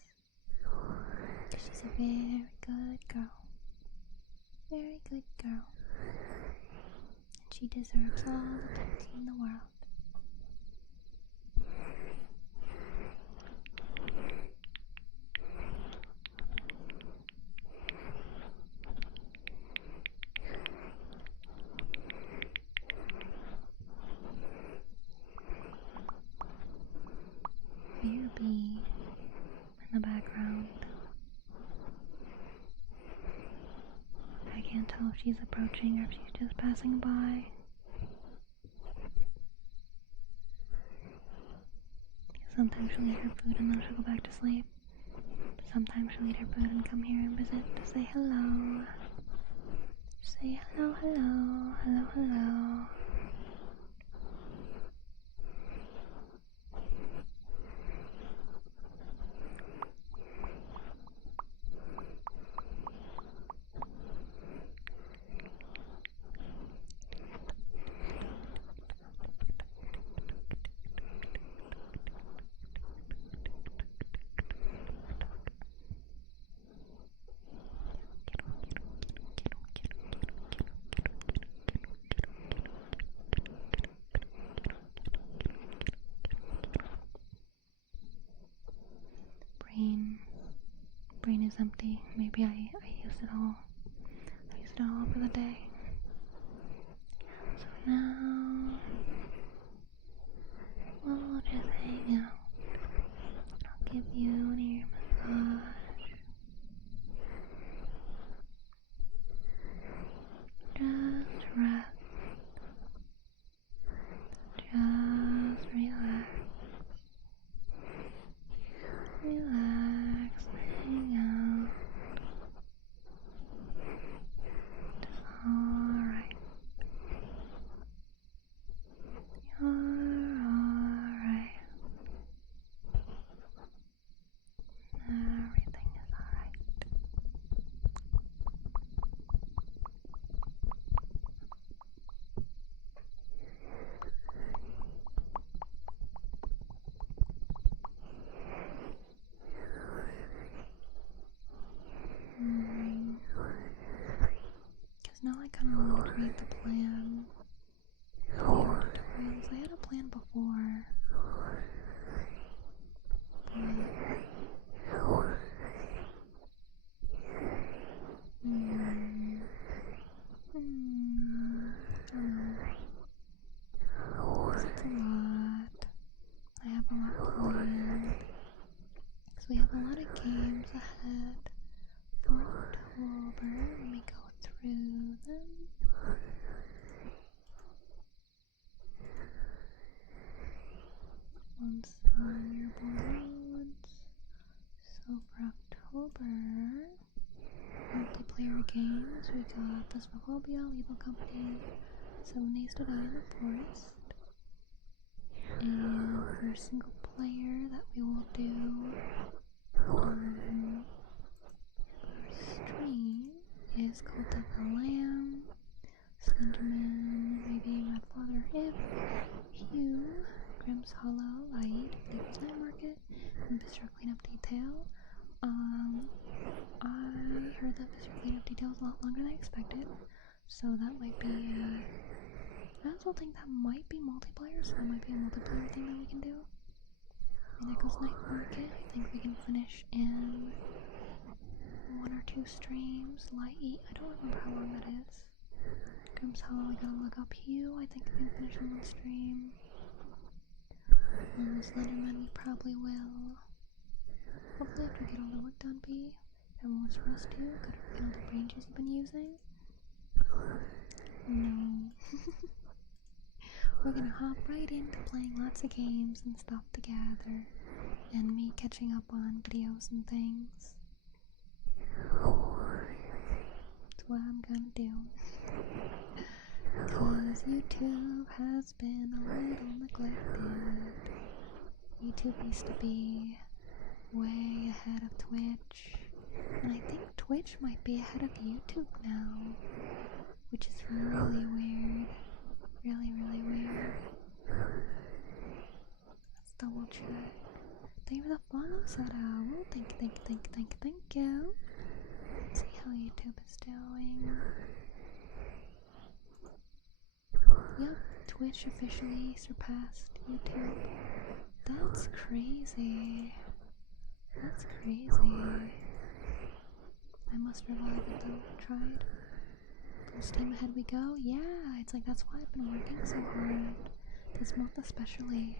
She's a very good girl. Very good girl. And she deserves all the pets in the world. Bee in the background. I can't tell if she's approaching or if she's just passing by. Sometimes she'll eat her food and then she'll go back to sleep. Sometimes she'll eat her food and come here and visit to say hello. Say hello, hello, hello, hello. Brain is empty. Maybe I used it all. I used it all for the day. So now we'll just hang out. I'll give you an ear massage. Just rest. Just relax. Relax, hang out. It's alright. You're alright. Everything is alright. Because now I kind of want to create the plan. The tutorials. I had a plan before. But it's a lot. I have a lot planned. So we have a lot of games ahead for October. Let me go through them. Once on your boards. So for October, multiplayer games, we got Phasmophobia, Lethal Company, 7 Days to Die in the Forest. And for single player that we will do on stream is Cult of the Lamb, Slenderman, Maybe Mad Father If, Hugh, Grimm's Hollow, Light, Bleaker's Night Market, and Visceral Cleanup Detail. I heard that Visceral Cleanup Detail is a lot longer than I expected, so that might be I also think that might be multiplayer, so that might be a multiplayer thing that we can do. Nico's night market. I think we can finish in 1 or 2 streams. Light, I don't remember how long that is. Grimm's Hollow, I gotta look up Hugh. I think we can finish in 1 stream. Slenderman, we probably will. Hopefully after we get all the work done, B. Everyone's for us too. Gotta get all the brain juice you've been using. No. We're gonna hop right into playing lots of games and stuff together. And me catching up on videos and things. That's what I'm gonna do. Cause YouTube has been a little neglected. YouTube used to be way ahead of Twitch. And I think Twitch might be ahead of YouTube now. Which is really weird. Really, really weird. Let's double check. Thank you for the follow, Sarah. Thank you. Let's see how YouTube is doing. Yep, Twitch officially surpassed YouTube. That's crazy. That's crazy. I must revive it though. Tried. Full steam ahead we go. Yeah, it's like that's why I've been working so hard. This month especially.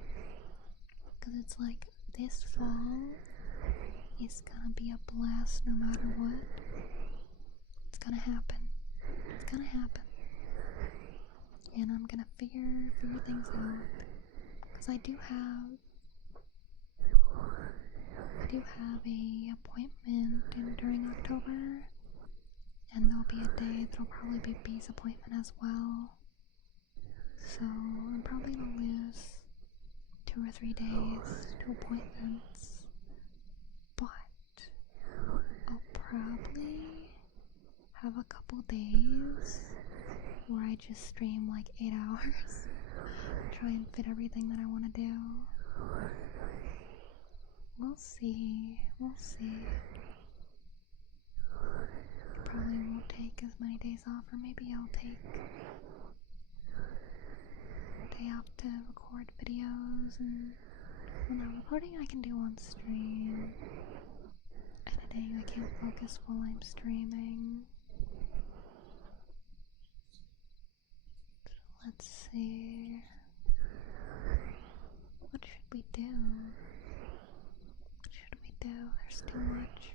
Because it's like this fall is gonna be a blast no matter what. It's gonna happen. It's gonna happen. And I'm gonna figure things out. Because I do have a appointment during October. And there'll be a day there'll probably be B's appointment as well. So I'm probably gonna lose 2 or 3 days to appointments. But I'll probably have a couple days where I just stream like 8 hours. Try and fit everything that I want to do. We'll see. We'll see. Probably won't take as many days off, or maybe I'll take a day off to record videos, and when I'm recording I can do on stream. Editing, I can't focus while I'm streaming. Let's see. What should we do? What should we do? There's too much.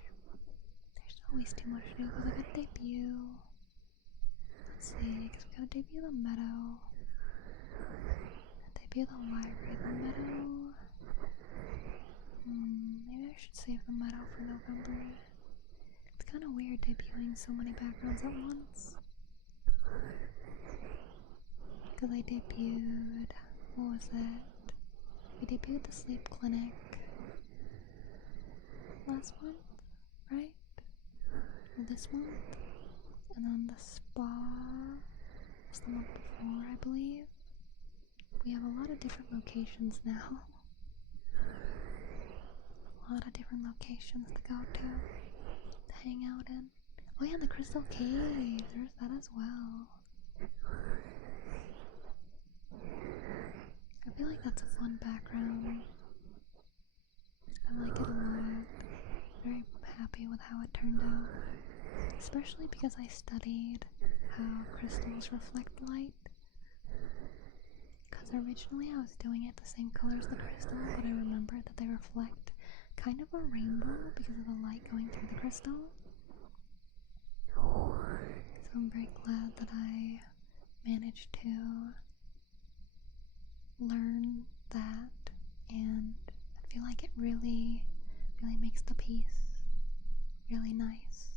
There's always too much to do because I gotta debut. Let's see, because we gotta debut the meadow. Debut the library. The meadow. Maybe I should save the meadow for November. It's kind of weird debuting so many backgrounds at once. Because I debuted, what was it? We debuted the sleep clinic last month, right? Or this month? And then the spa was the month before, I believe. We have a lot of different locations now. A lot of different locations to go to hang out in. Oh yeah, the Crystal Cave, there's that as well. I feel like that's a fun background. I like it a lot. Very happy with how it turned out. Especially because I studied how crystals reflect light. Because originally I was doing it the same color as the crystal, but I remembered that they reflect kind of a rainbow because of the light going through the crystal. So I'm very glad that I managed to learn that, and I feel like it really makes the piece really nice.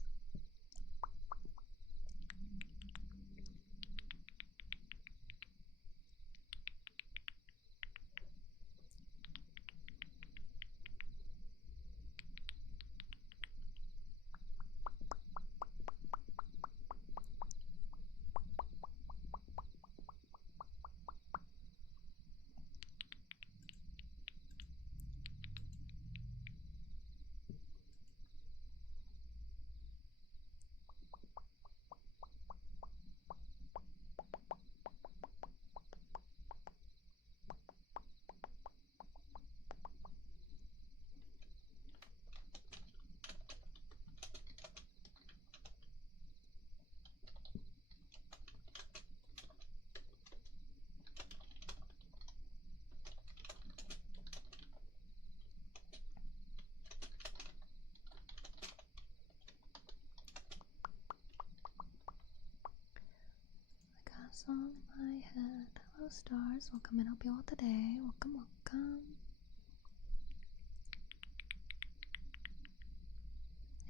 song in my head. Hello stars, welcome and hope you all today. Welcome, welcome.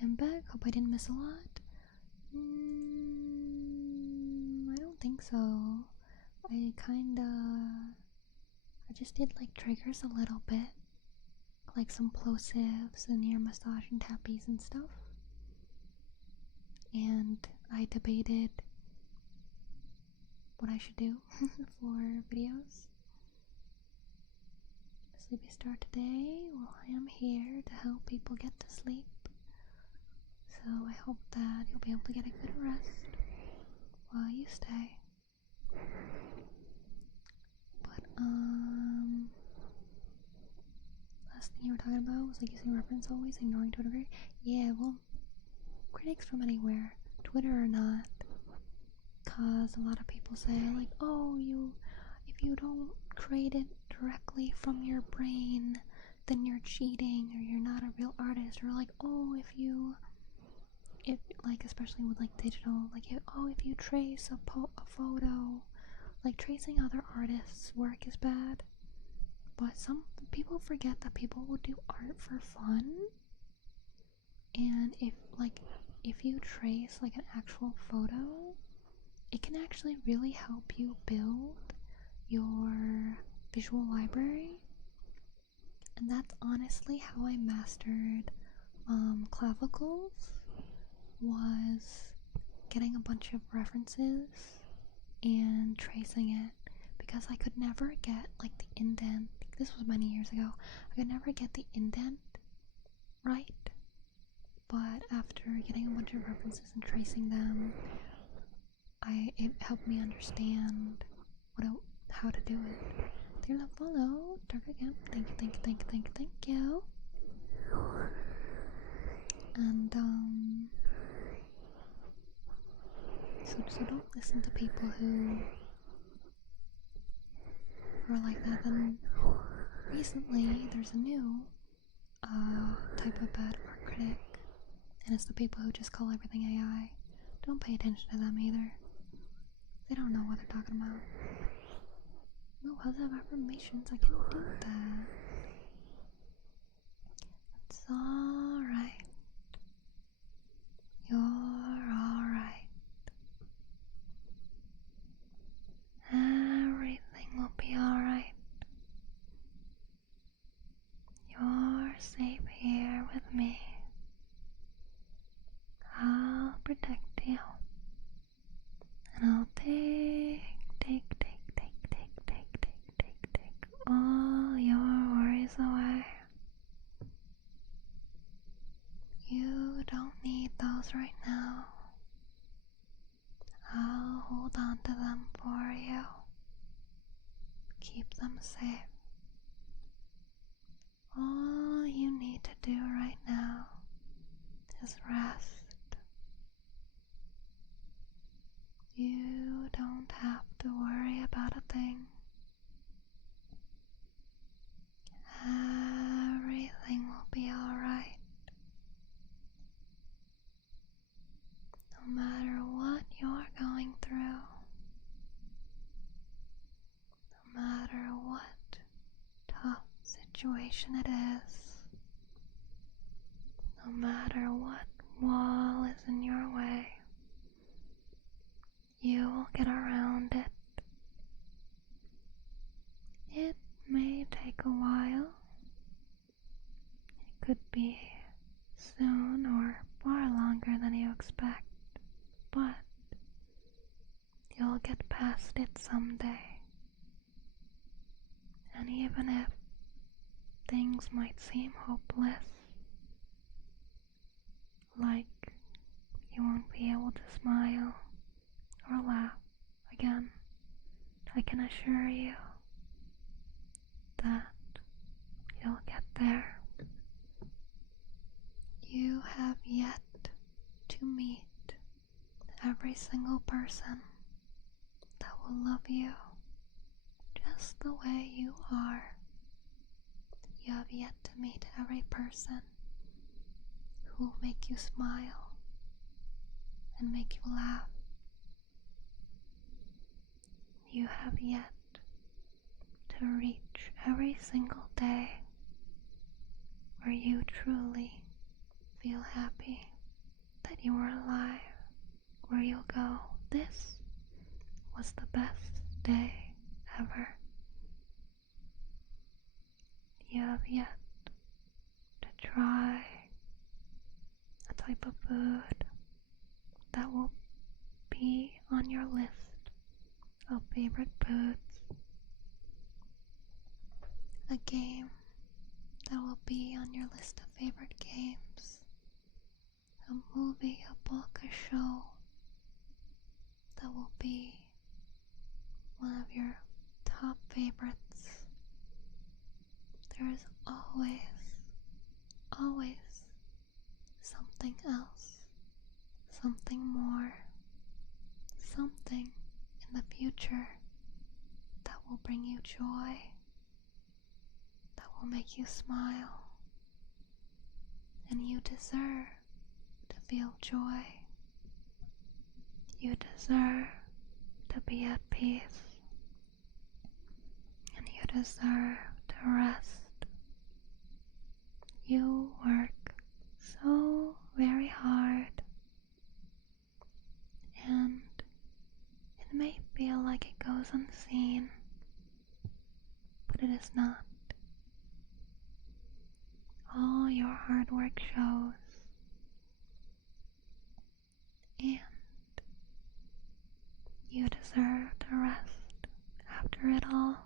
I'm back, hope I didn't miss a lot. I don't think so. I just did like triggers a little bit. Like some plosives and ear massage and tappies and stuff. And I debated what I should do for videos. Sleepy start today. Well, I am here to help people get to sleep. So I hope that you'll be able to get a good rest while you stay. But last thing you were talking about was like using reference always, ignoring Twitter. Yeah, well, critics from anywhere, Twitter or not, cause a lot of people say like, oh, if you don't create it directly from your brain, then you're cheating or you're not a real artist. Or like, oh, if like, especially with like digital, like, if you trace a photo, like tracing other artists' work is bad. But some people forget that people will do art for fun. And if you trace like an actual photo, it can actually really help you build your visual library. And that's honestly how I mastered clavicles, was getting a bunch of references and tracing it, because I could never get like the indent. This was many years ago. I could never get the indent right. But after getting a bunch of references and tracing them, it helped me understand how to do it. Dear love, follow, dark again. Thank you. And so don't listen to people who are like that. And recently, there's a new type of bad art critic, and it's the people who just call everything AI. Don't pay attention to them either. They don't know what they're talking about. No positive affirmations, I can do that. It's alright. You're alright. Everything will be alright. You're safe here with me. I'll protect you. And I'll take all your worries away. You don't need those right now. I'll hold on to them for you. Keep them safe. All you need to do right now is rest. You don't have to worry about a thing. Everything will be alright. No matter what you're going through, no matter what tough situation it is, no matter what wall is in your way, you will get around it. It may take a while. It could be soon or far longer than you expect, but you'll get past it someday. And even if things might seem hopeless, like you won't be able to smile or laugh again, I can assure you that you'll get there. You have yet to meet every single person that will love you just the way you are. You have yet to meet every person who will make you smile and make you laugh. you have yet to reach every single day where you truly feel happy that you are alive, where you'll go, this was the best day ever. You have yet to try a type of food that will be on your list of favorite foods, a game that will be on your list of favorite games, a movie, a book, a show that will be one of your top favorites. There is always something else, something more, something in the future that will bring you joy, that will make you smile, and you deserve to feel joy. You deserve to be at peace, and you deserve to rest. You work so very hard, and it may feel like it goes unseen, but it is not. All your hard work shows, and you deserve to rest after it all.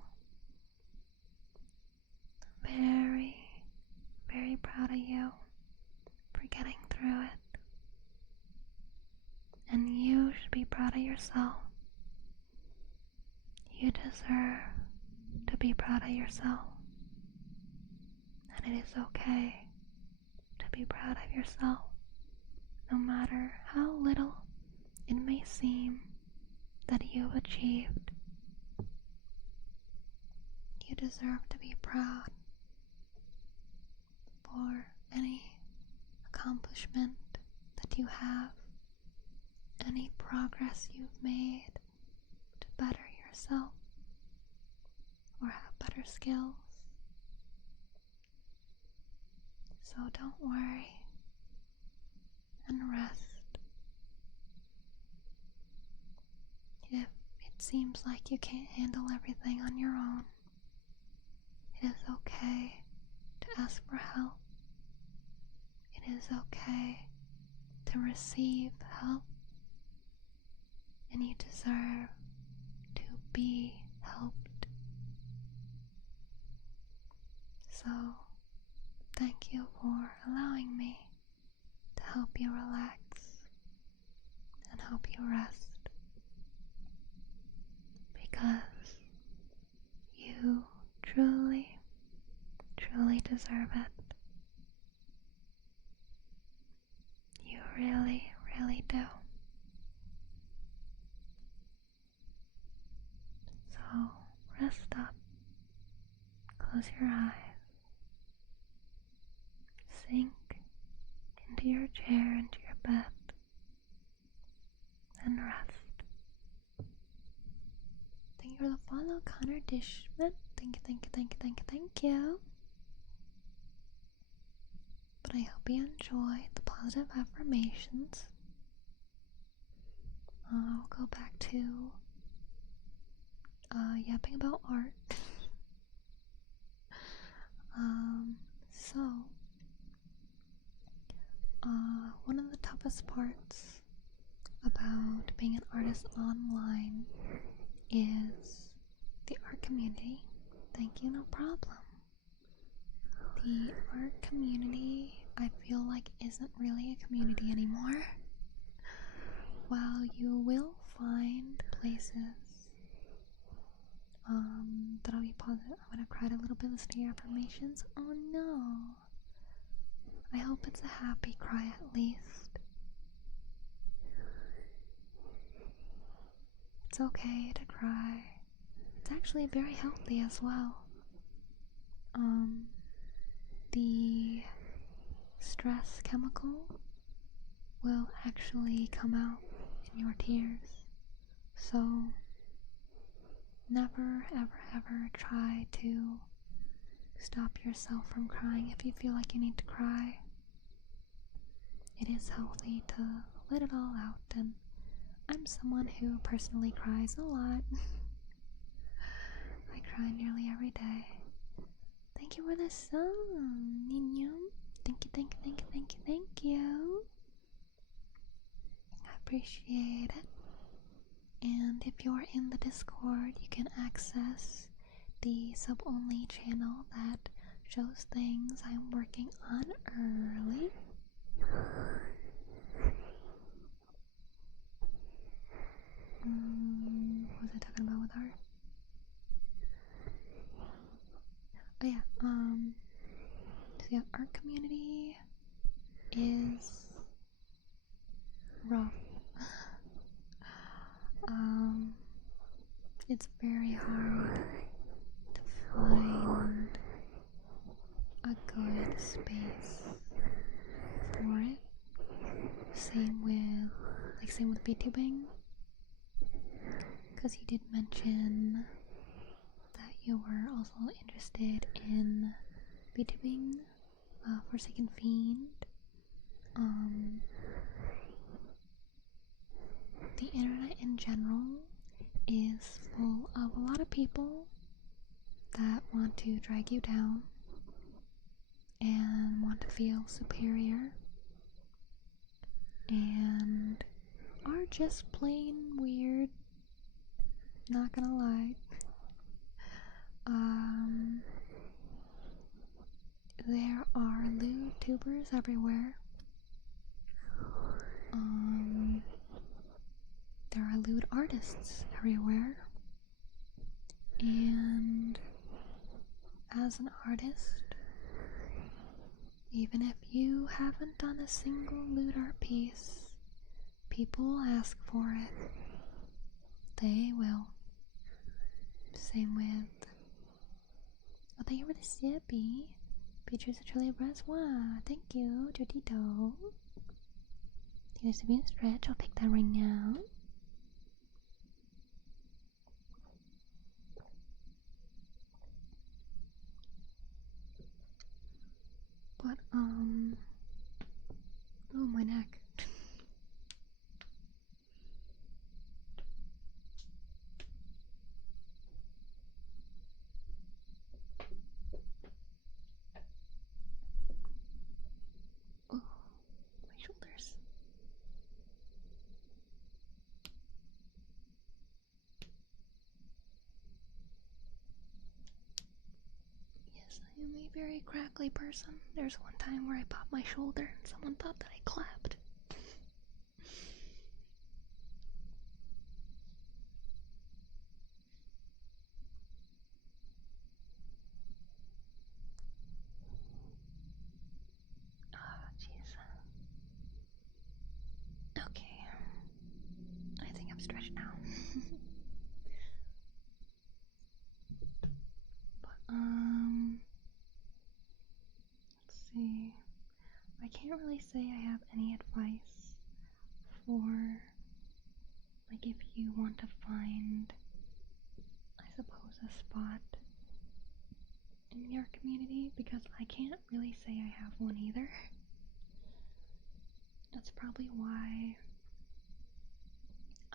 Very, very proud of you for getting through it. And you should be proud of yourself. You deserve to be proud of yourself. And it is okay to be proud of yourself, no matter how little it may seem that you've achieved. You deserve to be proud for any accomplishment that you have, any progress you've made to better yourself or have better skills. So don't worry and rest. If it seems like you can't handle everything on your own, it is okay to ask for help. It is okay to receive help, and you deserve to be helped. So, thank you for allowing me to help you relax and help you rest, because you truly deserve it. You really, really do. So rest up, close your eyes, sink into your chair, into your bed, and rest. Thank you for the follow, Connor Dishman. Thank you. But I hope you enjoy the positive affirmations. I'll go back to yapping about art. So one of the toughest parts about being an artist online is the art community. Thank you, no problem. The art community, I feel like, isn't really a community anymore. While you will find places that I'll be positive. I'm gonna cry a little bit listening to your affirmations. Oh no. I hope it's a happy cry at least. It's okay to cry. It's actually very healthy as well. The stress chemical will actually come out in your tears. So never ever ever try to stop yourself from crying if you feel like you need to cry. It is healthy to let it all out, and I'm someone who personally cries a lot. I cry nearly every day. Thank you for the song, Ninyum. Thank you, thank you, thank you, thank you, thank you. I appreciate it. And if you're in the Discord, you can access the sub-only channel that shows things I'm working on early. What was I talking about with art? Oh yeah, so yeah, art community is rough. It's very hard to find a good space for it. Same with VTubing, because you did mention that you were also interested in VTubing, Forsaken Fiend. The internet in general is full of a lot of people that want to drag you down and want to feel superior and are just plain weird, not gonna lie. There are lewd tubers everywhere. There are lewd artists everywhere. And as an artist, even if you haven't done a single lewd art piece, people ask for it. They will. Same with... Oh, thank you for the sippy. Beatrice Charlie Brassois. Thank you, Jodito. There's to be a stretch. I'll take that right now. But, oh, my neck. Oh, my shoulders. Yes, I am a very crackly person. There's one time where I popped my shoulder and someone thought that I clapped. Oh, jeez. Okay. I think I'm stretched now. But, let's see. I can't really say I have any advice for, like, if you want to find, I suppose, a spot in your community, because I can't really say I have one either. That's probably why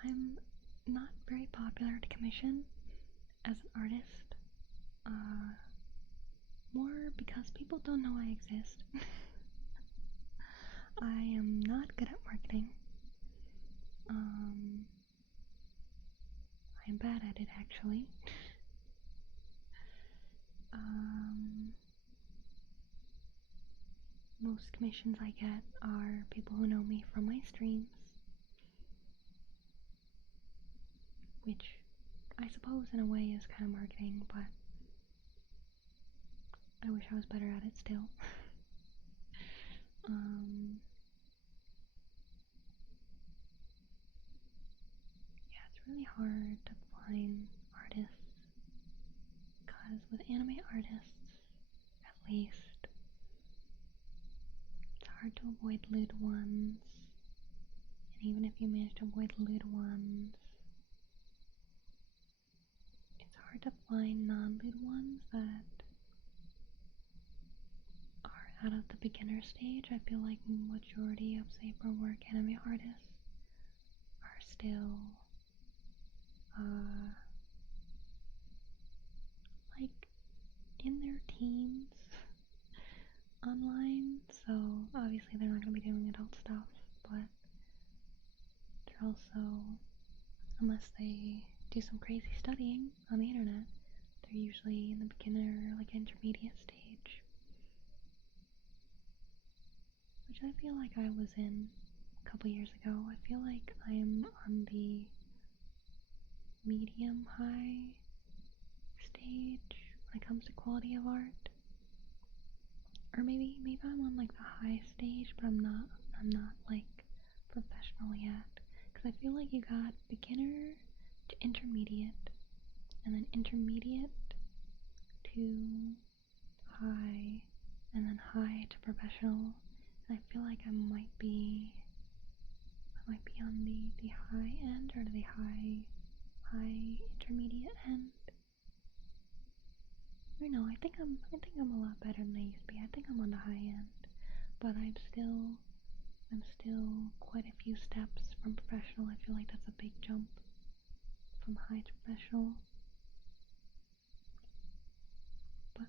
I'm not very popular to commission as an artist. More because people don't know I exist. I am not good at marketing. I am bad at it, actually. Most commissions I get are people who know me from my streams, which I suppose in a way is kind of marketing, but I wish I was better at it still. Yeah, it's really hard to find artists, because with anime artists, at least, it's hard to avoid lewd ones, and even if you manage to avoid lewd ones, it's hard to find non-lewd ones that are out of the beginner stage. I feel like majority of safer work anime artists are still like in their teens online, so obviously they're not going to be doing adult stuff, but they're also, unless they do some crazy studying on the internet, they're usually in the beginner, like intermediate stage, which I feel like I was in a couple years ago. I feel like I am on the medium high stage when it comes to quality of art. Or maybe I'm on like the high stage, but I'm not like professional yet. Because I feel like you got beginner to intermediate, and then intermediate to high, and then high to professional. And I feel like I might be on the high end, or the high intermediate end. Or no, I think I'm a lot better than I used to be. I think I'm on the high end, but I'm still quite a few steps from professional. I feel like that's a big jump from high to professional. But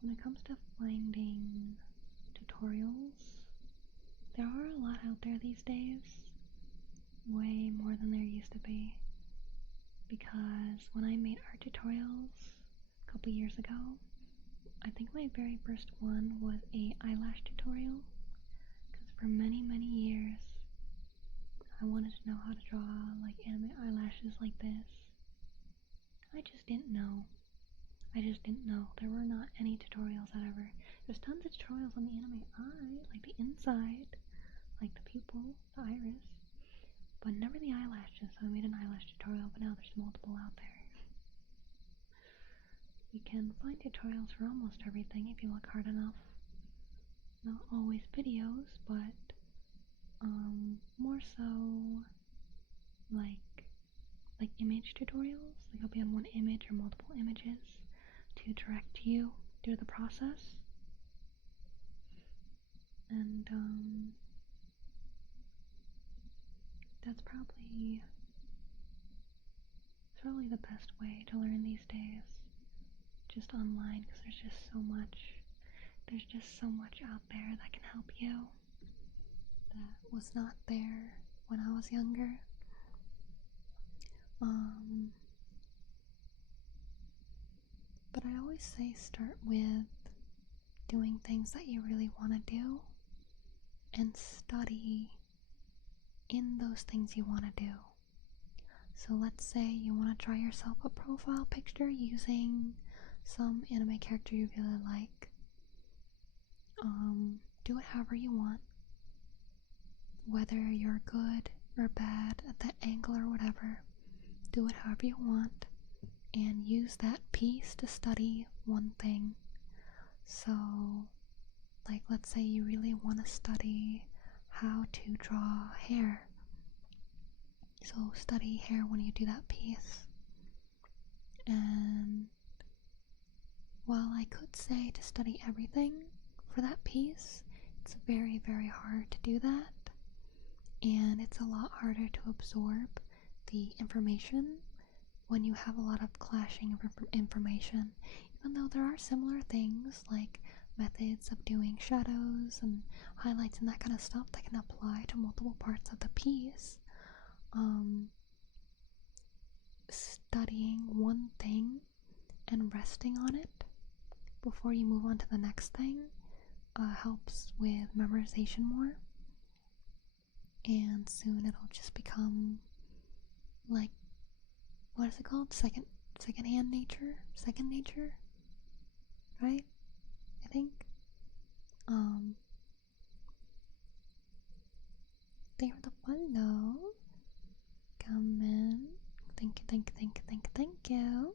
when it comes to finding tutorials, there are a lot out there these days, way more than there used to be. Because when I made art tutorials a couple years ago, I think my very first one was a eyelash tutorial, because for many years I wanted to know how to draw like anime eyelashes like this. I just didn't know. There were not any tutorials ever. There's tons of tutorials on the anime eye, like the inside, like the pupil, the iris, but never the eyelashes. So I made an eyelash tutorial, but now there's multiple out there. You can find tutorials for almost everything if you look hard enough. Not always videos, but more so like image tutorials. Like I'll be on one image or multiple images to direct you through the process. And that's probably the best way to learn these days. Just online, because there's just so much out there that can help you that was not there when I was younger. But I always say start with doing things that you really want to do and study in those things you want to do. So let's say you want to try yourself a profile picture using some anime character you really like. Do it however you want, whether you're good or bad at that angle or whatever. Do it however you want, and use that piece to study one thing. So, like, let's say you really want to study how to draw hair. So study hair when you do that piece. And while I could say to study everything for that piece, it's very hard to do that. And it's a lot harder to absorb the information when you have a lot of clashing of information. Even though there are similar things like methods of doing shadows and highlights and that kind of stuff that can apply to multiple parts of the piece, studying one thing and resting on it before you move on to the next thing helps with memorization more, and soon it'll just become like, what is it called? Second nature, right? I think. Thank you for the follow. Come in. Thank you.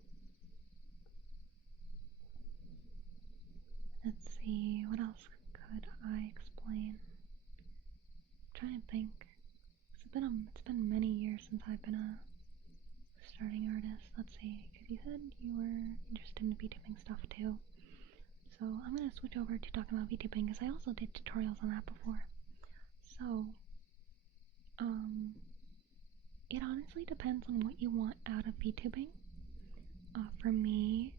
Let's see, what else could I explain? I'm trying to think. It's been many years since I've been a starting artist. Let's see, because you said you were interested in VTubing stuff too. So I'm gonna switch over to talking about VTubing because I also did tutorials on that before. So, it honestly depends on what you want out of VTubing. For me,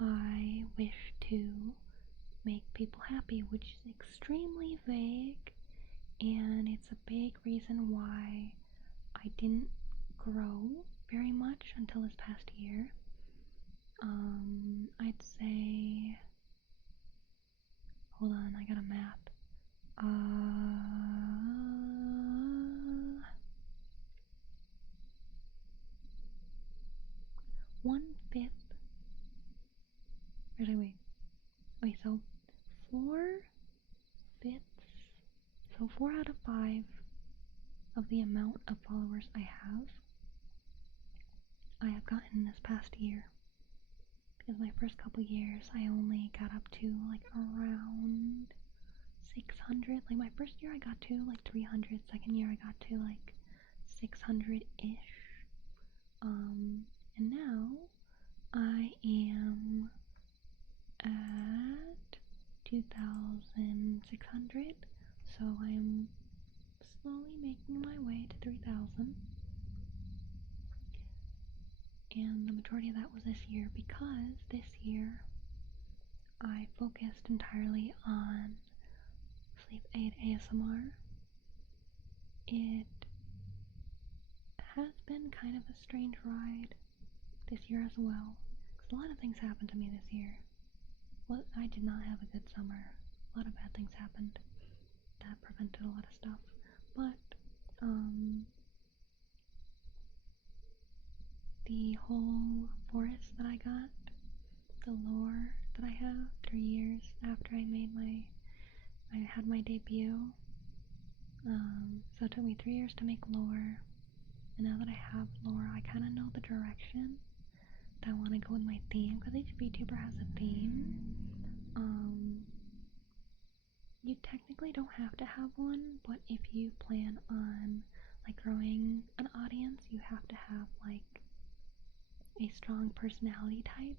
I wish to make people happy, which is extremely vague, and it's a big reason why I didn't grow very much until this past year. I'd say, hold on, I got a map. 1/5. Wait. So 4/5. So 4 out of 5 of the amount of followers I have gotten this past year. Because my first couple years, I only got up to like around 600. Like my first year, I got to like 300. Second year, I got to like 600-ish. And now I am at 2,600. So I am slowly making my way to 3,000. And the majority of that was this year because this year I focused entirely on sleep aid ASMR. It has been kind of a strange ride this year as well, because a lot of things happened to me this year. Well, I did not have a good summer. A lot of bad things happened that prevented a lot of stuff. But, the whole forest that I got, the lore that I have 3 years after I had my debut. So it took me 3 years to make lore, and now that I have lore, I kind of know the direction that I want to go with my theme, because each VTuber has a theme. You technically don't have to have one, but if you plan on like growing an audience, you have to have like a strong personality type.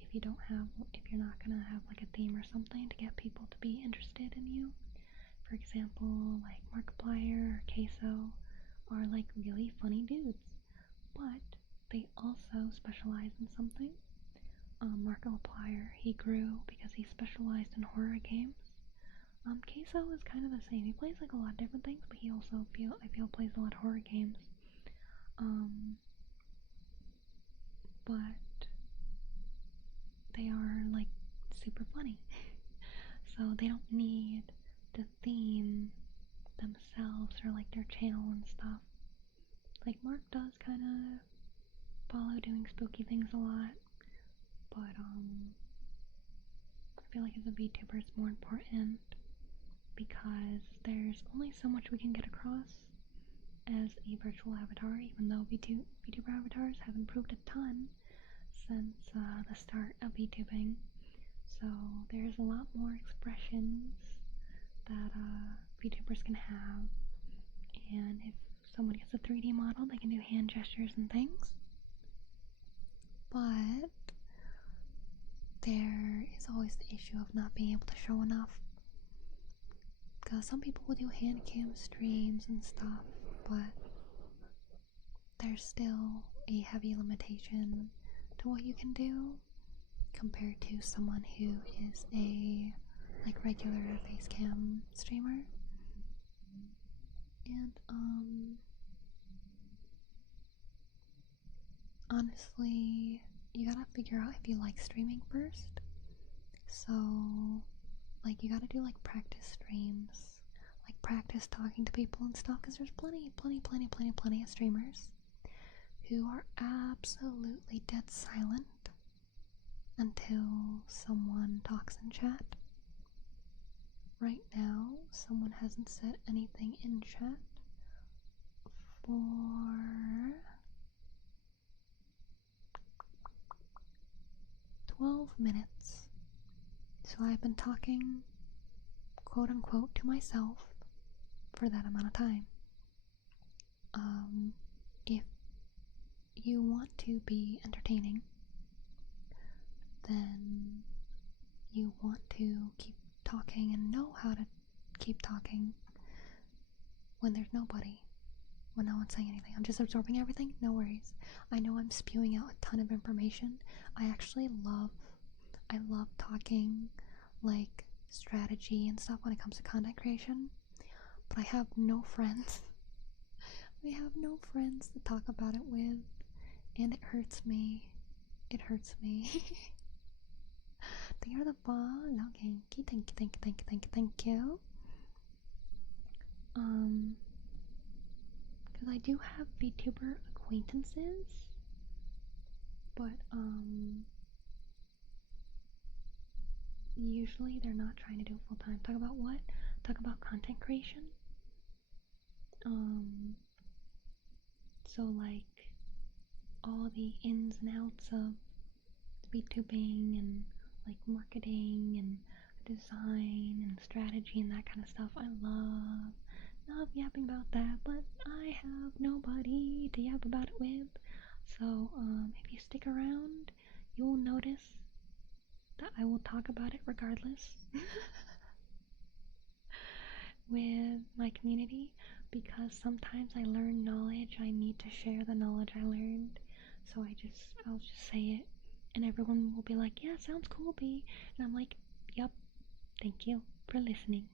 If you're not gonna have like a theme or something to get people to be interested in you. For example, like Markiplier or Queso are like really funny dudes, but they also specialize in something. Markiplier, he grew because he specialized in horror games. Queso is kind of the same. He plays like a lot of different things, but he also I feel plays a lot of horror games. But they are like super funny. So they don't need the theme themselves or like their channel and stuff. Like Mark does kind of follow doing spooky things a lot, but I feel like as a VTuber it's more important because there's only so much we can get across as a virtual avatar, even though VTuber avatars have improved a ton since the start of VTubing. So there's a lot more expressions that VTubers can have, and if someone gets a 3D model, they can do hand gestures and things. But there is always the issue of not being able to show enough, because some people will do hand cam streams and stuff, but there's still a heavy limitation to what you can do compared to someone who is a like regular face cam streamer. And honestly, you gotta figure out if you like streaming first. So like you gotta do like practice streams, like practice talking to people and stuff, because there's plenty of streamers who are absolutely dead silent until someone talks in chat. Right now, someone hasn't said anything in chat for 12 minutes. So I've been talking, quote unquote, to myself for that amount of time. If you want to be entertaining, then you want to keep talking and know how to keep talking when there's nobody, when no one's saying anything. I'm just absorbing everything, no worries. I know I'm spewing out a ton of information. I love talking like strategy and stuff when it comes to content creation, but I have no friends. I have no friends to talk about it with, and it hurts me. It hurts me. Thank you for the follow, Genki. Thank you. Because I do have VTuber acquaintances, but usually they're not trying to do it full time. Talk about what? Talk about content creation. So like all the ins and outs of VTubing and like marketing and design and strategy and that kind of stuff. I love yapping about that, but I have nobody to yap about it with. So if you stick around, you will notice that I will talk about it regardless with my community, because sometimes I learn knowledge. I need to share the knowledge I learned, so I'll just say it, and everyone will be like, yeah, sounds cool, B. And I'm like, yep, thank you for listening.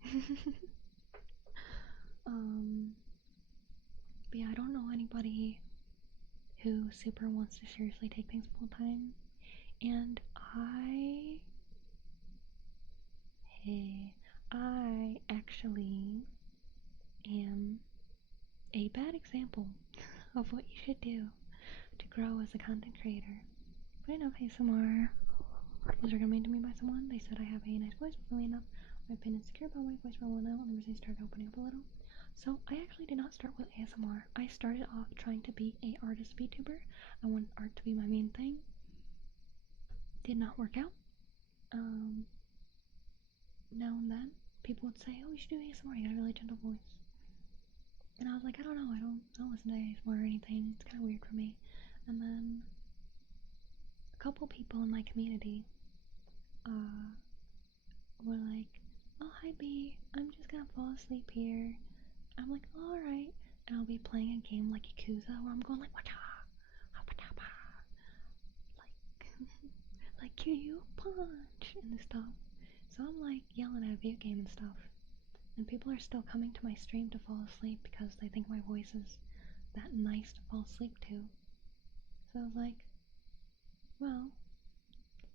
But yeah, I don't know anybody who super wants to seriously take things full time, and I actually am a bad example of what you should do to grow as a content creator. I know ASMR was recommended to me by someone. They said I have a nice voice, but funnily enough, I've been insecure about my voice for a while now, and ever since I started opening up a little. So I actually did not start with ASMR. I started off trying to be a artist VTuber. I wanted art to be my main thing. Did not work out. Now and then, people would say, oh, you should do ASMR, you got a really gentle voice. And I was like, I don't know, I don't listen to ASMR or anything, it's kind of weird for me. And then a couple people in my community were like, oh, hi B, I'm just gonna fall asleep here. I'm like, oh, alright. And I'll be playing a game like Yakuza where I'm going like, wacha, like Kiryu punch and stuff. So I'm like yelling at a video game and stuff, and people are still coming to my stream to fall asleep because they think my voice is that nice to fall asleep to. So I was like, well,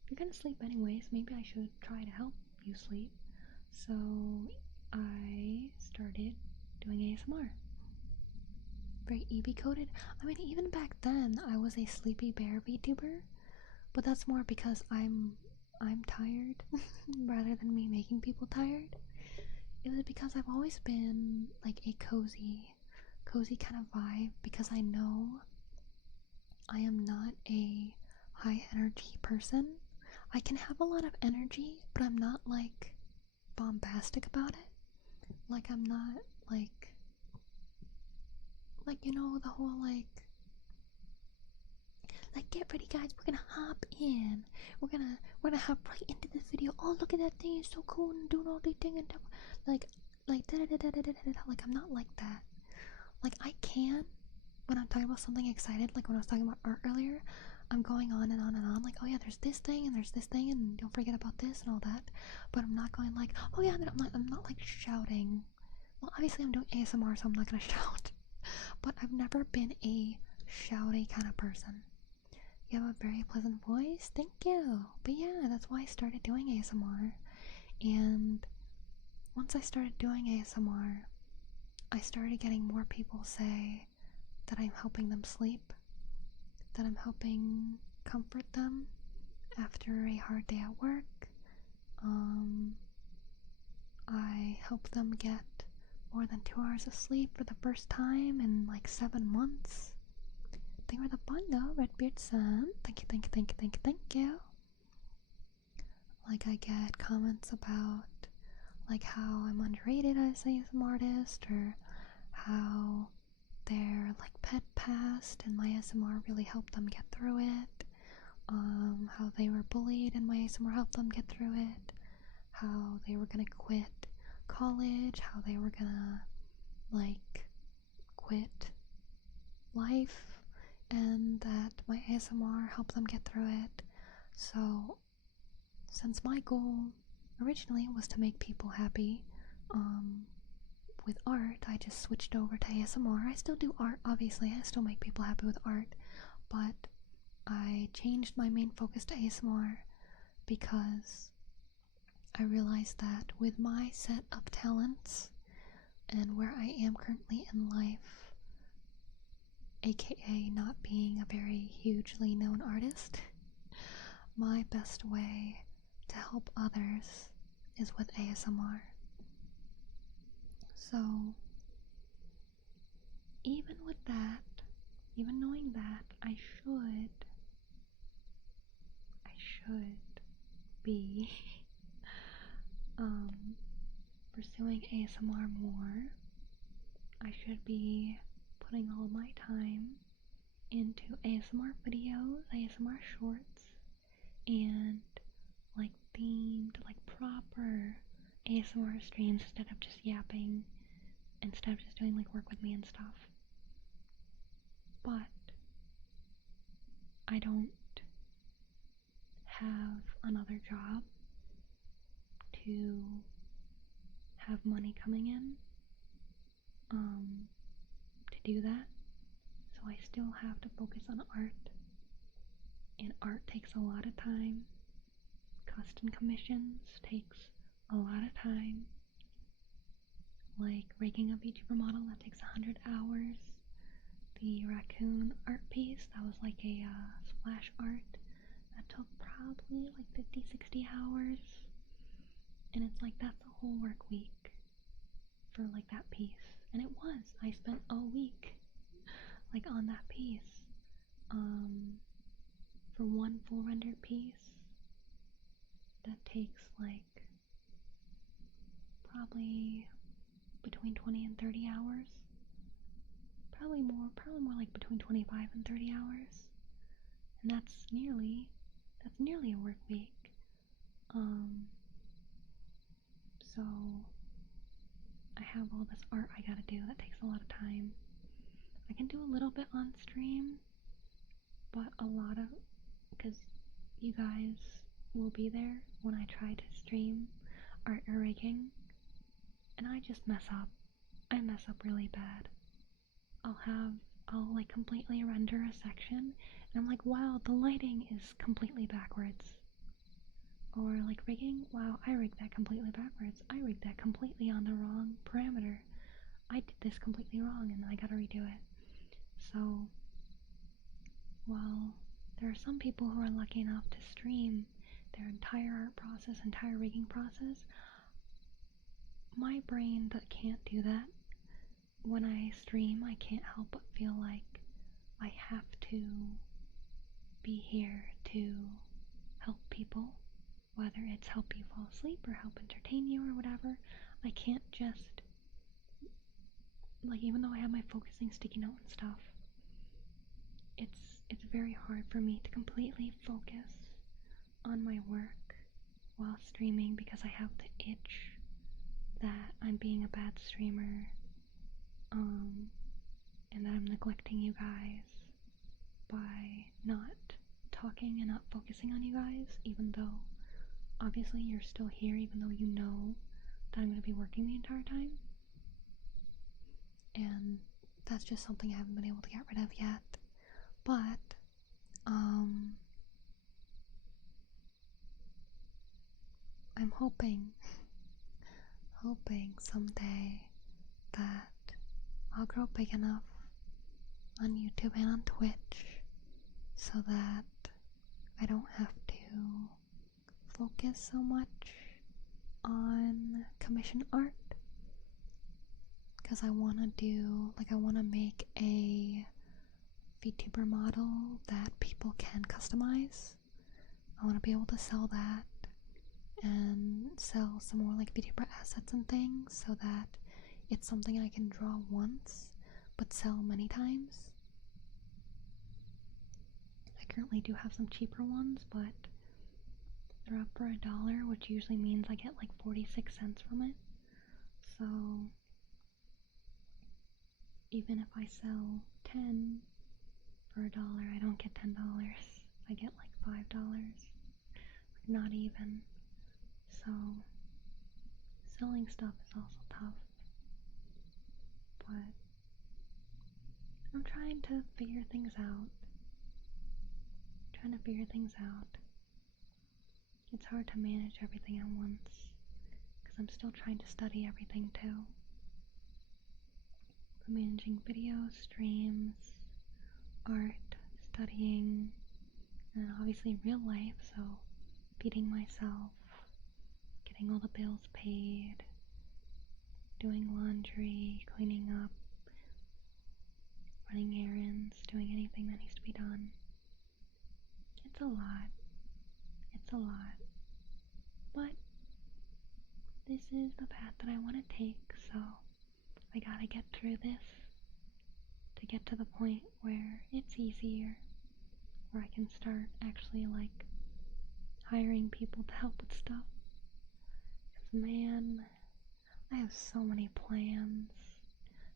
if you're gonna sleep anyways, maybe I should try to help you sleep. So I started doing ASMR. Very EB coded. I mean, even back then I was a sleepy bear VTuber, but that's more because I'm tired rather than me making people tired. It was because I've always been like a cozy kind of vibe, because I know I am not a high energy person. I can have a lot of energy, but I'm not like bombastic about it. Like I'm not like you know, the whole like get ready guys, we're gonna hop in, we're gonna hop right into this video, oh look at that thing, it's so cool and doing all these things and like da da da da da da da. Like I'm not like that. Like I can, when I'm talking about something excited, like when I was talking about art earlier, I'm going on and on and on, like, oh yeah, there's this thing and there's this thing and don't forget about this and all that, but I'm not going like, oh yeah, I'm not like shouting. Well, obviously I'm doing ASMR, so I'm not gonna shout, but I've never been a shouty kind of person. You have a very pleasant voice, thank you. But yeah, that's why I started doing ASMR, and once I started doing ASMR, I started getting more people say that I'm helping them sleep, that I'm helping comfort them after a hard day at work. I help them get more than 2 hours of sleep for the first time in like 7 months. Thank you for the bundle, Redbeard Sun. Thank you. Like I get comments about like how I'm underrated as an artist, or how their like pet passed and my ASMR really helped them get through it. How they were bullied and my ASMR helped them get through it. How they were gonna quit college, how they were gonna like quit life, and that my ASMR helped them get through it. So since my goal originally was to make people happy with art, I just switched over to ASMR. I still do art, obviously, I still make people happy with art, but I changed my main focus to ASMR because I realized that with my set of talents and where I am currently in life, aka not being a very hugely known artist, my best way to help others is with ASMR. So, even with that, even knowing that, I should be pursuing ASMR more. I should be putting all my time into ASMR videos, ASMR shorts, and like themed, like proper ASMR streams instead of just yapping, instead of just doing like work with me and stuff. But I don't have another job to have money coming in to do that, so I still have to focus on art, and art takes a lot of time. Custom commissions takes a lot of time. Like rigging a VTuber model, that takes 100 hours. The raccoon art piece, that was like a splash art, that took probably like 50-60 hours. And it's like, that's a whole work week for like that piece. And it was, I spent a week like on that piece. For one full rendered piece, that takes like probably between 20 and 30 hours. Probably more like between 25 and 30 hours. And that's nearly a work week. So I have all this art I gotta do that takes a lot of time. I can do a little bit on stream, but a lot of, because you guys will be there when I try to stream art or rigging, and I just mess up. I mess up really bad. I'll like completely render a section, and I'm like, wow, the lighting is completely backwards. Or like rigging, wow, I rigged that completely backwards. I rigged that completely on the wrong parameter. I did this completely wrong, and I gotta redo it. So, while there are some people who are lucky enough to stream their entire art process, entire rigging process, my brain that can't do that. When I stream, I can't help but feel like I have to be here to help people, whether it's help you fall asleep or help entertain you or whatever. I can't just, like, even though I have my focusing sticky note and stuff, it's very hard for me to completely focus on my work while streaming because I have the itch that I'm being a bad streamer, and that I'm neglecting you guys by not talking and not focusing on you guys, even though obviously you're still here, even though you know that I'm going to be working the entire time. And that's just something I haven't been able to get rid of yet. But I'm hoping someday that I'll grow big enough on YouTube and on Twitch so that I don't have to focus so much on commission art, because I want to make a VTuber model that people can customize. I want to be able to sell that and sell some more like VTuber assets and things, so that it's something I can draw once, but sell many times. I currently do have some cheaper ones, but they're up for $1, which usually means I get like 46 cents from it. So even if I sell 10 for $1, I don't get $10. I get like $5. Not even. So selling stuff is also tough. But I'm trying to figure things out. It's hard to manage everything at once, because I'm still trying to study everything too. I'm managing videos, streams, art, studying, and obviously real life, so feeding myself, getting all the bills paid, doing laundry, cleaning up, running errands, doing anything that needs to be done. It's a lot. But this is the path that I want to take, so I gotta get through this to get to the point where it's easier, where I can start actually like hiring people to help with stuff. Because man, I have so many plans.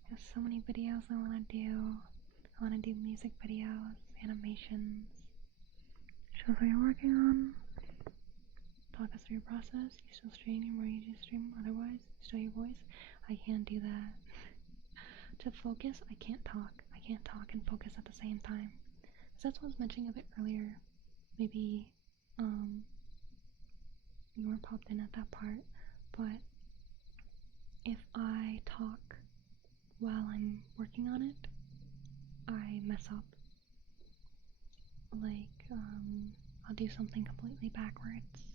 I have so many videos I want to do. I want to do music videos, animations. Shows that you're working on. Talk us through your process. You still streaming or you just stream otherwise? Still your voice? I can't do that. To focus, I can't talk. I can't talk and focus at the same time. So that's what I was mentioning a bit earlier. Maybe you weren't popped in at that part, but if I talk while I'm working on it, I mess up. Like, I'll do something completely backwards.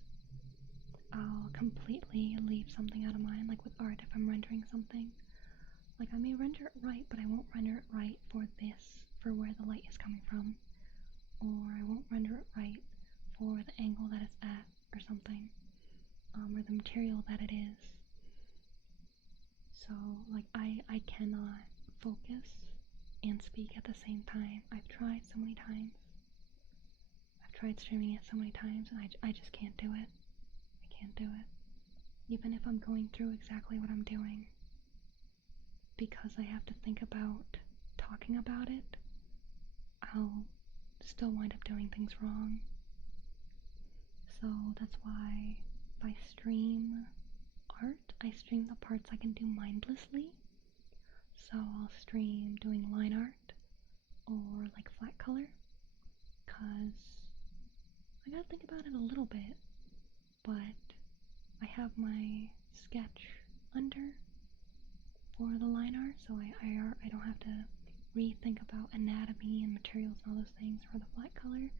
I'll completely leave something out of mind, like with art, if I'm rendering something. Like, I may render it right, but I won't render it right for where the light is coming from. Or I won't render it right for the angle that it's at, or something. Or the material that it is. So, like, I cannot focus and speak at the same time. I've tried so many times. I've tried streaming it so many times, and I just can't do it. I can't do it. Even if I'm going through exactly what I'm doing. Because I have to think about talking about it, I'll still wind up doing things wrong. So that's why if I stream art, I stream the parts I can do mindlessly. So I'll stream doing line art or like flat color, cause I gotta think about it a little bit, but I have my sketch under for the line art, so I don't have to rethink about anatomy and materials and all those things. For the flat color,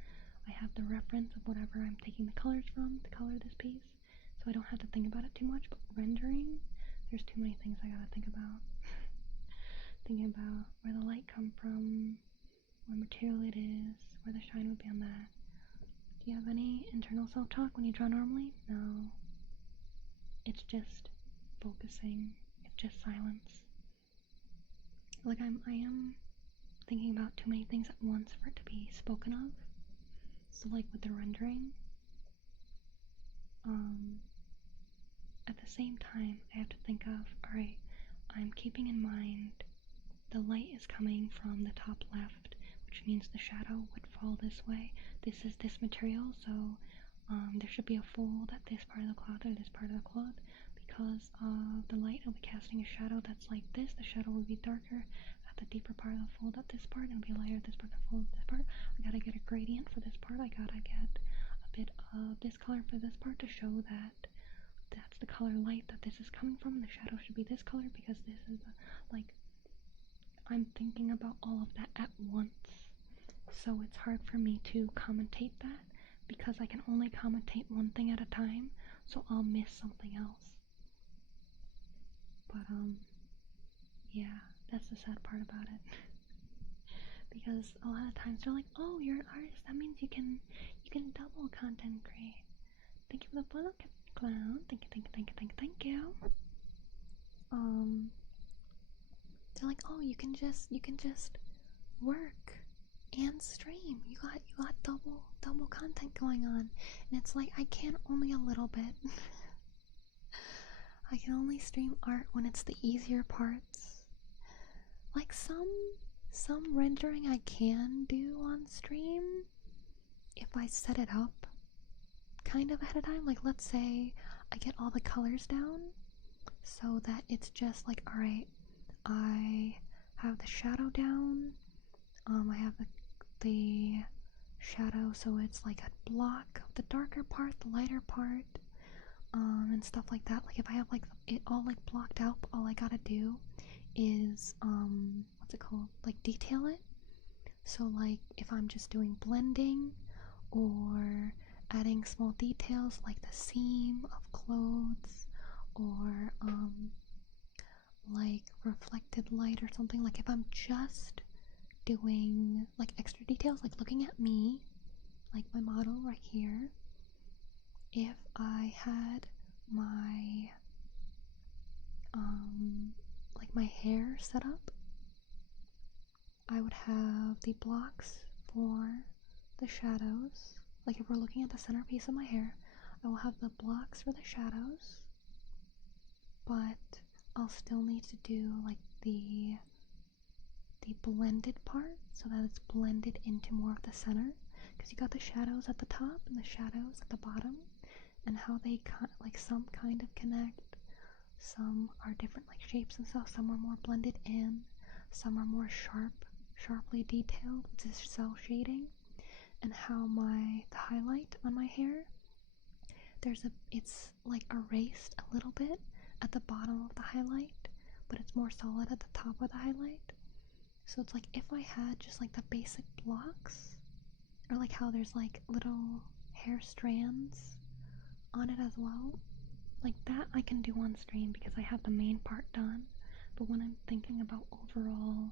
I have the reference of whatever I'm taking the colors from to color this piece, so I don't have to think about it too much. But rendering, there's too many things I gotta think about. Thinking about where the light come from, what material it is, where the shine would be on that. Do you have any internal self-talk when you draw normally? No. It's just focusing. It's just silence. Like I am thinking about too many things at once for it to be spoken of. So like with the rendering, at the same time I have to think of, alright, I'm keeping in mind the light is coming from the top left, which means the shadow would fall this way. This is this material, so there should be a fold at this part of the cloth or this part of the cloth. Because of the light, it'll be casting a shadow that's like this. The shadow will be darker at the deeper part of the fold at this part, and it'll be lighter at this part of the fold at this part. I gotta get a gradient for this part. I gotta get a bit of this color for this part to show that that's the color light that this is coming from. The shadow should be this color because this is the, like, I'm thinking about all of that at once. So it's hard for me to commentate that because I can only commentate one thing at a time, so I'll miss something else. But yeah, that's the sad part about it. Because a lot of times they're like, oh, you're an artist, that means you can double content create. Thank you for the follow, Captain Clown. Thank you. they're like, oh, you can just work and stream. You got double content going on. And it's like, I can only a little bit. I can only stream art when it's the easier parts. Like some rendering I can do on stream if I set it up kind of ahead of time. Like, let's say I get all the colors down so that it's just like, alright, I have the shadow down, I have the shadow so it's like a block of the darker part, the lighter part, and stuff like that. Like, if I have like it all like blocked out, all I gotta do is what's it called, like detail it. So like if I'm just doing blending or adding small details like the seam of clothes or like reflected light or something, like if I'm just doing like extra details, like looking at me, like my model right here, if I had my like my hair set up, I would have the blocks for the shadows. Like if we're looking at the centerpiece of my hair, I will have the blocks for the shadows, but I'll still need to do like the blended part so that it's blended into more of the center, because you got the shadows at the top and the shadows at the bottom, and how they like some kind of connect, some are different like shapes and stuff, some are more blended in, some are more sharply detailed, just cell shading. And how the highlight on my hair, it's like erased a little bit at the bottom of the highlight, but it's more solid at the top of the highlight. So it's like if I had just like the basic blocks, or like how there's like little hair strands on it as well, like that I can do on stream because I have the main part done. But when I'm thinking about overall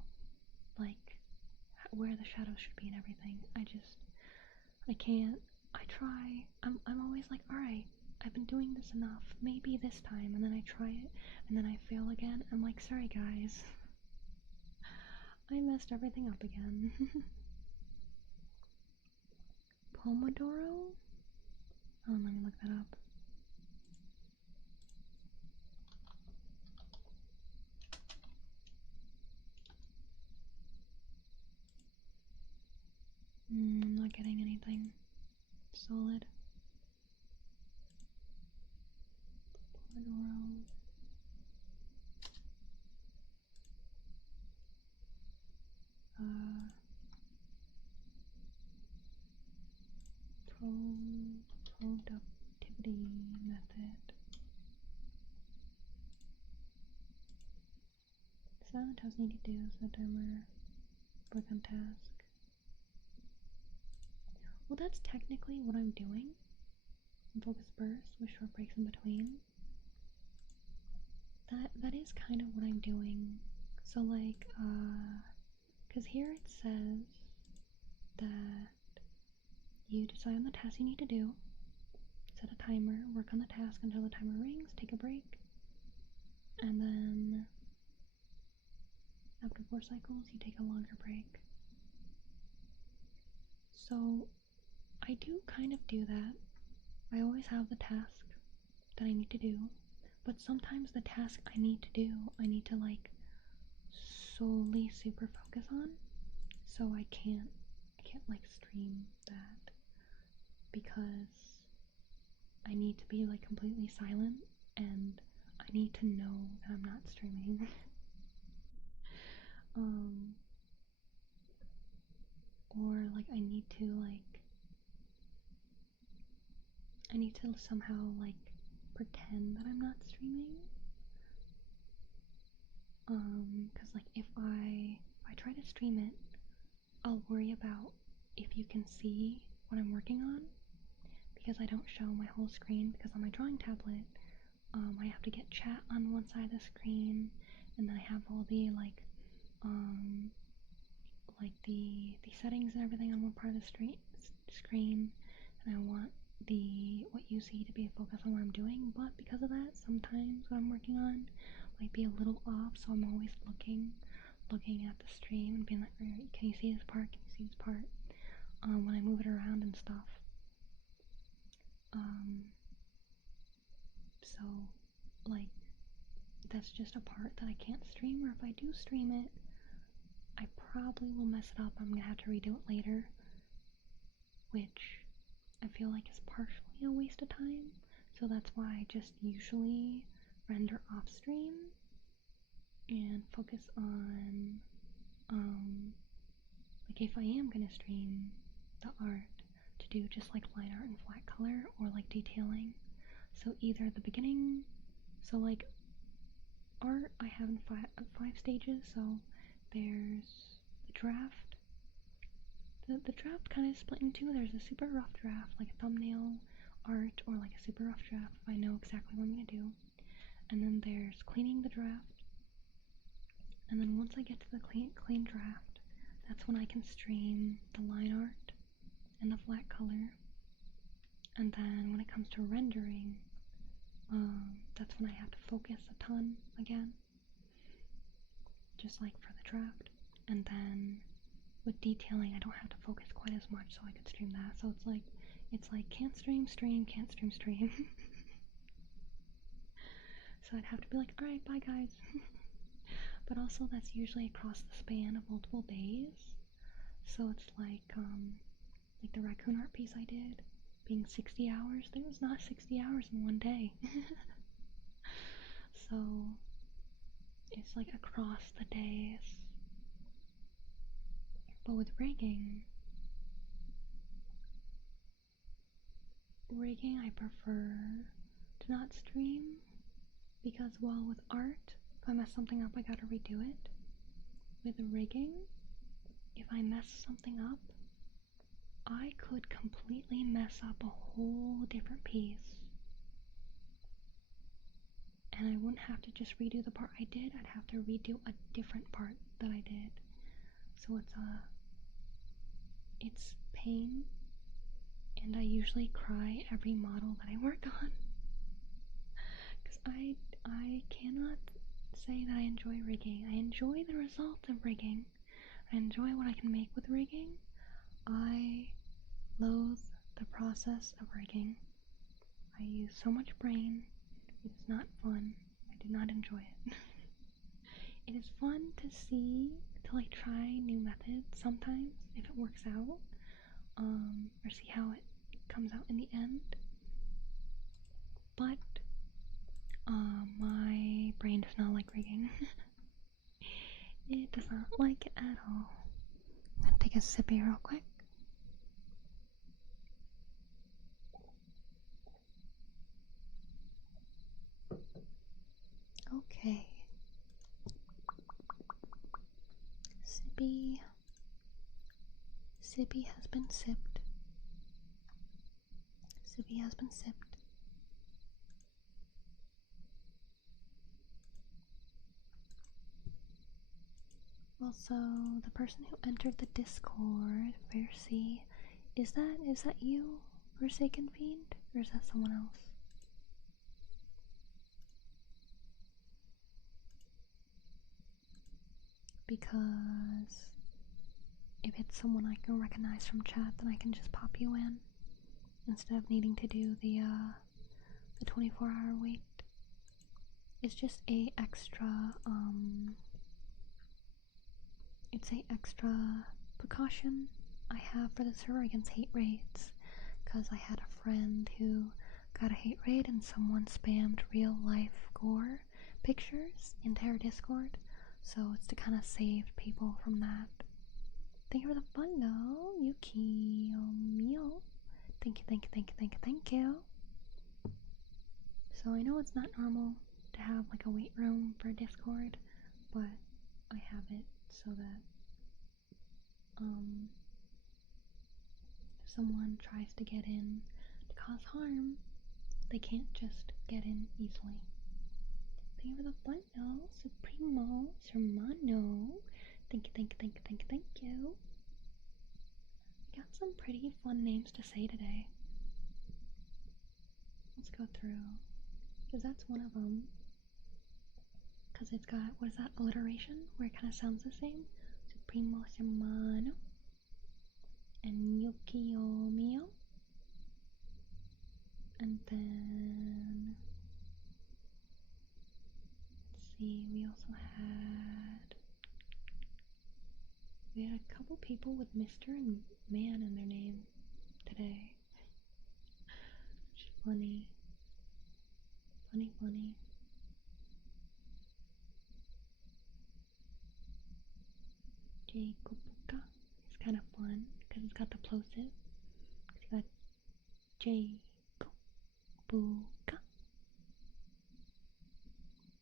like where the shadows should be and everything, I can't. I try. I'm always like, alright, I've been doing this enough, maybe this time, and then I try it, and then I fail again. I'm like, sorry guys, I messed everything up again. Pomodoro? Let me look that up. Not getting anything solid. Pomodoro. Productivity method. Silent task need to do so timer work on task. Well, that's technically what I'm doing. Focus bursts with short breaks in between. That is kind of what I'm doing. So like, because here it says that you decide on the task you need to do, set a timer, work on the task until the timer rings, take a break, and then after 4 cycles you take a longer break. So I do kind of do that. I always have the task that I need to do, but sometimes the task I need to do, I need to like solely super focus on, so I can't like stream that because I need to be like completely silent and I need to know that I'm not streaming. Or like I need to somehow like pretend that I'm not streaming. Cause like if I try to stream it, I'll worry about if you can see what I'm working on, because I don't show my whole screen, because on my drawing tablet, I have to get chat on one side of the screen, and then I have all the like the settings and everything on one part of the screen, and I want what you see to be a focus on what I'm doing, but because of that, sometimes what I'm working on might be a little off, so I'm always looking looking at the stream and being like, can you see this part? Can you see this part? When I move it around and stuff. So, like, that's just a part that I can't stream, or if I do stream it, I probably will mess it up. I'm gonna have to redo it later, which I feel like is partially a waste of time. So that's why I just usually render off stream and focus on, like if I am gonna stream the art, to do just like line art and flat color, or like detailing. So either the beginning, so like art I have in five stages. So there's the draft. The draft kind of split in two. There's a super rough draft, like a thumbnail art, or like a super rough draft if I know exactly what I'm gonna do. And then there's cleaning the draft. And then once I get to the clean draft, that's when I can stream the line art and the flat color. And then when it comes to rendering, that's when I have to focus a ton again, just like for the draft. And then with detailing, I don't have to focus quite as much, so I could stream that. So it's like can't stream, can't stream. So I'd have to be like, alright, bye guys. But also that's usually across the span of multiple days. So it's like the raccoon art piece I did being 60 hours. There was not 60 hours in one day. So it's like across the days. But with rigging I prefer to not stream, because, well, with art, if I mess something up, I gotta redo it. With rigging, if I mess something up, I could completely mess up a whole different piece. And I wouldn't have to just redo the part I did, I'd have to redo a different part that I did. So it's pain, and I usually cry every model that I work on. Because I cannot say that I enjoy rigging. I enjoy the results of rigging. I enjoy what I can make with rigging. I loathe the process of rigging. I use so much brain. It is not fun. I do not enjoy it. It is fun to like try new methods sometimes, if it works out, or see how it comes out in the end. But my brain does not like rigging. It does not like it at all. I'm gonna take a sippy real quick. Okay. Sippy has been sipped. Sippy has been sipped. Also, the person who entered the Discord, Versi, is that you, Forsaken Fiend, or is that someone else? Because if it's someone I can recognize from chat, then I can just pop you in instead of needing to do the 24-hour wait. It's just a extra precaution I have for the server against hate raids, because I had a friend who got a hate raid and someone spammed real life gore pictures into our Discord, so it's to kind of save people from that. Thank you for the follow, Yuki Mio. Thank you. So I know it's not normal to have like a wait room for Discord, but I have it so that if someone tries to get in to cause harm, they can't just get in easily. Thank you for the follow, Supremo Sermano. Thank you. I got some pretty fun names to say today. Let's go through, because that's one of them. Because it's got, what is that, alliteration? Where it kind of sounds the same. Supremo Semano. And Yukio Mio. And then, let's see, we had a couple people with Mr. and Man in their name today. Which is funny. Funny. Jacobuka is kind of fun because it's got the plosive. It's got Jacobuka.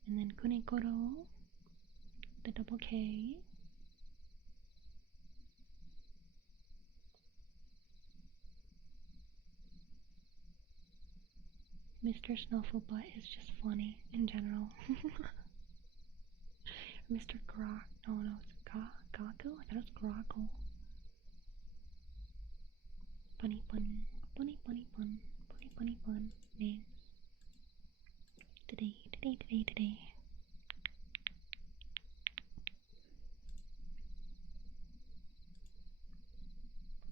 And then Kunekoro, the double K. Mr. Snufflebutt is just funny in general. Mr. Grok. No, it's Gaku? I thought it was Grockle. Funny fun. Names. Today.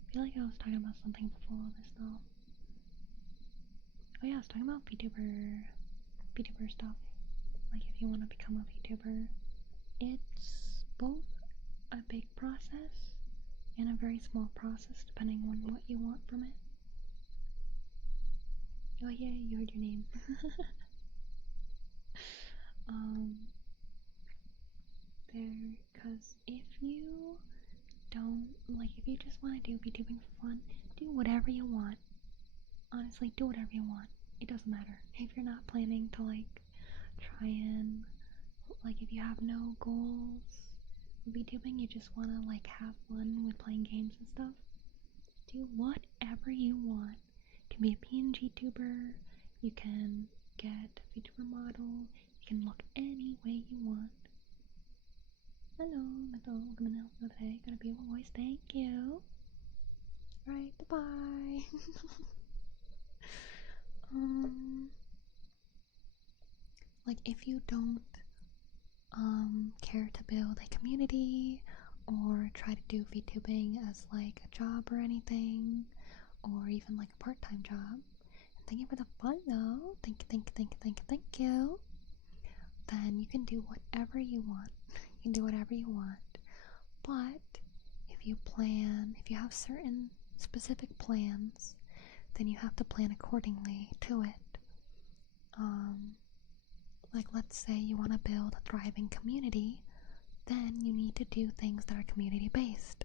I feel like I was talking about something before all this though. Oh yeah, I was talking about VTuber stuff. Like if you want to become a VTuber, it's both a big process and a very small process depending on what you want from it. Oh yeah, you heard your name. Because if you don't, like if you just want to do VTubing for fun, do whatever you want. Honestly, do whatever you want. It doesn't matter. If you're not planning to like try and like if you have no goals with VTubing, you just want to like have fun with playing games and stuff, do whatever you want. You can be a PNG tuber, you can get a VTuber model, you can look any way you want. Hello, Metal, coming out for today. Got a beautiful voice, thank you. Alright, bye-bye. Like if you don't care to build a community or try to do VTubing as like a job or anything, or even like a part-time job, and thank you for the follow, thank you, then you can do whatever you want. You can do whatever you want. But if you have certain specific plans, then you have to plan accordingly to it. Like let's say you want to build a thriving community, then you need to do things that are community based.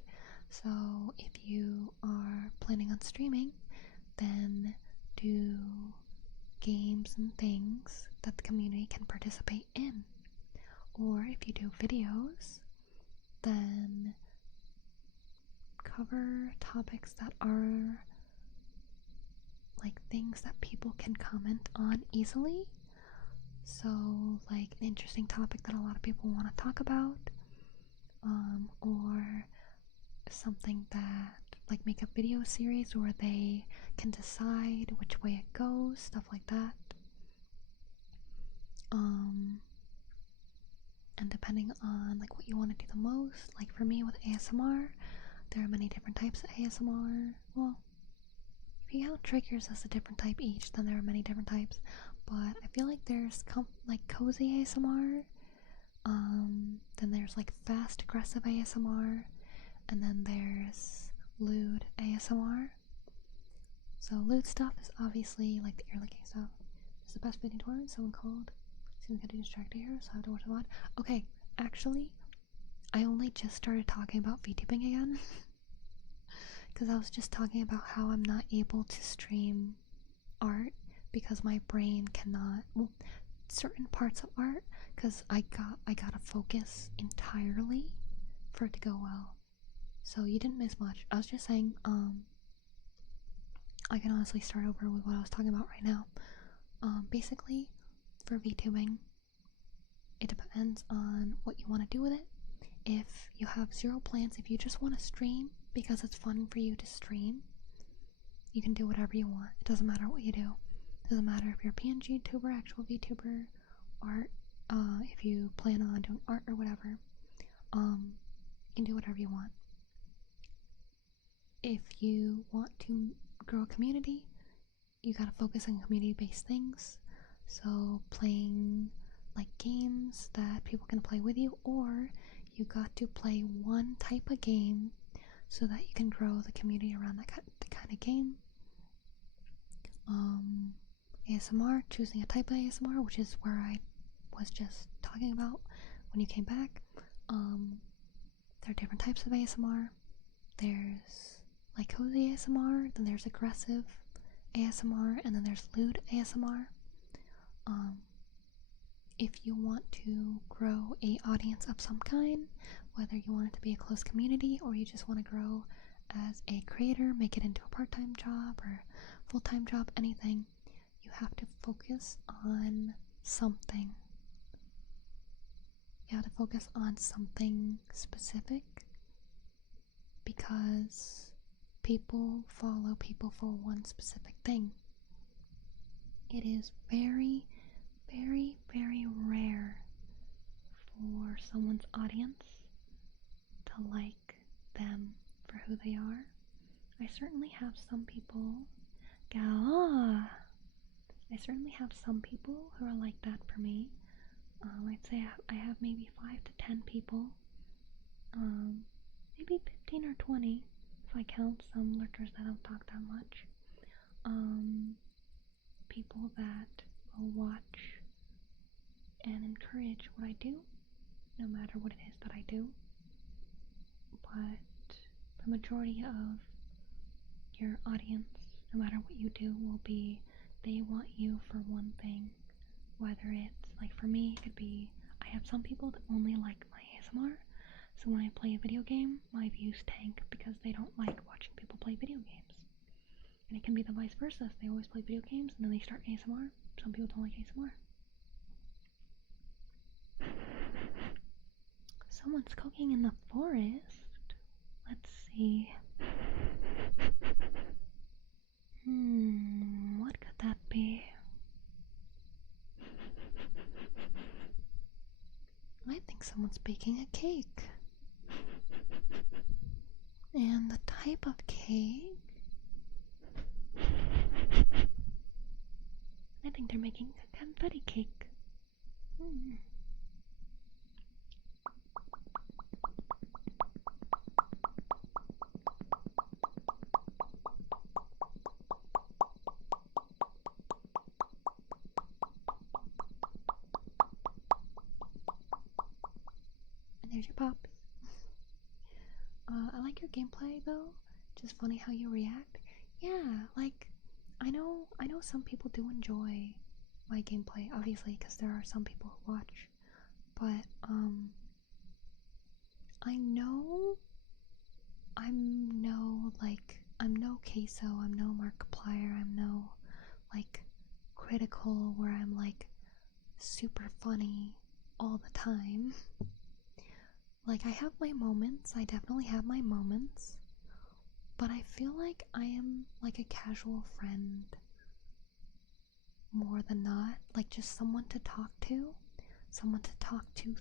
So if you are planning on streaming, then do games and things that the community can participate in. Or if you do videos, then cover topics that are like things that people can comment on easily. So like an interesting topic that a lot of people want to talk about, or something that like make a video series where they can decide which way it goes, stuff like that. And depending on like what you want to do the most, like for me with ASMR, there are many different types of ASMR. Well, if you count triggers as a different type each, then there are many different types. But I feel like there's like cozy ASMR, then there's like fast aggressive ASMR, and then there's lewd ASMR. So lewd stuff is obviously like the ear licking stuff. It's the best fitting tournament. Someone called. Seems getting distracted here, so I have to watch a lot. Okay, actually, I only just started talking about VTubing again. Because I was just talking about how I'm not able to stream art because my brain cannot, well, certain parts of art, because I gotta focus entirely for it to go well. So you didn't miss much. I was just saying, I can honestly start over with what I was talking about right now. Basically, for VTubing, it depends on what you want to do with it. If you have zero plans, if you just want to stream because it's fun for you to stream, you can do whatever you want. It doesn't matter what you do. It doesn't matter if you're a PNG tuber, actual VTuber, art, if you plan on doing art or whatever, you can do whatever you want. If you want to grow a community, you gotta focus on community-based things. So playing like games that people can play with you, or you got to play one type of game so that you can grow the community around that kind of game. ASMR, choosing a type of ASMR, which is where I was just talking about when you came back. There are different types of ASMR. There's like cozy ASMR, then there's aggressive ASMR, and then there's lewd ASMR. If you want to grow a audience of some kind, whether you want it to be a close community or you just want to grow as a creator, make it into a part-time job or full-time job, anything, you have to focus on something. You have to focus on something specific, because people follow people for one specific thing. It is very, very, very rare for someone's audience to like them for who they are. I certainly have some people, I certainly have some people who are like that for me. I'd say I have maybe 5 to 10 people, maybe 15 or 20 if I count some lurkers that don't talk that much. People that will watch and encourage what I do, no matter what it is that I do. But the majority of your audience, no matter what you do, will be, they want you for one thing. Whether it's, like for me, it could be, I have some people that only like my ASMR, so when I play a video game, my views tank because they don't like watching people play video games. And it can be the vice versa. They always play video games and then they start ASMR. Some people don't like ASMR. Someone's cooking in the forest. Let's see. What could that be? I think someone's baking a cake. And the type of cake, I think they're making a confetti cake. And there's your pops. I like your gameplay though. Just funny how you react. Yeah, like I know some people do enjoy my gameplay, obviously, because there are some people who watch. But I'm no queso, I'm no Markiplier, I'm no like critical where I'm like super funny all the time. Like, I have my moments, I definitely have my moments, but I feel like I am like a casual friend more than not, like just someone to talk to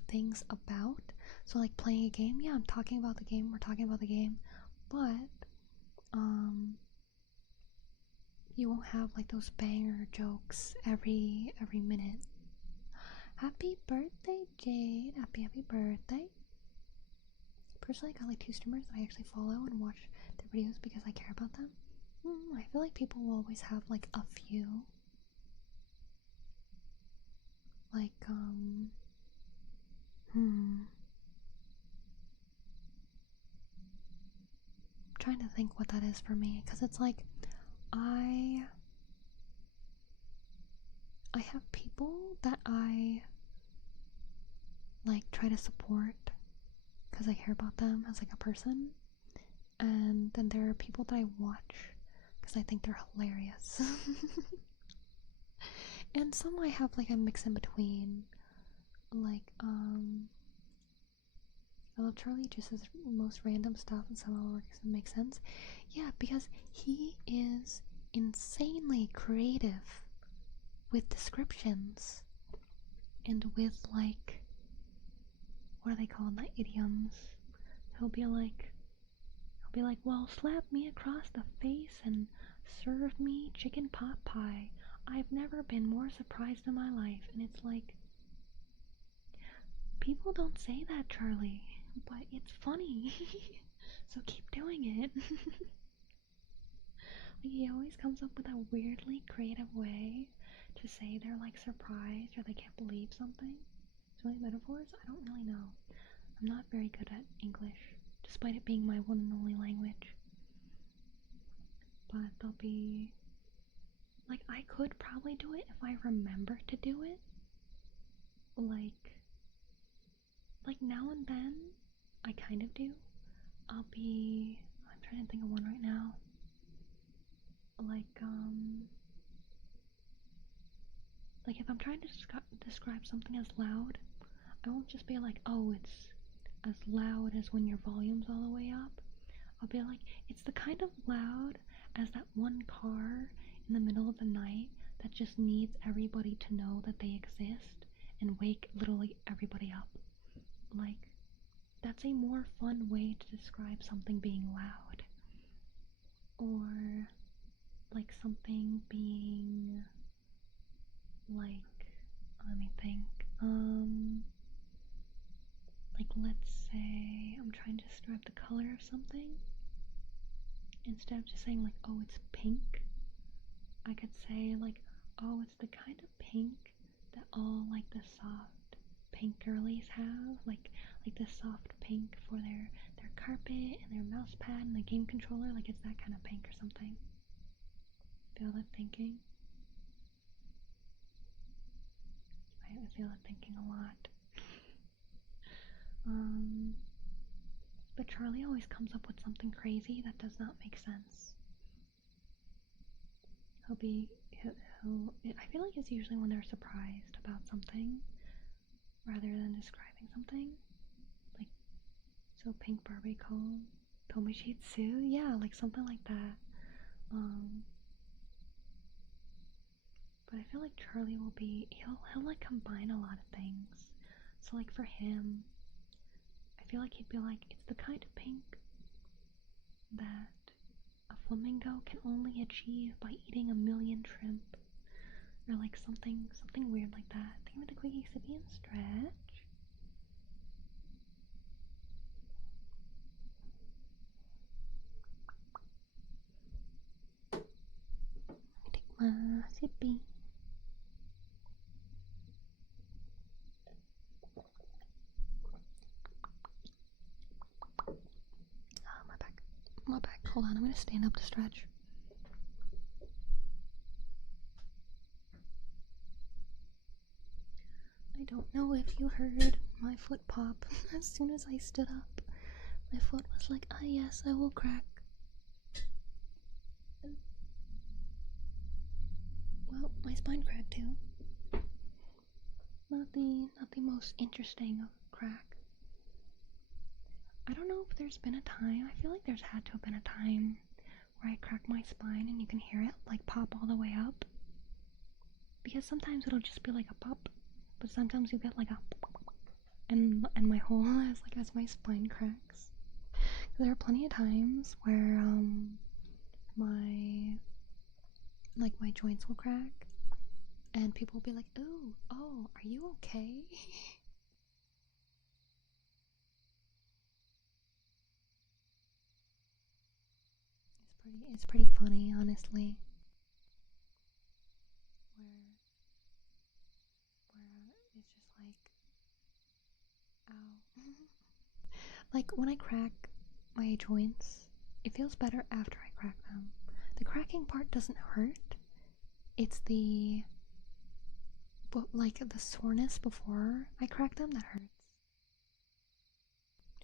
things about. So like playing a game, yeah, I'm talking about the game, we're talking about the game, but you won't have like those banger jokes every minute. Happy birthday, Jade. Happy birthday. Personally, I got like 2 streamers that I actually follow and watch their videos because I care about them. I feel like people will always have like a few. Like, I'm trying to think what that is for me, because it's like, I have people that I like try to support because I care about them as like a person, and then there are people that I watch because I think they're hilarious. And some I have like a mix in between. Like, I love Charlie just as most random stuff and some of it makes sense. Yeah, because he is insanely creative with descriptions. and with like, what are they called? Not idioms. He'll be like, well, slap me across the face and serve me chicken pot pie. I've never been more surprised in my life. And it's like, people don't say that, Charlie, but it's funny. So keep doing it. Like, he always comes up with a weirdly creative way to say they're like surprised or they can't believe something. So many metaphors, I don't really know. I'm not very good at English, despite it being my one and only language. But they'll be like, I could probably do it if I remember to do it. Like now and then, I kind of do. I'm trying to think of one right now. Like if I'm trying to describe something as loud, I won't just be like, oh, it's as loud as when your volume's all the way up. I'll be like, it's the kind of loud as that one car in the middle of the night that just needs everybody to know that they exist and wake literally everybody up. Like, that's a more fun way to describe something being loud. Or like something being like, let me think. Like let's say I'm trying to describe the color of something. Instead of just saying like, oh, it's pink, I could say like, oh, it's the kind of pink that all like the soft pink girlies have, like the soft pink for their carpet and their mouse pad and the game controller. Like it's that kind of pink or something. Feel that thinking? I feel that thinking a lot. But Charlie always comes up with something crazy that does not make sense. I feel like it's usually when they're surprised about something rather than describing something. Like, so pink Barbie Tomishitsu? Yeah, like something like that. But I feel like Charlie will be, he'll like combine a lot of things. So like for him, I feel like he'd be like, it's the kind of pink that a flamingo can only achieve by eating 1,000,000 shrimp. Or like something weird like that. Think with the quickie sippy and stretch. Take my sippy. My back. Hold on, I'm gonna stand up to stretch. I don't know if you heard my foot pop. As soon as I stood up, my foot was like, ah yes, I will crack. Well, my spine cracked too. Not the most interesting of crack. I don't know if there's been a time, I feel like there's had to have been a time where I crack my spine and you can hear it like pop all the way up. Because sometimes it'll just be like a pop, but sometimes you get like a and my whole is like as my spine cracks. There are plenty of times where my joints will crack and people will be like, "Ooh, oh, are you okay?" It's pretty funny, honestly. Where it's just like, ow. Like when I crack my joints, it feels better after I crack them. The cracking part doesn't hurt. It's the soreness before I crack them that hurts.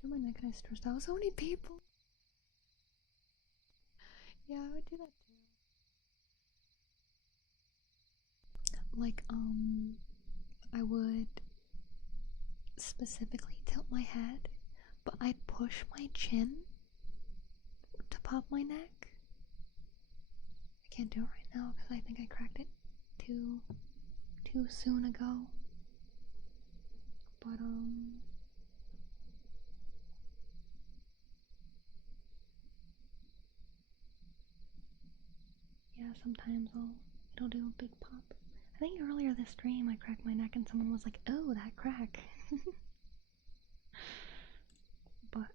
Do my neck and I stressed out so many people. Yeah, I would do that too. Like, I would specifically tilt my head, but I'd push my chin to pop my neck. I can't do it right now because I think I cracked it too soon ago. But yeah, sometimes it'll do a big pop. I think earlier this stream I cracked my neck and someone was like, "Oh, that crack." But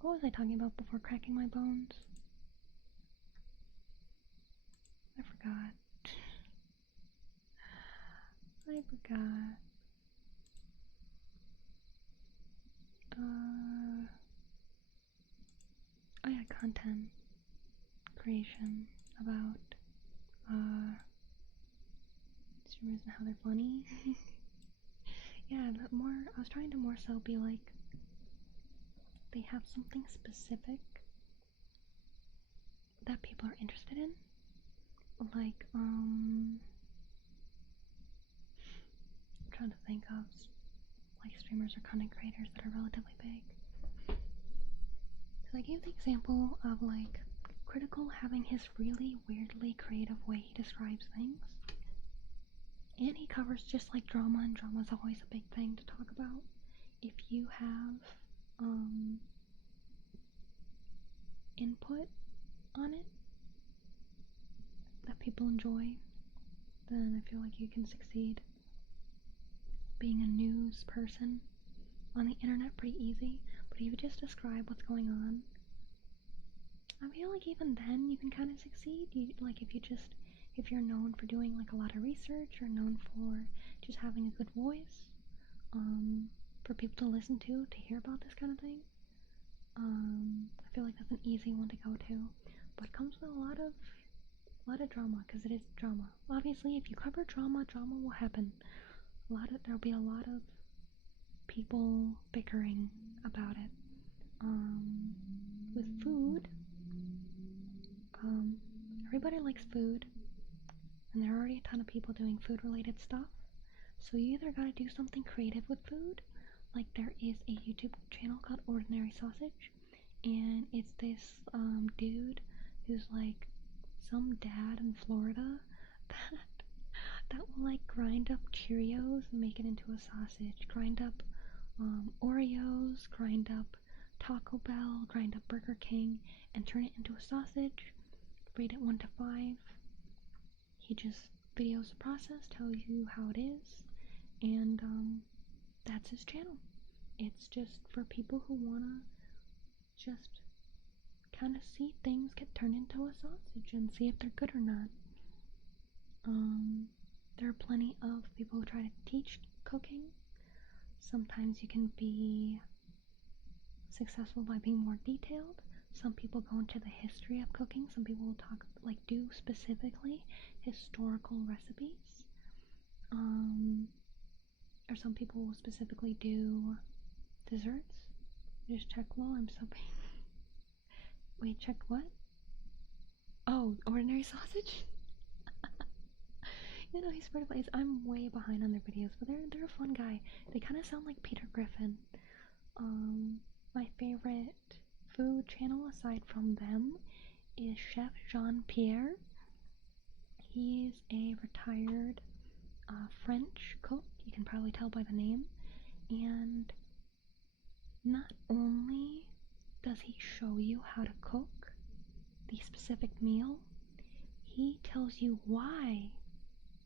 what was I talking about before cracking my bones? I forgot. I forgot. Oh yeah, content creation about streamers and how they're funny. Yeah, but I was trying to more so be like, they have something specific that people are interested in. Like, I'm trying to think of like streamers or content creators that are relatively big. So I gave the example of like Critical having his really weirdly creative way he describes things. And he covers just like drama, and drama is always a big thing to talk about. If you have input on it that people enjoy, then I feel like you can succeed. Being a news person on the internet, pretty easy, but if you just describe what's going on, I feel like even then you can kind of succeed. If you're known for doing like a lot of research, or known for just having a good voice, for people to listen to hear about this kind of thing, I feel like that's an easy one to go to. But it comes with a lot of drama, because it is drama. Obviously, if you cover drama, drama will happen. There'll be a lot of people bickering about it. With food, everybody likes food, and there are already a ton of people doing food-related stuff. So you either gotta do something creative with food, like there is a YouTube channel called Ordinary Sausage, and it's this dude who's like some dad in Florida that will like grind up Cheerios and make it into a sausage, grind up Oreos, grind up Taco Bell, grind up Burger King, and turn it into a sausage. Rate it 1 to 5. He just videos the process, tells you how it is, and that's his channel. It's just for people who wanna just kind of see things get turned into a sausage and see if they're good or not. There are plenty of people who try to teach cooking. Sometimes you can be successful by being more detailed. Some people go into the history of cooking. Some people will do specifically historical recipes. Or some people will specifically do desserts. Just check while I'm subbing. Wait, check what? Oh, Ordinary Sausage? You know, he's pretty funny. I'm way behind on their videos, but they're a fun guy. They kind of sound like Peter Griffin. My favorite food channel aside from them is Chef Jean-Pierre. He's a retired French cook. You can probably tell by the name. And not only does he show you how to cook the specific meal, he tells you why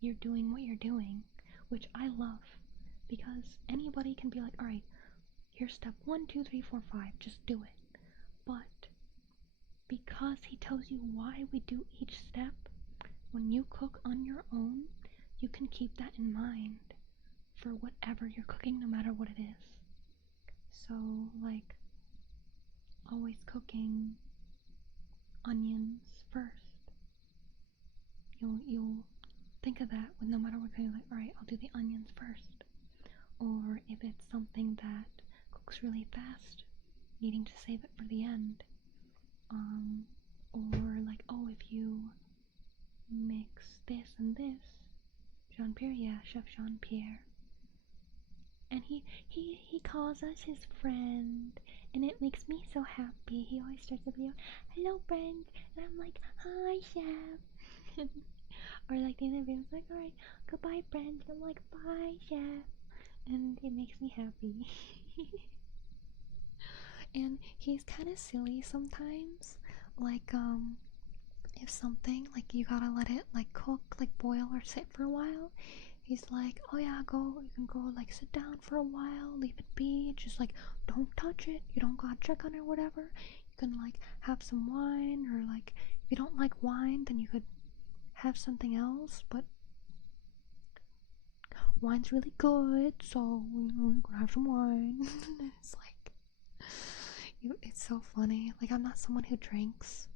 you're doing what you're doing, which I love, because anybody can be like, alright, here's step 1, 2, 3, 4, 5, just do it. But because he tells you why we do each step, when you cook on your own, you can keep that in mind for whatever you're cooking, no matter what it is. So, like, always cooking onions first. You'll think of that with no matter what kind of, like, alright, I'll do the onions first. Or if it's something that cooks really fast, needing to save it for the end. Or like, oh, if you mix this and this, Jean-Pierre, yeah, Chef Jean-Pierre. And he calls us his friend, and it makes me so happy. He always starts the video, hello friends, and I'm like, hi chef. Or like the other videos like, alright, goodbye friends. And I'm like, bye chef. And it makes me happy. And he's kind of silly sometimes. Like, if something, like, you gotta let it, like, cook, like, boil or sit for a while, he's like, oh yeah, you can go, like, sit down for a while, leave it be, just, like, don't touch it, you don't gotta check on it or whatever, you can, like, have some wine, or, like, if you don't like wine, then you could have something else, but wine's really good, so, you know, you can have some wine. It's like, it's so funny. Like, I'm not someone who drinks,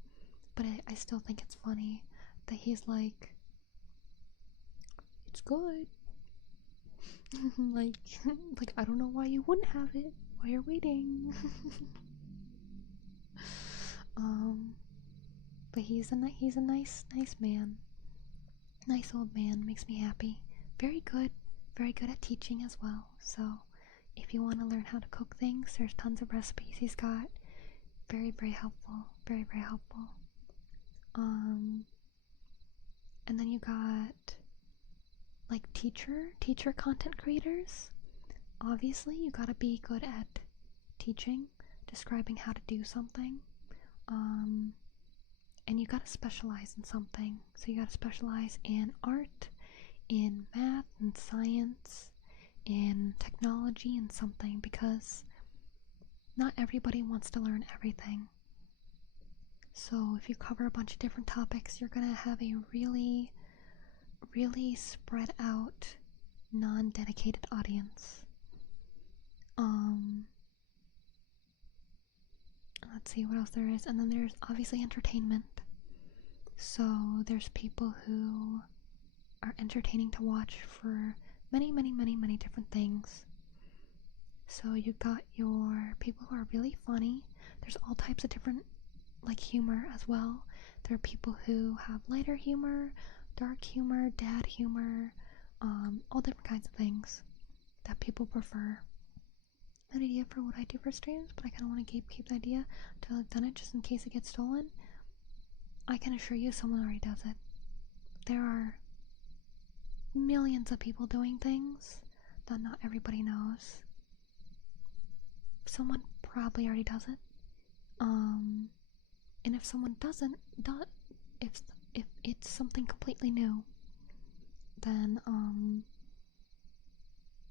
but I still think it's funny that he's like, it's good. like, like, I don't know why you wouldn't have it while you're waiting. But he's a nice man. Nice old man, makes me happy. Very good at teaching as well. So, if you want to learn how to cook things, there's tons of recipes he's got. Very helpful. Very helpful. And then you got like teacher content creators. Obviously, you gotta be good at teaching, describing how to do something. And you gotta specialize in something. So you gotta specialize in art, in math and science, in technology and something, because not everybody wants to learn everything. So if you cover a bunch of different topics, you're gonna have a really spread out, non-dedicated audience. Let's see what else there is. And then there's obviously entertainment. So there's people who are entertaining to watch for many different things. So you got your people who are really funny. There's all types of different, like, humor as well. There are people who have lighter humor, dark humor, dad humor, all different kinds of things that people prefer. An idea for what I do for streams, but I kind of want to keep the idea until I've done it, just in case it gets stolen. I can assure you someone already does it. There are millions of people doing things that not everybody knows. Someone probably already does it. And if someone doesn't, if it's something completely new, then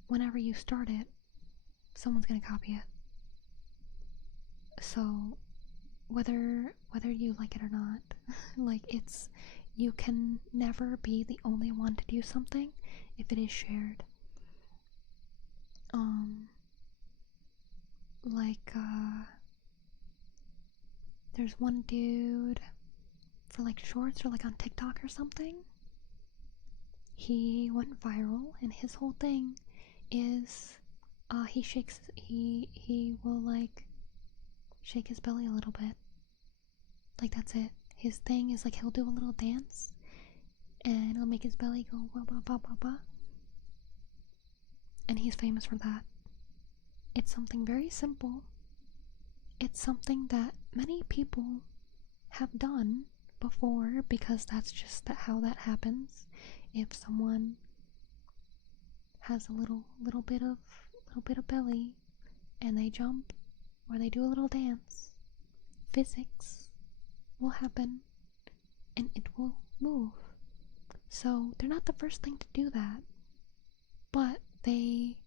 whenever you start it, someone's gonna copy it. So whether you like it or not, like, you can never be the only one to do something if it is shared. Like, there's one dude for, like, shorts or, like, on TikTok or something. He went viral, and his whole thing is, he will, like, shake his belly a little bit. Like, that's it. His thing is, like, he'll do a little dance, and it'll make his belly go ba ba ba ba ba. And he's famous for that. It's something very simple. It's something that many people have done before, because that's just how that happens. If someone has a little bit of belly, and they jump or they do a little dance, physics will happen and it will move. So they're not the first thing to do that, but they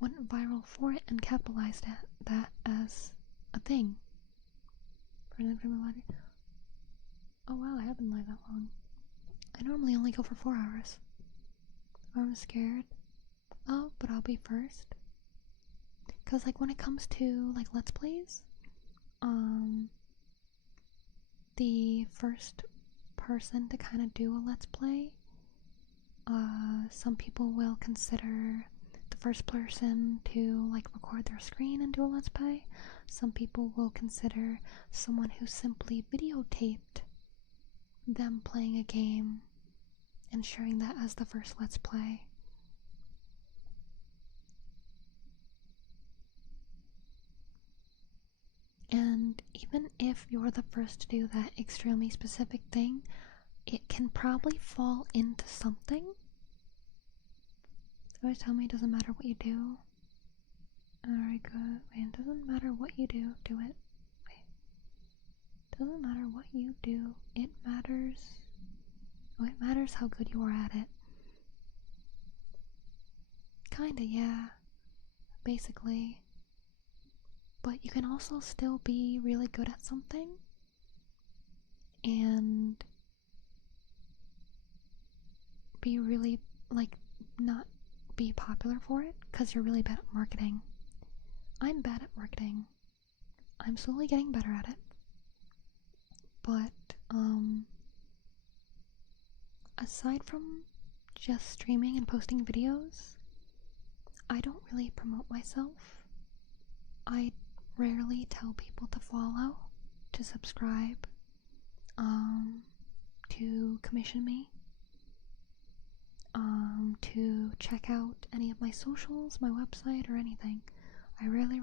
went viral for it and capitalized that as a thing. Oh wow, I haven't live that long. I normally only go for 4 hours. I'm scared. Oh, but I'll be first. Cause, like, when it comes to, like, Let's Plays, the first person to kind of do a Let's Play, some people will consider the first person to, like, record their screen and do a Let's Play. Some people will consider someone who simply videotaped them playing a game and sharing that as the first Let's Play. And even if you're the first to do that extremely specific thing, it can probably fall into something. They always tell me it doesn't matter what you do. Alright, good. Wait, it doesn't matter what you do it. Wait. It doesn't matter what you do. It matters. Oh, it matters how good you are at it. Kinda, yeah. Basically. But you can also still be really good at something and be really, like, not be popular for it because you're really bad at marketing. I'm bad at marketing. I'm slowly getting better at it. But, aside from just streaming and posting videos, I don't really promote myself. I rarely tell people to follow, to subscribe, to commission me, to check out any of my socials, my website, or anything. I really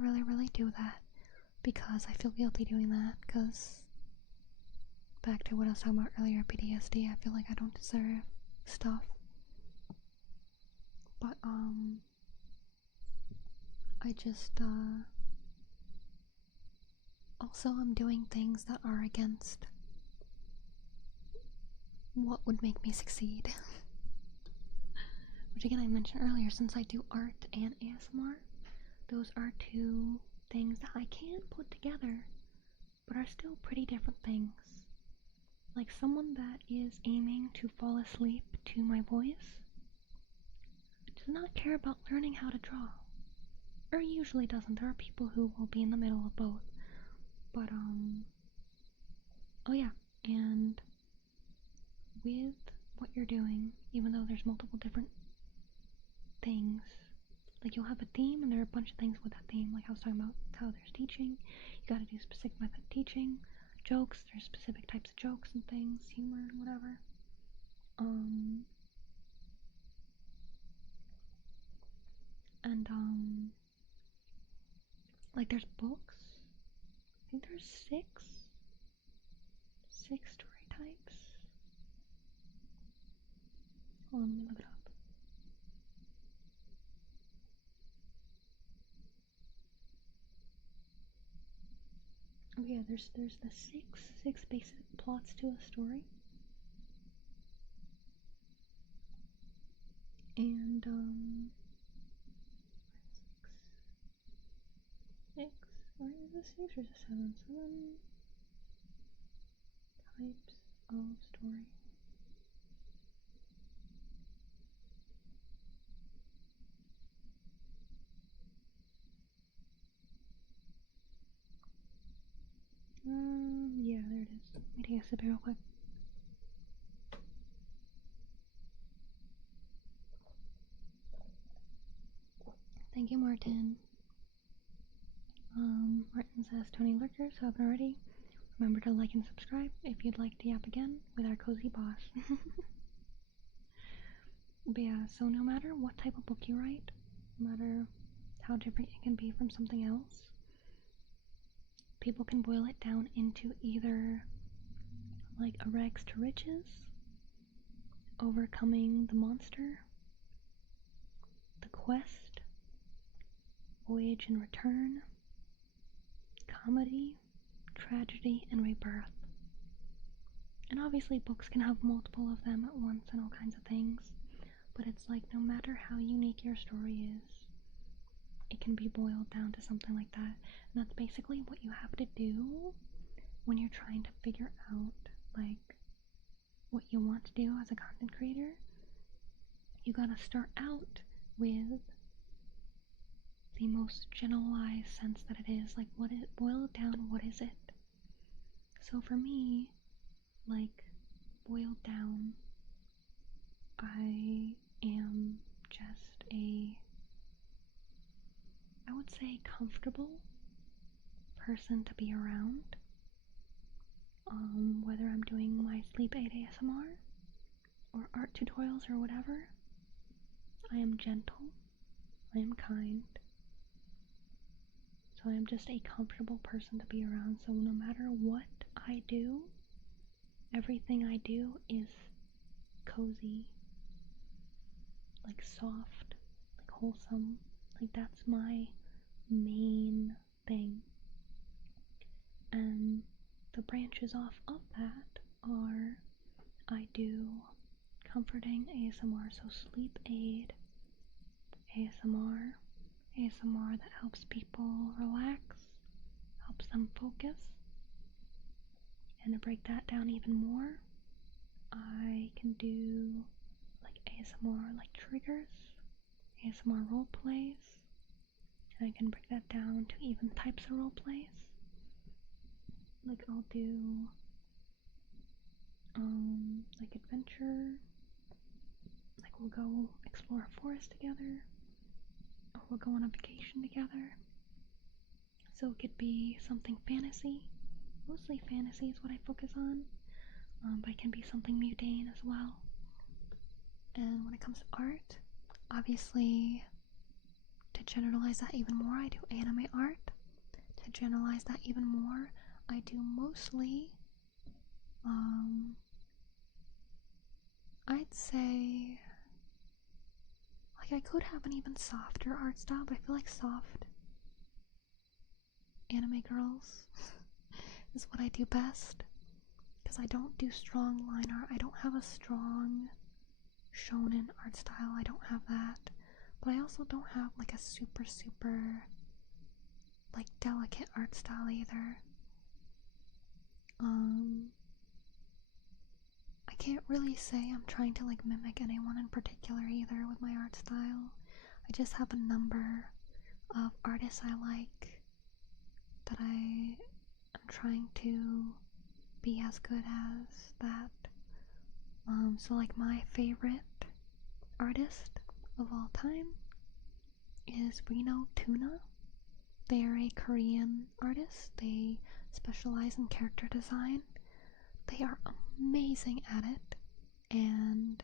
do that because I feel guilty doing that, because back to what I was talking about earlier, PTSD, I feel like I don't deserve stuff. But, I just, also I'm doing things that are against what would make me succeed. Which again, I mentioned earlier, since I do art and ASMR, those are two things that I can put together, but are still pretty different things. Like someone that is aiming to fall asleep to my voice does not care about learning how to draw. Or usually doesn't. There are people who will be in the middle of both. But, oh yeah, and with what you're doing, even though there's multiple different things, like you'll have a theme and there are a bunch of things with that theme, like I was talking about how there's teaching, you gotta do specific method of teaching, jokes, there's specific types of jokes and things, humor and whatever. Like there's books, I think there's six story types. Hold on, let me look it up. Oh yeah, there's the six basic plots to a story. And six. Or is it 6 or is it 7? 7 types of story. Yeah, there it is. Let me take a sip here real quick. Thank you, Martin. Martin says, Tony Lurkers, who haven't already, remember to like and subscribe if you'd like to yap again with our cozy boss. But yeah, so no matter what type of book you write, no matter how different it can be from something else, people can boil it down into either like a rags to riches, overcoming the monster, the quest, voyage and return, comedy, tragedy, and rebirth. And obviously books can have multiple of them at once and all kinds of things, but it's like no matter how unique your story is, it can be boiled down to something like that. And that's basically what you have to do when you're trying to figure out like what you want to do as a content creator. You gotta start out with the most generalized sense that it is, like what it boiled down, what is it? So for me, like boiled down, I am just I would say comfortable person to be around. Whether I'm doing my sleep aid ASMR or art tutorials or whatever, I am gentle, I am kind, so I am just a comfortable person to be around. So no matter what I do, everything I do is cozy, like soft, like wholesome. Like that's my main thing. And the branches off of that are I do comforting ASMR, so sleep aid ASMR, ASMR that helps people relax, helps them focus. And to break that down even more, I can do like ASMR like triggers, ASMR role plays, and I can break that down to even types of role plays. Like I'll do like adventure, like we'll go explore a forest together, or we'll go on a vacation together. So it could be something fantasy, mostly fantasy is what I focus on, but it can be something mundane as well. And when it comes to art, obviously, to generalize that even more, I do anime art. To generalize that even more, I do mostly, I'd say, like I could have an even softer art style, but I feel like soft anime girls is what I do best. Because I don't do strong line art, I don't have a strong shonen art style, I don't have that. But I also don't have like a super like delicate art style either. I can't really say I'm trying to like mimic anyone in particular either with my art style. I just have a number of artists I like that I am trying to be as good as that. So like my favorite artist of all time is Reno Tuna. They are a Korean artist. They specialize in character design. They are amazing at it, and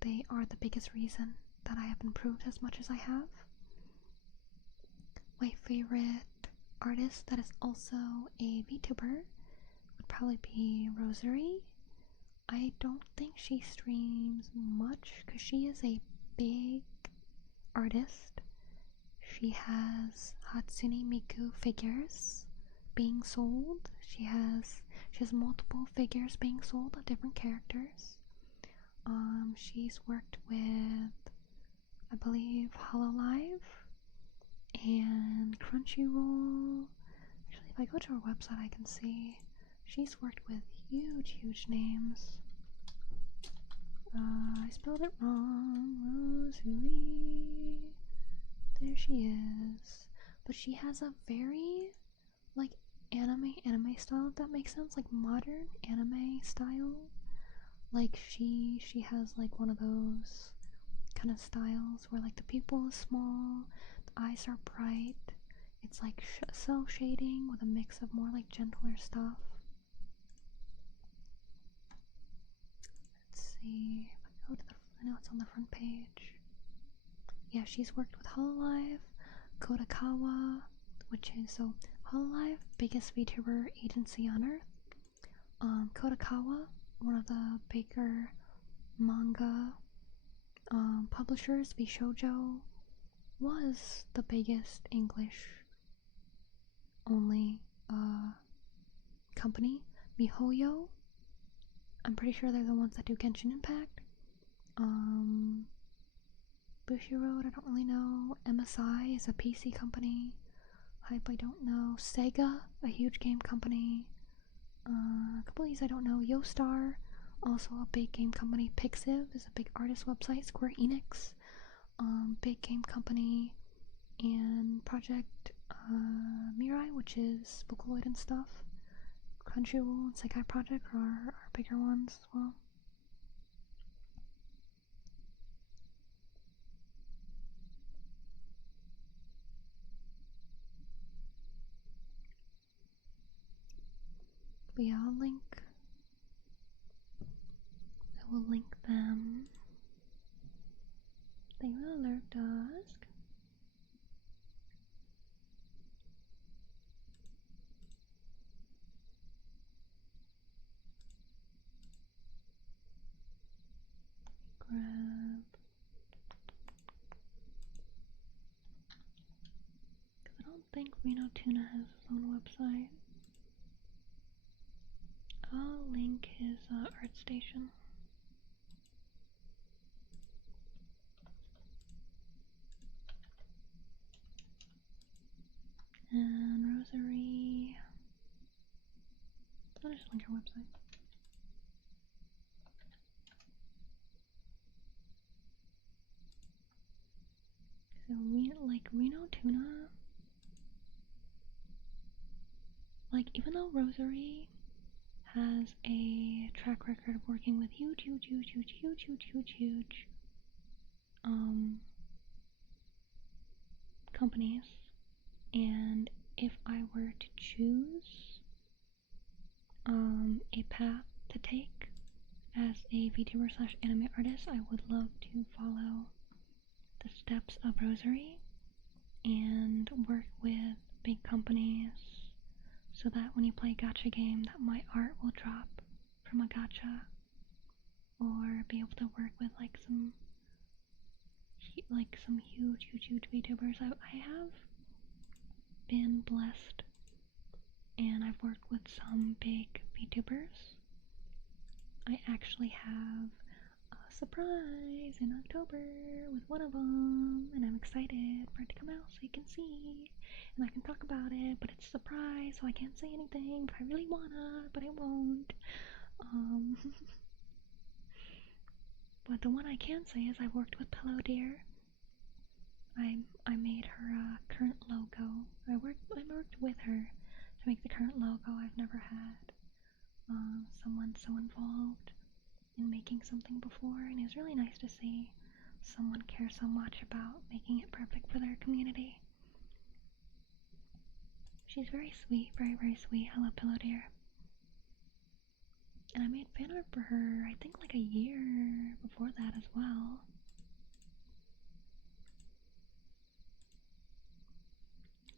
they are the biggest reason that I have improved as much as I have. My favorite artist that is also a VTuber would probably be Rosary. I don't think she streams much because she is a big artist. She has Hatsune Miku figures being sold. She has multiple figures being sold of different characters. She's worked with, I believe, Hololive and Crunchyroll. Actually, if I go to her website, I can see she's worked with huge names. I spelled it wrong. Rosary. There she is. But she has a very, like, anime style, if that makes sense. Like, modern anime style. Like, she has, like, one of those kind of styles where, like, the pupil is small, the eyes are bright. It's, like, cell shading with a mix of more, like, gentler stuff. Let's see. If I go to I know it's on the front page. Yeah, she's worked with Hololive, Kodakawa, which is, so, Hololive, biggest VTuber agency on earth. Kodakawa, one of the bigger manga publishers, Shoujo, was the biggest English only company. MiHoYo, I'm pretty sure they're the ones that do Genshin Impact. Bushiroad, I don't really know. MSI is a PC company. Hype, I don't know. Sega, a huge game company. A couple of these I don't know. Yostar, also a big game company. Pixiv is a big artist website. Square Enix, big game company. And Project Mirai, which is Vocaloid and stuff. Crunchyroll and Sekai Project are bigger ones as well. But yeah, I will link them. They will alert dusk. think Reno Tuna has his own website. I'll link his art station. And Rosary. I'll just link her website. So Reno Tuna, like even though Rosary has a track record of working with huge companies, and if I were to choose a path to take as a VTuber slash anime artist, I would love to follow the steps of Rosary and work with big companies so that when you play a gacha game that my art will drop from a gacha, or be able to work with like some huge VTubers. I have been blessed and I've worked with some big VTubers. I actually have a surprise in October with one of them, and I'm excited for it to come out so you can see and I can talk about it, but it's a surprise so I can't say anything, but I really wanna, but I won't. But the one I can say is I've worked with Pillow Deer. I made her current logo. I worked with her to make the current logo. I've never had someone so involved in making something before, and it's really nice to see someone care so much about making it perfect for their community. She's very sweet, very sweet. I love Pillow Deer. And I made fan art for her, I think like a year before that as well.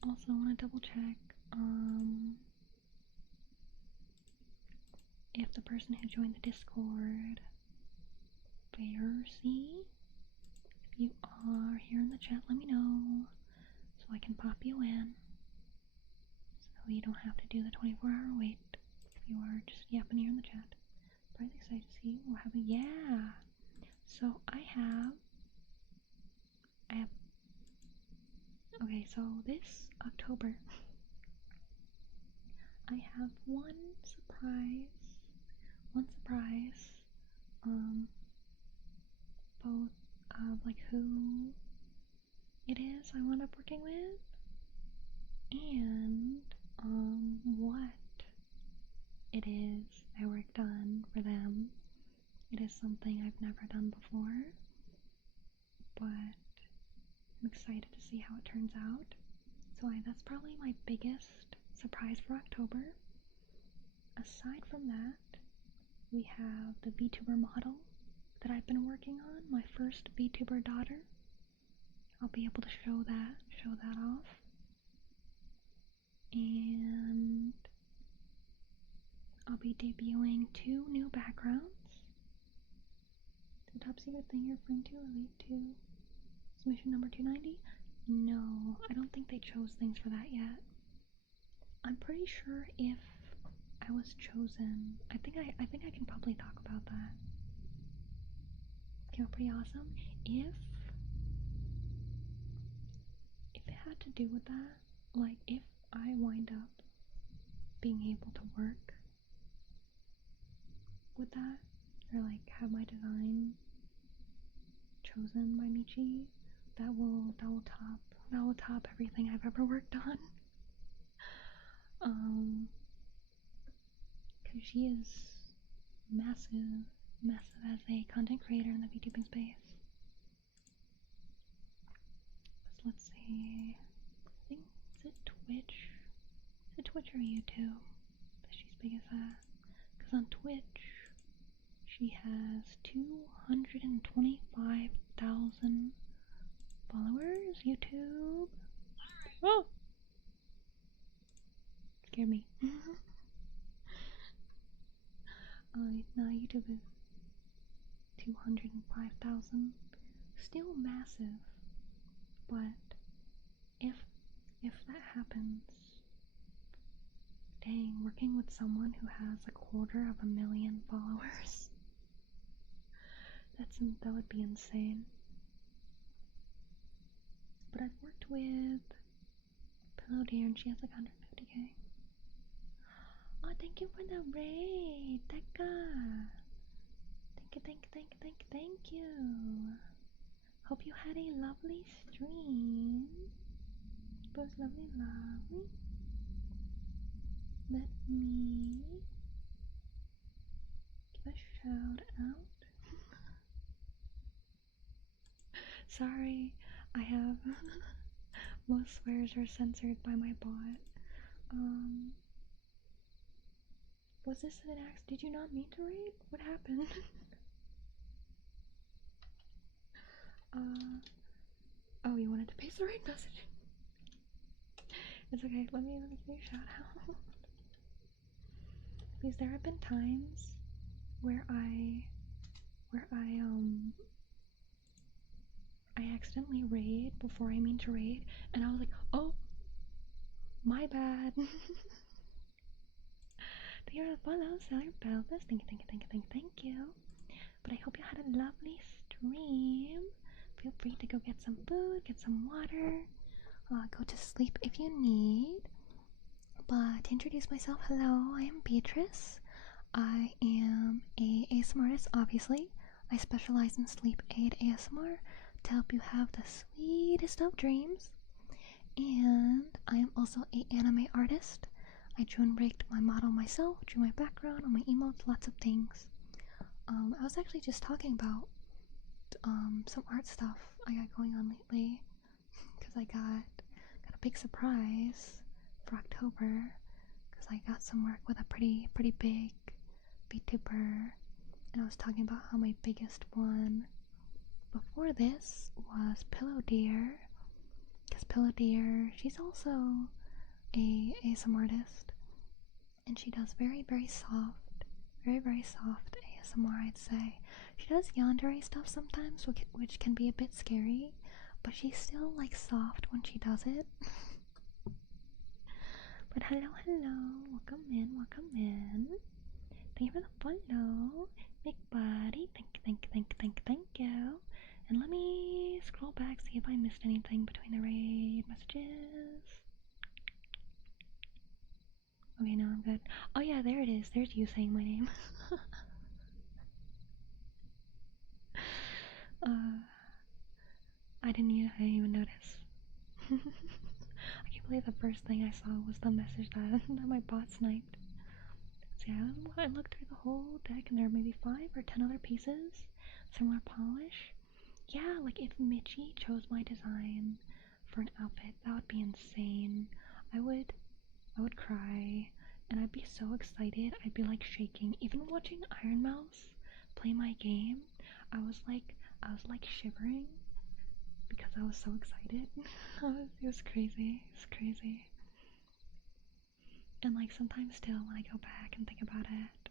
Also, I want to double check if the person who joined the Discord, Beatrice, if you are here in the chat, let me know so I can pop you in. So you don't have to do the 24-hour wait. If you are just yapping here in the chat. Probably excited to see we'll have a So I have okay, so this October I have one surprise, both of like who it is I wound up working with and what it is I worked on for them. It is something I've never done before, but I'm excited to see how it turns out. So that's probably my biggest surprise for October. Aside from that, we have the VTuber model that I've been working on, my first VTuber daughter. I'll be able to show that off. And I'll be debuting 2 new backgrounds. The top secret thing you're referring to will lead to submission number 290? No, I don't think they chose things for that yet. I'm pretty sure if I was chosen, I think I can probably talk about that. Came out pretty awesome. If it had to do with that, like if I wind up being able to work with that, or like have my design chosen by Michi, that will top everything I've ever worked on. Because she is massive as a content creator in the VTubing space. So let's see. I think is it Twitch? Is it Twitch or YouTube that she's big as that? Because on Twitch she has 225,000 followers. YouTube. Oh! Scared me. No, YouTube is 205,000. Still massive, but if if that happens, dang, working with someone who has 250,000 followers, that would be insane. But I've worked with Pillow Deer and she has 150k. Oh, thank you for the raid, Tekka. Thank you. Hope you had a lovely stream. It was lovely. Let me give a shout out. Sorry, I have most swears are censored by my bot. Was this an accident? Did you not mean to raid? What happened? Oh, you wanted to paste the right message? It's okay, let me give you a shout out. Because there have been times where I accidentally raid before I mean to raid, and I was like, oh, my bad. Thank you for the follow, Seller Belvis. Thank you. But I hope you had a lovely stream. Feel free to go get some food, get some water, go to sleep if you need. But to introduce myself, hello, I am Beatrice. I am a ASMR artist, obviously. I specialize in sleep aid ASMR to help you have the sweetest of dreams. And I am also an anime artist. I drew and rigged my model myself, drew my background, all my emotes, lots of things. I was actually just talking about some art stuff I got going on lately, because I got a big surprise for October, because I got some work with a pretty big VTuber, and I was talking about how my biggest one before this was Pillow Deer, because Pillow Deer, she's also a ASMR artist, and she does very soft ASMR, I'd say. She does yandere stuff sometimes, which can be a bit scary, but she's still soft when she does it. But hello, welcome in. Thank you for the follow, big buddy. Thank you. And let me scroll back, see if I missed anything between the raid messages. Okay, no, I'm good. Oh yeah, there it is. There's you saying my name. I didn't even notice. I can't believe the first thing I saw was the message that my bot sniped. So yeah, I looked through the whole deck and there were maybe 5 or 10 other pieces, similar polish. Yeah, if Mitchie chose my design for an outfit, that would be insane. I would cry, and I'd be so excited. I'd be shaking. Even watching Iron Mouse play my game, I was shivering because I was so excited. It was crazy. And sometimes still when I go back and think about it.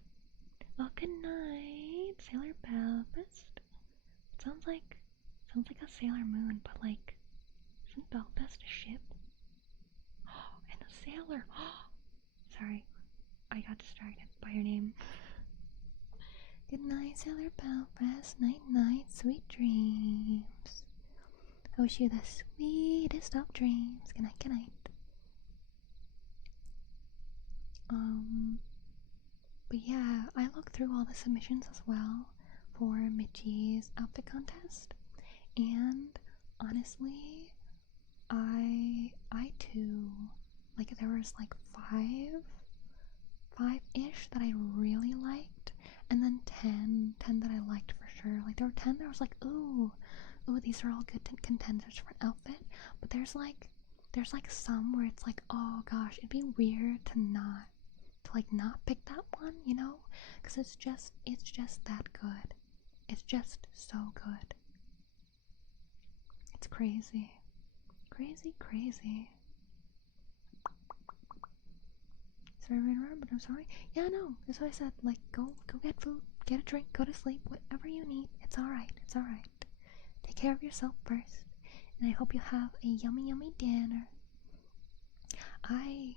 Well, good night, Sailor Belfast. It sounds like a Sailor Moon, but isn't Belfast a ship? Oh, and a sailor. Sorry, I got distracted by your name. Good night, Sailor Belfast. Night, sweet dreams. I wish you the sweetest of dreams. Good night. But yeah, I looked through all the submissions as well for Mitchie's outfit contest, and honestly, I too, there was 5-ish that I really liked, and then 10 that I liked for sure. There were 10 that I was ooh, these are all good contenders for an outfit, but there's some where it's oh gosh, it'd be weird to not pick that one, because it's just that good. It's just so good. It's crazy. Sorry, but I'm sorry. Yeah, no, that's what I said. Go get food, get a drink, go to sleep, whatever you need. It's alright. Take care of yourself first, and I hope you have a yummy dinner. I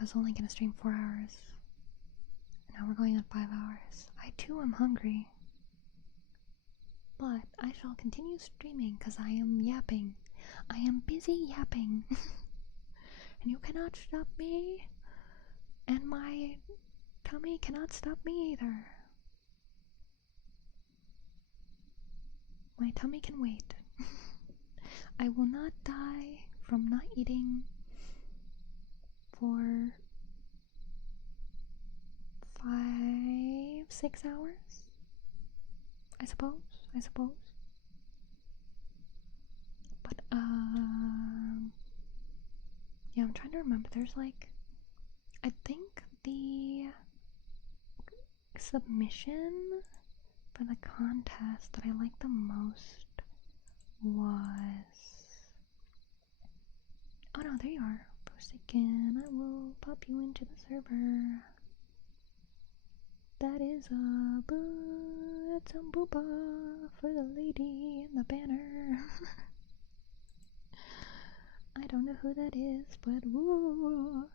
was only gonna stream 4 hours. And now we're going on 5 hours. I too am hungry. But I shall continue streaming because I am yapping. I am busy yapping. And you cannot stop me. And my tummy cannot stop me either. My tummy can wait. I will not die from not eating for 5-6 hours. I suppose. But yeah, I'm trying to remember. There's like, I think the submission for the contest that I liked the most was, oh no, there you are. Forsaken, I will pop you into the server. That is a boo, that's some booba for the lady in the banner. I don't know who that is, but woo.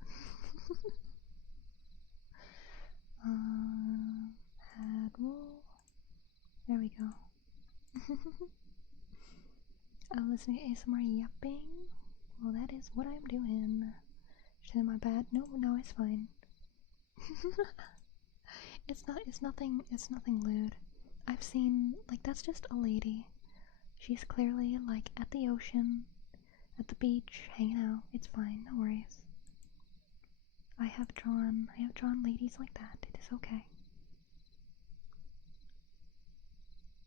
Head roll. There we go. I'm listening to ASMR yapping. Well, that is what I'm doing. Is my bad? No, it's fine. It's nothing lewd. I've seen, like, that's just a lady. She's clearly, like, at the ocean, at the beach, hanging out. It's fine, no worries. I have drawn ladies like that. It is okay.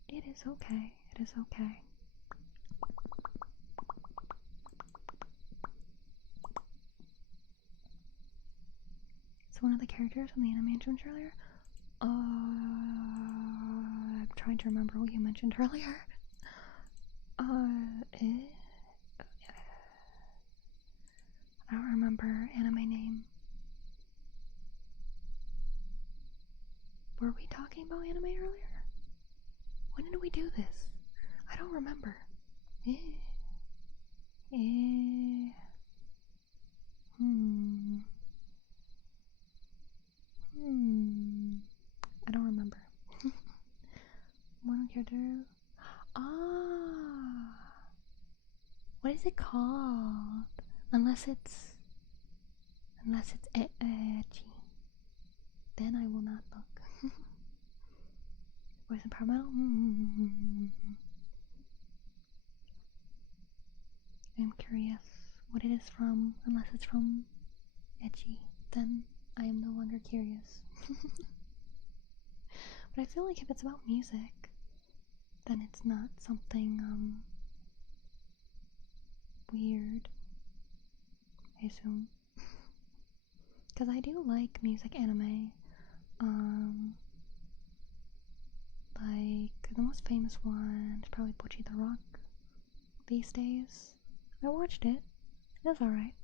It is okay. So one of the characters from the anime I mentioned earlier, I'm trying to remember what you mentioned earlier. I don't remember anime name. Were we talking about anime earlier? When did we do this? I don't remember. I don't remember. One character. What is it called? Unless it's edgy. Then I will not look. Voice and power metal? I'm curious what it is from. Unless it's from edgy, then I am no longer curious. But I feel like if it's about music, then it's not something weird, I assume. Because I do like music anime. Like, the most famous one is probably Bocchi the Rock these days. I watched it. It was alright.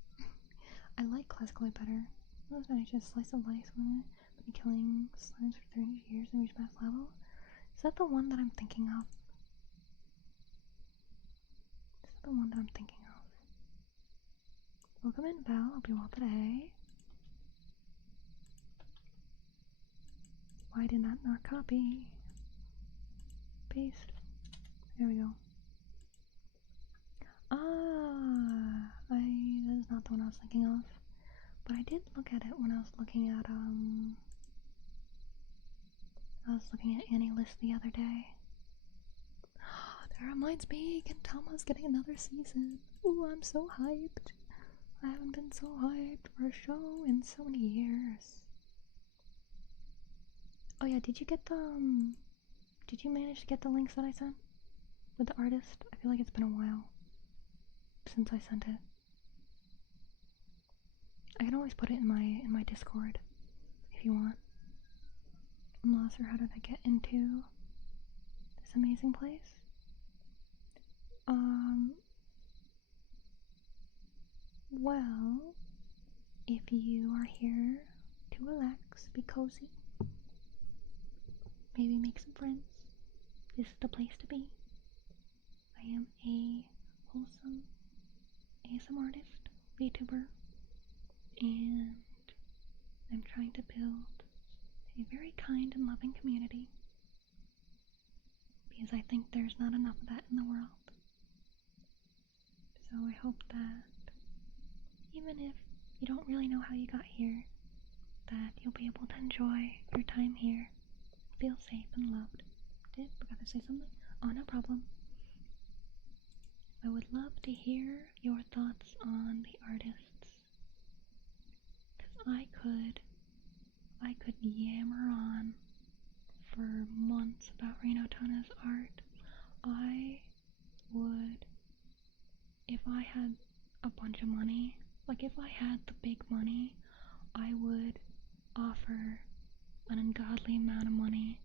I like classical better. It was nice, just slice of life with it. Been killing slimes for 30 years and reach max level. Is that the one that I'm thinking of? Welcome in, Val. Hope you're well today. Why did that not copy? Paste. There we go. That is not the one I was thinking of. But I did look at it when I was looking at, Annie List the other day. That reminds me, Gintama's getting another season. Ooh, I'm so hyped. I haven't been so hyped for a show in so many years. Oh yeah, did you manage to get the links that I sent? With the artist? I feel like it's been a while since I sent it. I can always put it in my Discord if you want. I'm lost, or how did I get into this amazing place? Well, if you are here to relax, be cozy, maybe make some friends, this is the place to be. I am a Wholesome ASMR artist, VTuber, and I'm trying to build a very kind and loving community because I think there's not enough of that in the world. So I hope that even if you don't really know how you got here, that you'll be able to enjoy your time here, feel safe and loved. Forgot to say something? Oh, no problem. I would love to hear your thoughts on the artists, because I could yammer on for months about Reno Tona's art. I would, if I had a bunch of money, like if I had the big money, I would offer an ungodly amount of money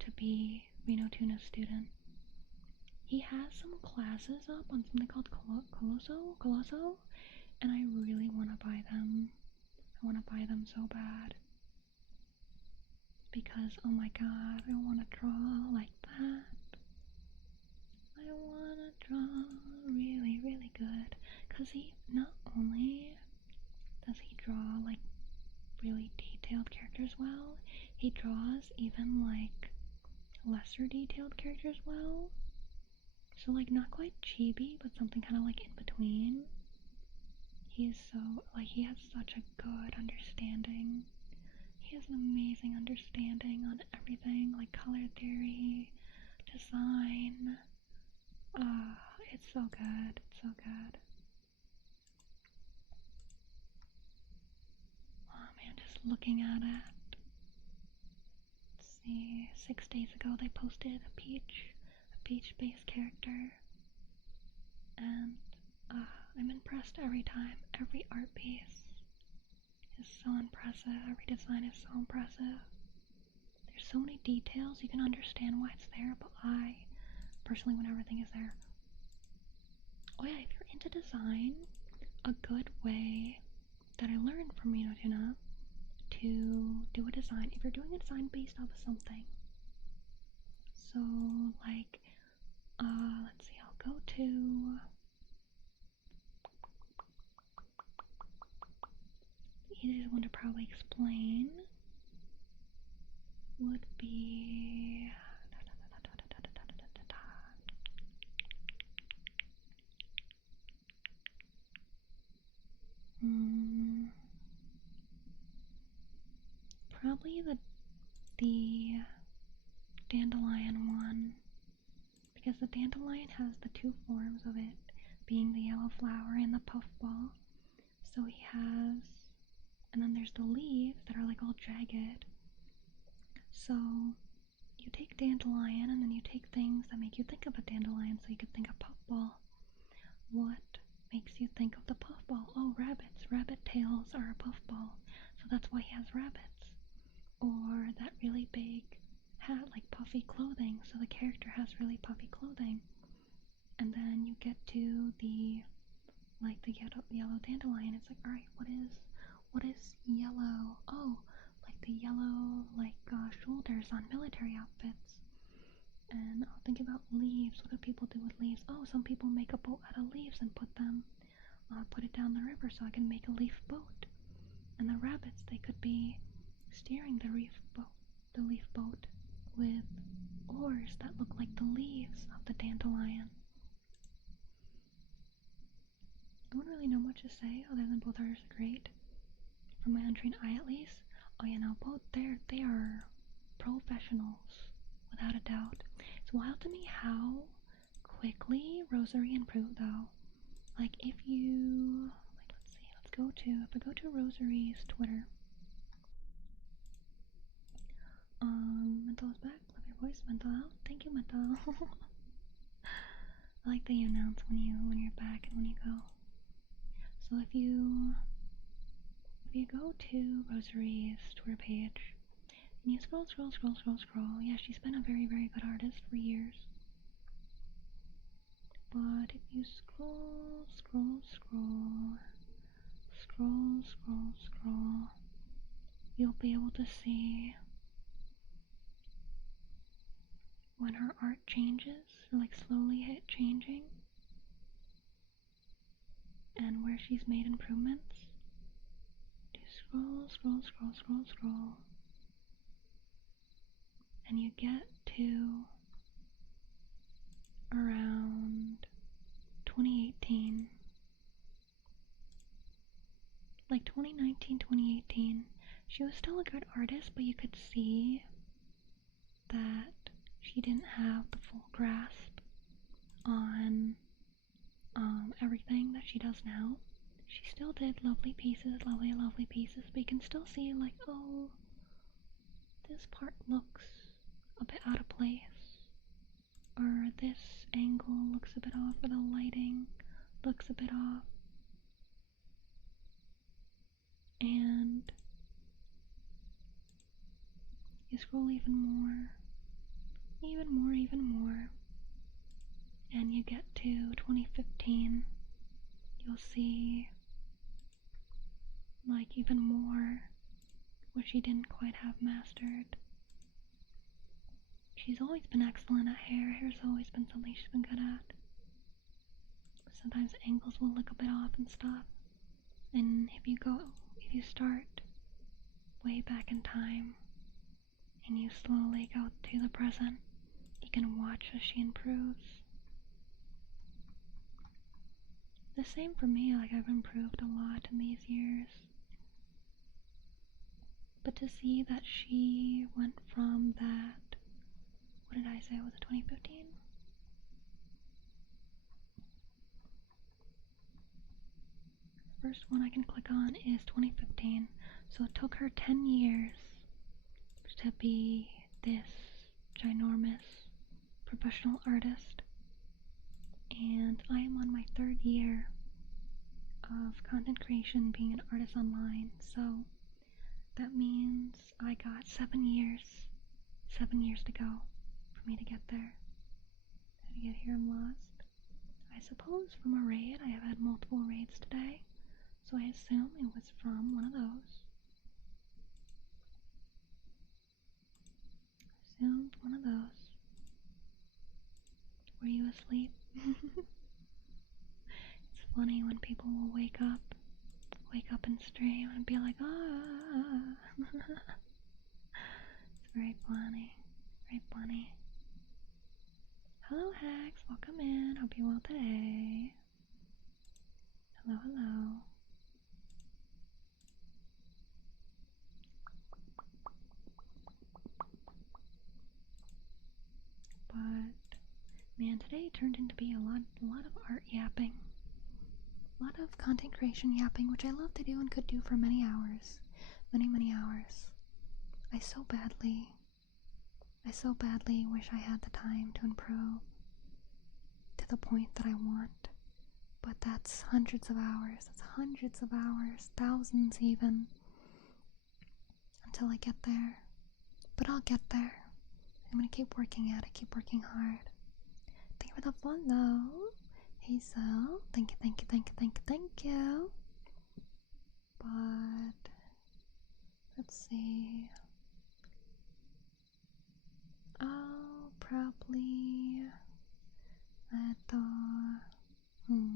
to be Reno Tuna's student. He has some classes up on something called Colosso, and I really want to buy them. I want to buy them so bad. Because, oh my god, I want to draw like that. I want to draw really, really good. Because he, not only does he draw like really detailed characters well, he draws even like lesser detailed characters well. So like not quite chibi, but something kind of like in between. He's so, like he has such a good understanding. He has an amazing understanding on everything, like color theory, design. It's so good, it's so good. Oh man, just looking at it. Let's see, 6 days ago they posted a peach-based character, and I'm impressed every time. Every art piece is so impressive. Every design is so impressive. There's so many details, you can understand why it's there, but I personally want everything is there. Oh yeah, if you're into design, a good way that I learned from Reno Tuna to do a design, if you're doing a design based off of something, so like, let's see, I'll go to, the easiest one to probably explain would be, probably the dandelion one, because the dandelion has the two forms of it, being the yellow flower and the puffball. So he has, and then there's the leaves that are like all jagged. So you take dandelion and then you take things that make you think of a dandelion, so you could think of puffball. What makes you think of the puffball? Oh, rabbits. Rabbit tails are a puffball, so that's why he has rabbits. Or that really big hat, like puffy clothing, so the character has really puffy clothing. And then you get to the, like the yellow dandelion. It's like, alright, what is yellow? Oh, like the yellow, like shoulders on military outfits. And I'll think about leaves. What do people do with leaves? Oh, some people make a boat out of leaves and put it down the river, so I can make a leaf boat. And the rabbits, they could be steering the leaf boat with oars that look like the leaves of the dandelion. I wouldn't really know much to say other than both artists are great. From my untrained eye at least. Oh yeah, no, both they are professionals, without a doubt. It's wild to me how quickly Rosary improved though. Like if you, like let's see, if I go to Rosary's Twitter. Mental is back, love your voice, Mental out. Thank you, Mental. I like that you announce when you're back and when you go. So if you go to Rosary's Twitter page and you scroll, yeah, she's been a very, very good artist for years. But if you scroll, you'll be able to see when her art changes, or like slowly changing. and where she's made improvements. Just scroll. And you get to around 2018. Like 2019, 2018. She was still a good artist, but you could see that she didn't have the full grasp on everything that she does now. She still did lovely pieces, lovely pieces, but you can still see like, oh, this part looks a bit out of place, or this angle looks a bit off, or the lighting looks a bit off. And you scroll even more, and you get to 2015. You'll see like even more what she didn't quite have mastered. She's always been excellent at hair. Hair's always been something she's been good at. Sometimes angles will look a bit off and stuff. And if you start way back in time and you slowly go to the present, you can watch as she improves. The same for me, like I've improved a lot in these years. But to see that she went from that, what did I say, was it 2015? The first one I can click on is 2015. So it took her 10 years to be this ginormous professional artist. And I am on my 3rd year of content creation, being an artist online. So that means I got 7 years to go for me to get there. How to get here, I'm lost. I suppose from a raid, I have had multiple raids today, so I assume it was from one of those. Were you asleep? It's funny when people will wake up and stream and be like, ah. It's very funny. Hello, Hex. Welcome in. Hope you're well today. Hello. But man, today turned into be a lot of art yapping. A lot of content creation yapping, which I love to do and could do for many hours. Many hours. I so badly wish I had the time to improve to the point that I want. But that's hundreds of hours, thousands even, until I get there. But I'll get there. I'm gonna keep working at it, keep working hard. Thank you for the follow. Hazel, thank you. But let's see. I'll probably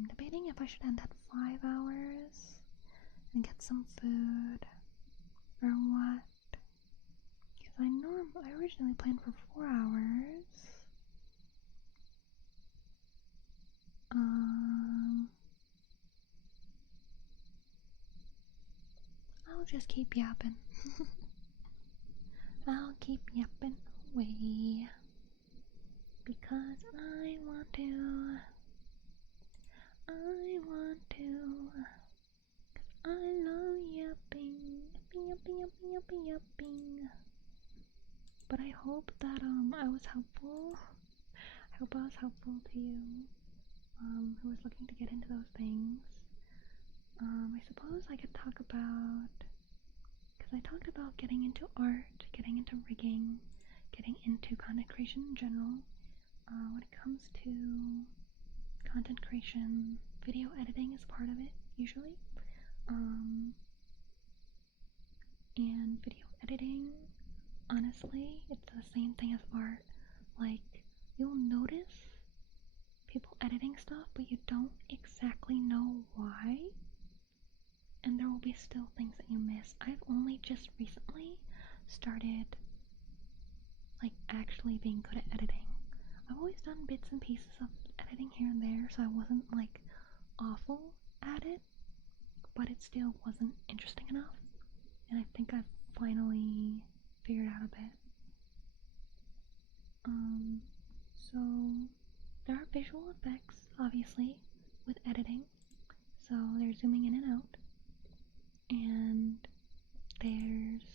debating if I should end at 5 hours and get some food or what. Because I originally planned for 4 hours. I'll just keep yapping. I'll keep yapping away. Because I want to. Cause I love yapping. Yapping. But I hope that I was helpful. I hope I was helpful to you who was looking to get into those things. I suppose I could talk about, because I talked about getting into art, getting into rigging, getting into content creation in general. When it comes to content creation, video editing is part of it, usually. And video editing, honestly, it's the same thing as art. Like, you'll notice people editing stuff, but you don't exactly know why. be still things that you miss. I've only just recently started like actually being good at editing. I've always done bits and pieces of editing here and there, so I wasn't like awful at it, but it still wasn't interesting enough, and I think I've finally figured out a bit. So there are visual effects, obviously, with editing, so they're zooming in and out, and there's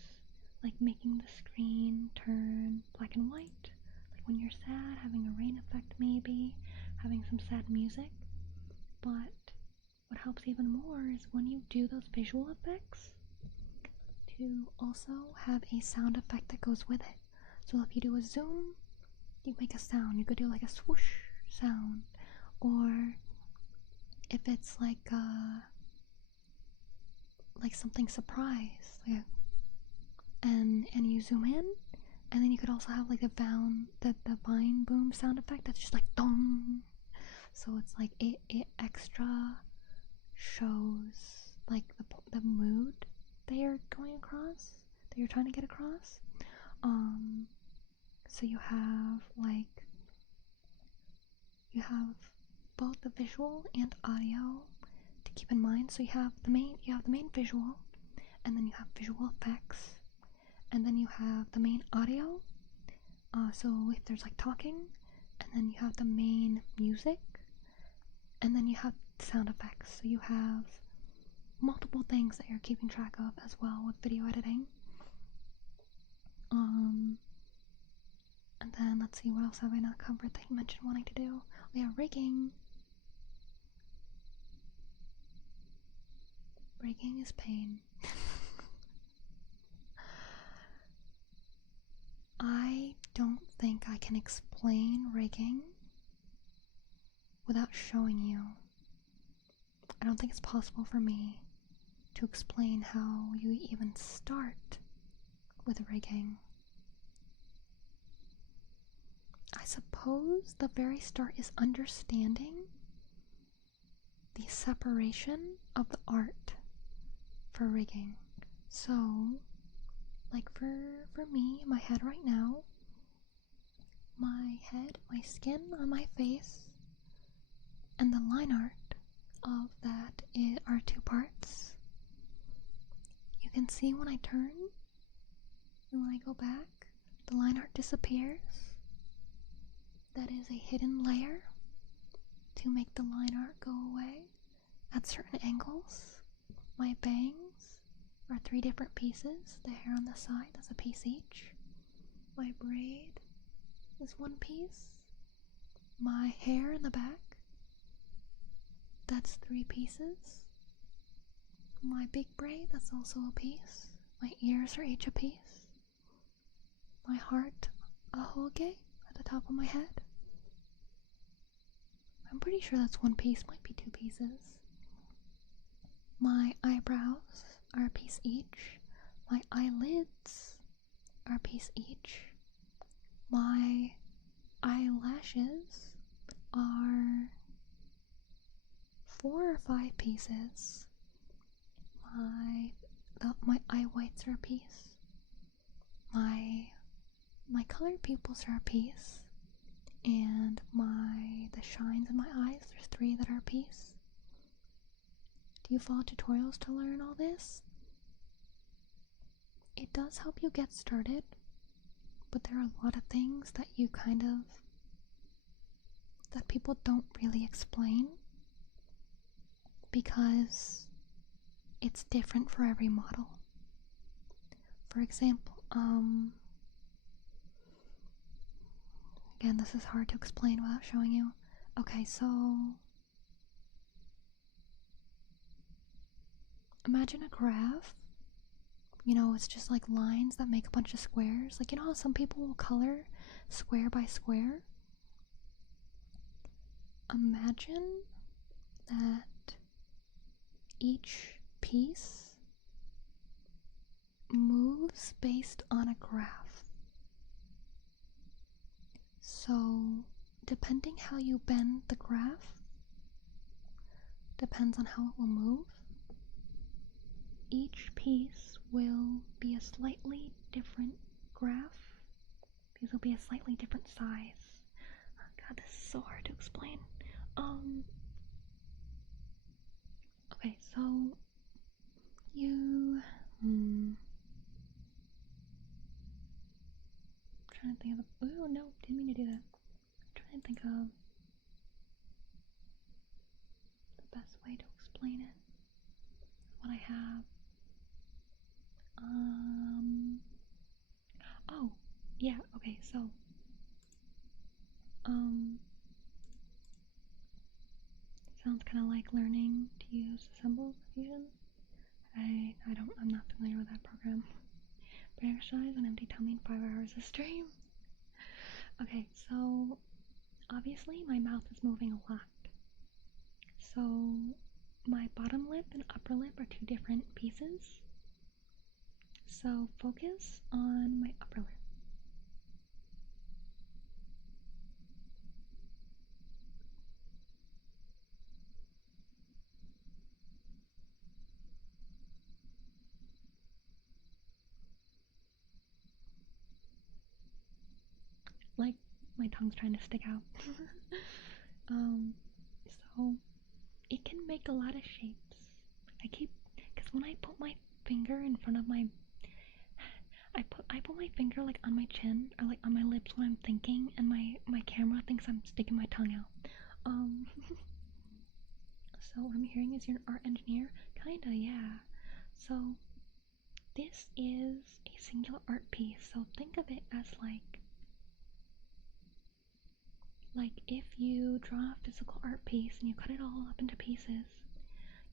like making the screen turn black and white, like when you're sad, having a rain effect maybe, having some sad music. But what helps even more is when you do those visual effects to also have a sound effect that goes with it. So if you do a zoom, you make a sound. You could do like a swoosh sound, or if it's like something surprise, like and you zoom in, and then you could also have like the vine boom sound effect that's just like dong. So it's like it extra shows like the mood that you're going across, that you're trying to get across. So you have both the visual and audio to keep in mind. So you have the main visual, and then you have visual effects, and then you have the main audio. So if there's like talking, and then you have the main music, and then you have sound effects. So you have multiple things that you're keeping track of as well with video editing. And then let's see, what else have I not covered that you mentioned wanting to do? Oh yeah, rigging. Rigging is pain. I don't think I can explain rigging without showing you. I don't think it's possible for me to explain how you even start with rigging. I suppose the very start is understanding the separation of the art for rigging. So, like for me, my head right now, my skin on my face, and the line art of that are two parts. You can see when I turn and when I go back, the line art disappears. That is a hidden layer to make the line art go away at certain angles. My bangs are 3 different pieces. The hair on the side, that's a piece each. My braid is 1 piece. My hair in the back, that's 3 pieces. My big braid, that's also a piece. My ears are each a piece. My heart, a hoge at the top of my head. I'm pretty sure that's 1 piece, might be 2 pieces. My eyebrows are a piece each. My eyelids are a piece each. My eyelashes are 4 or 5 pieces. My eye whites are a piece. My colored pupils are a piece. And the shines in my eyes, there's 3 that are a piece. Do you follow tutorials to learn all this? It does help you get started, but there are a lot of things that that people don't really explain, because it's different for every model. For example, again, this is hard to explain without showing you. Okay, so imagine a graph. You know, it's just like lines that make a bunch of squares. Like, you know how some people will color square by square? Imagine that each piece moves based on a graph. So, depending how you bend the graph, depends on how it will move. each piece will be a slightly different graph. These will be a slightly different size. Oh god, this is so hard to explain. Okay, so you trying to think of oh no, didn't mean to do that. I'm trying to think of the best way to explain it. What I have. Oh, yeah, okay, so sounds kinda like learning to use Assemble Fusion. I'm not familiar with that program. But exercise an empty tummy in 5 hours of stream. Okay, so obviously my mouth is moving a lot. So my bottom lip and upper lip are two different pieces. So focus on my upper lip. Like my tongue's trying to stick out. So it can make a lot of shapes. Because when I put my finger in front of my, I put my finger like on my chin or like on my lips when I'm thinking, and my camera thinks I'm sticking my tongue out. So what I'm hearing is you're an art engineer? Kinda, yeah. So this is a singular art piece, so think of it as like if you draw a physical art piece and you cut it all up into pieces,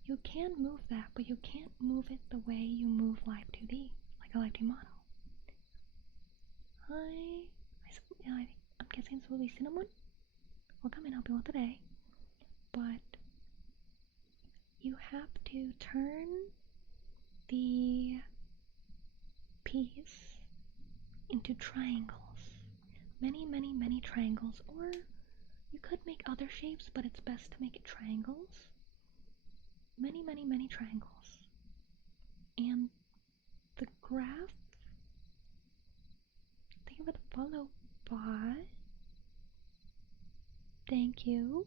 you can move that, but you can't move it the way you move Live 2D, like a Live 2D model. I'm guessing this will be Cinnamon. We'll come and help you out today, but you have to turn the piece into triangles. Many, many, many triangles, or you could make other shapes, but it's best to make it triangles. Many, many, many triangles. And the graph, think of it followed by, thank you,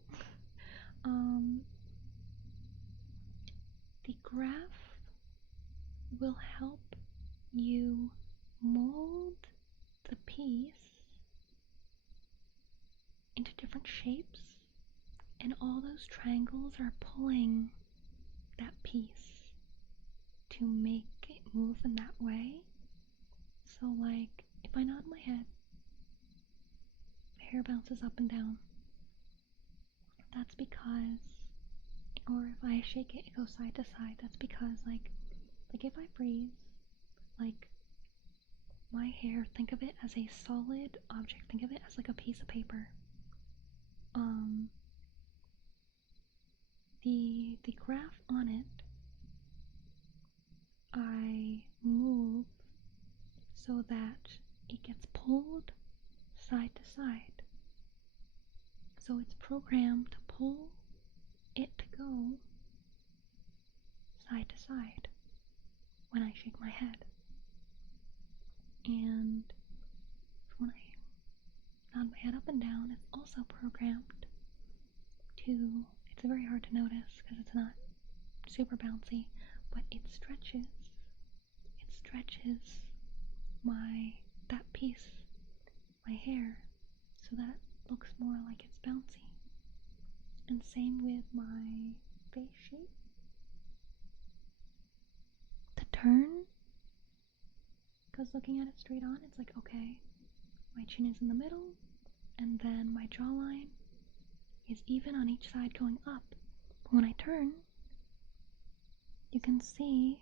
the graph will help you mold the piece into different shapes, and all those triangles are pulling that piece to make it move in that way. So like, if I nod my head, my hair bounces up and down. That's because, or if I shake it, it goes side to side. That's because like if I freeze, like my hair, think of it as a solid object. Think of it as like a piece of paper. The graph on it, I move so that it gets pulled side to side. So it's programmed to pull it to go side to side when I shake my head. And when I nod my head up and down, it's also programmed to, it's very hard to notice because it's not super bouncy, but it stretches that piece, my hair, so that it looks more like it's bouncy. And same with my face shape. The turn, because looking at it straight on, it's like, okay, my chin is in the middle, and then my jawline is even on each side going up. But when I turn, you can see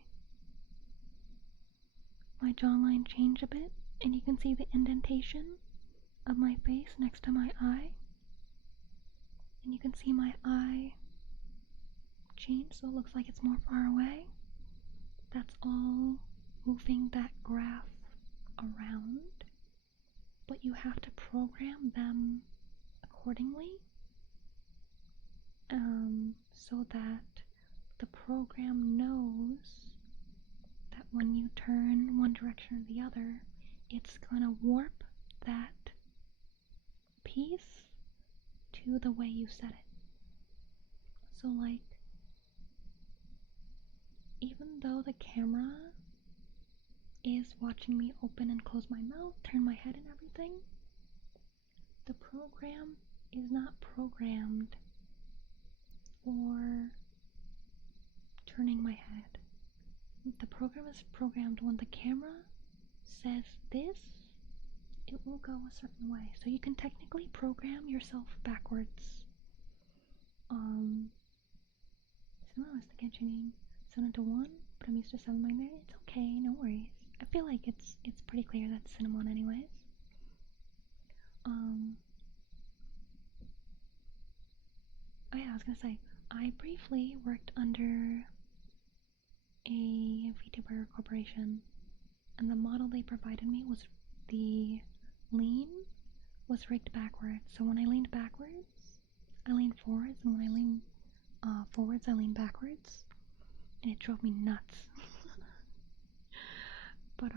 my jawline change a bit, and you can see the indentation of my face next to my eye, and you can see my eye change so it looks like it's more far away. That's all moving that graph around, but you have to program them accordingly, so that the program knows when you turn one direction or the other, it's gonna warp that piece to the way you set it. So like, even though the camera is watching me open and close my mouth, turn my head and everything, the program is not programmed for turning my head. The program is programmed when the camera says this, it will go a certain way. So you can technically program yourself backwards. So I was thinking changing 7 to 1, but I'm used to 7 by minute. It's okay, no worries. I feel like it's pretty clear that's cinnamon anyways. Oh yeah, I was gonna say, I briefly worked under a VTuber corporation, and the model they provided me was the lean was rigged backwards. So when I leaned backwards, I leaned forwards, and when I leaned forwards, I leaned backwards, and it drove me nuts. But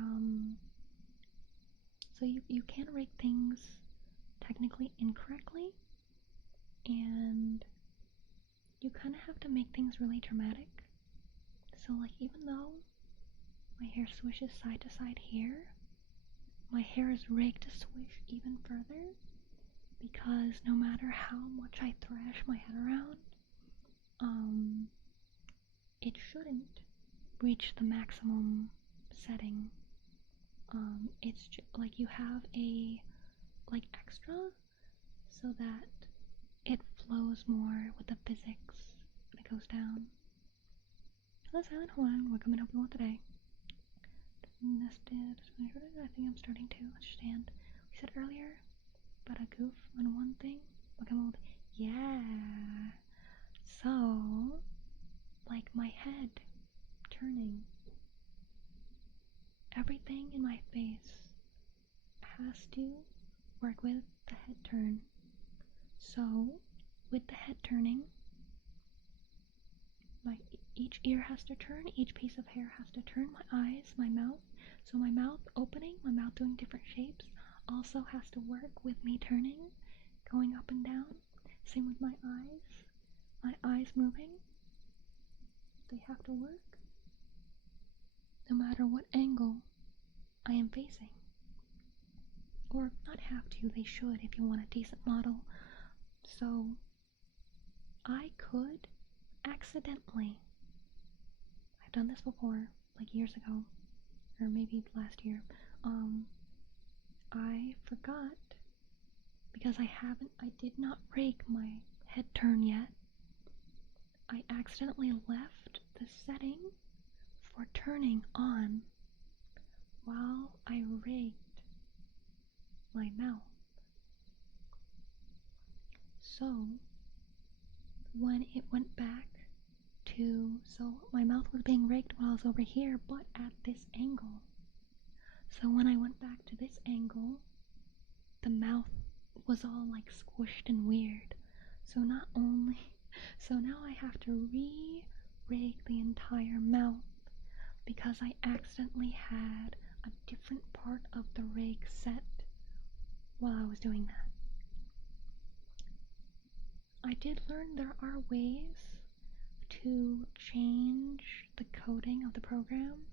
so you can rig things technically incorrectly, and you kind of have to make things really dramatic. So like, even though my hair swishes side to side here, my hair is rigged to swish even further, because no matter how much I thrash my head around, it shouldn't reach the maximum setting. It's like you have a like extra so that it flows more with the physics when it goes down. Hello Silent Horn, what can I help you with today? Nested, I think I'm starting to understand. We said earlier about a goof on one thing. Yeah. So, like my head turning. Everything in my face has to work with the head turn. So, with the head turning, each ear has to turn, each piece of hair has to turn, my eyes, my mouth. So my mouth opening, my mouth doing different shapes, also has to work with me turning, going up and down. Same with my eyes moving. They have to work no matter what angle I am facing. Or not have to, they should if you want a decent model. So I could accidentally, I've done this before, like years ago, or maybe last year, I forgot, because I did not rig my head turn yet. I accidentally left the setting for turning on while I rigged my mouth. So when it went back to, so my mouth was being rigged while I was over here, but at this angle. So when I went back to this angle, the mouth was all like squished and weird. So now I have to re-rig the entire mouth because I accidentally had a different part of the rig set while I was doing that. I did learn there are ways to change the coding of the program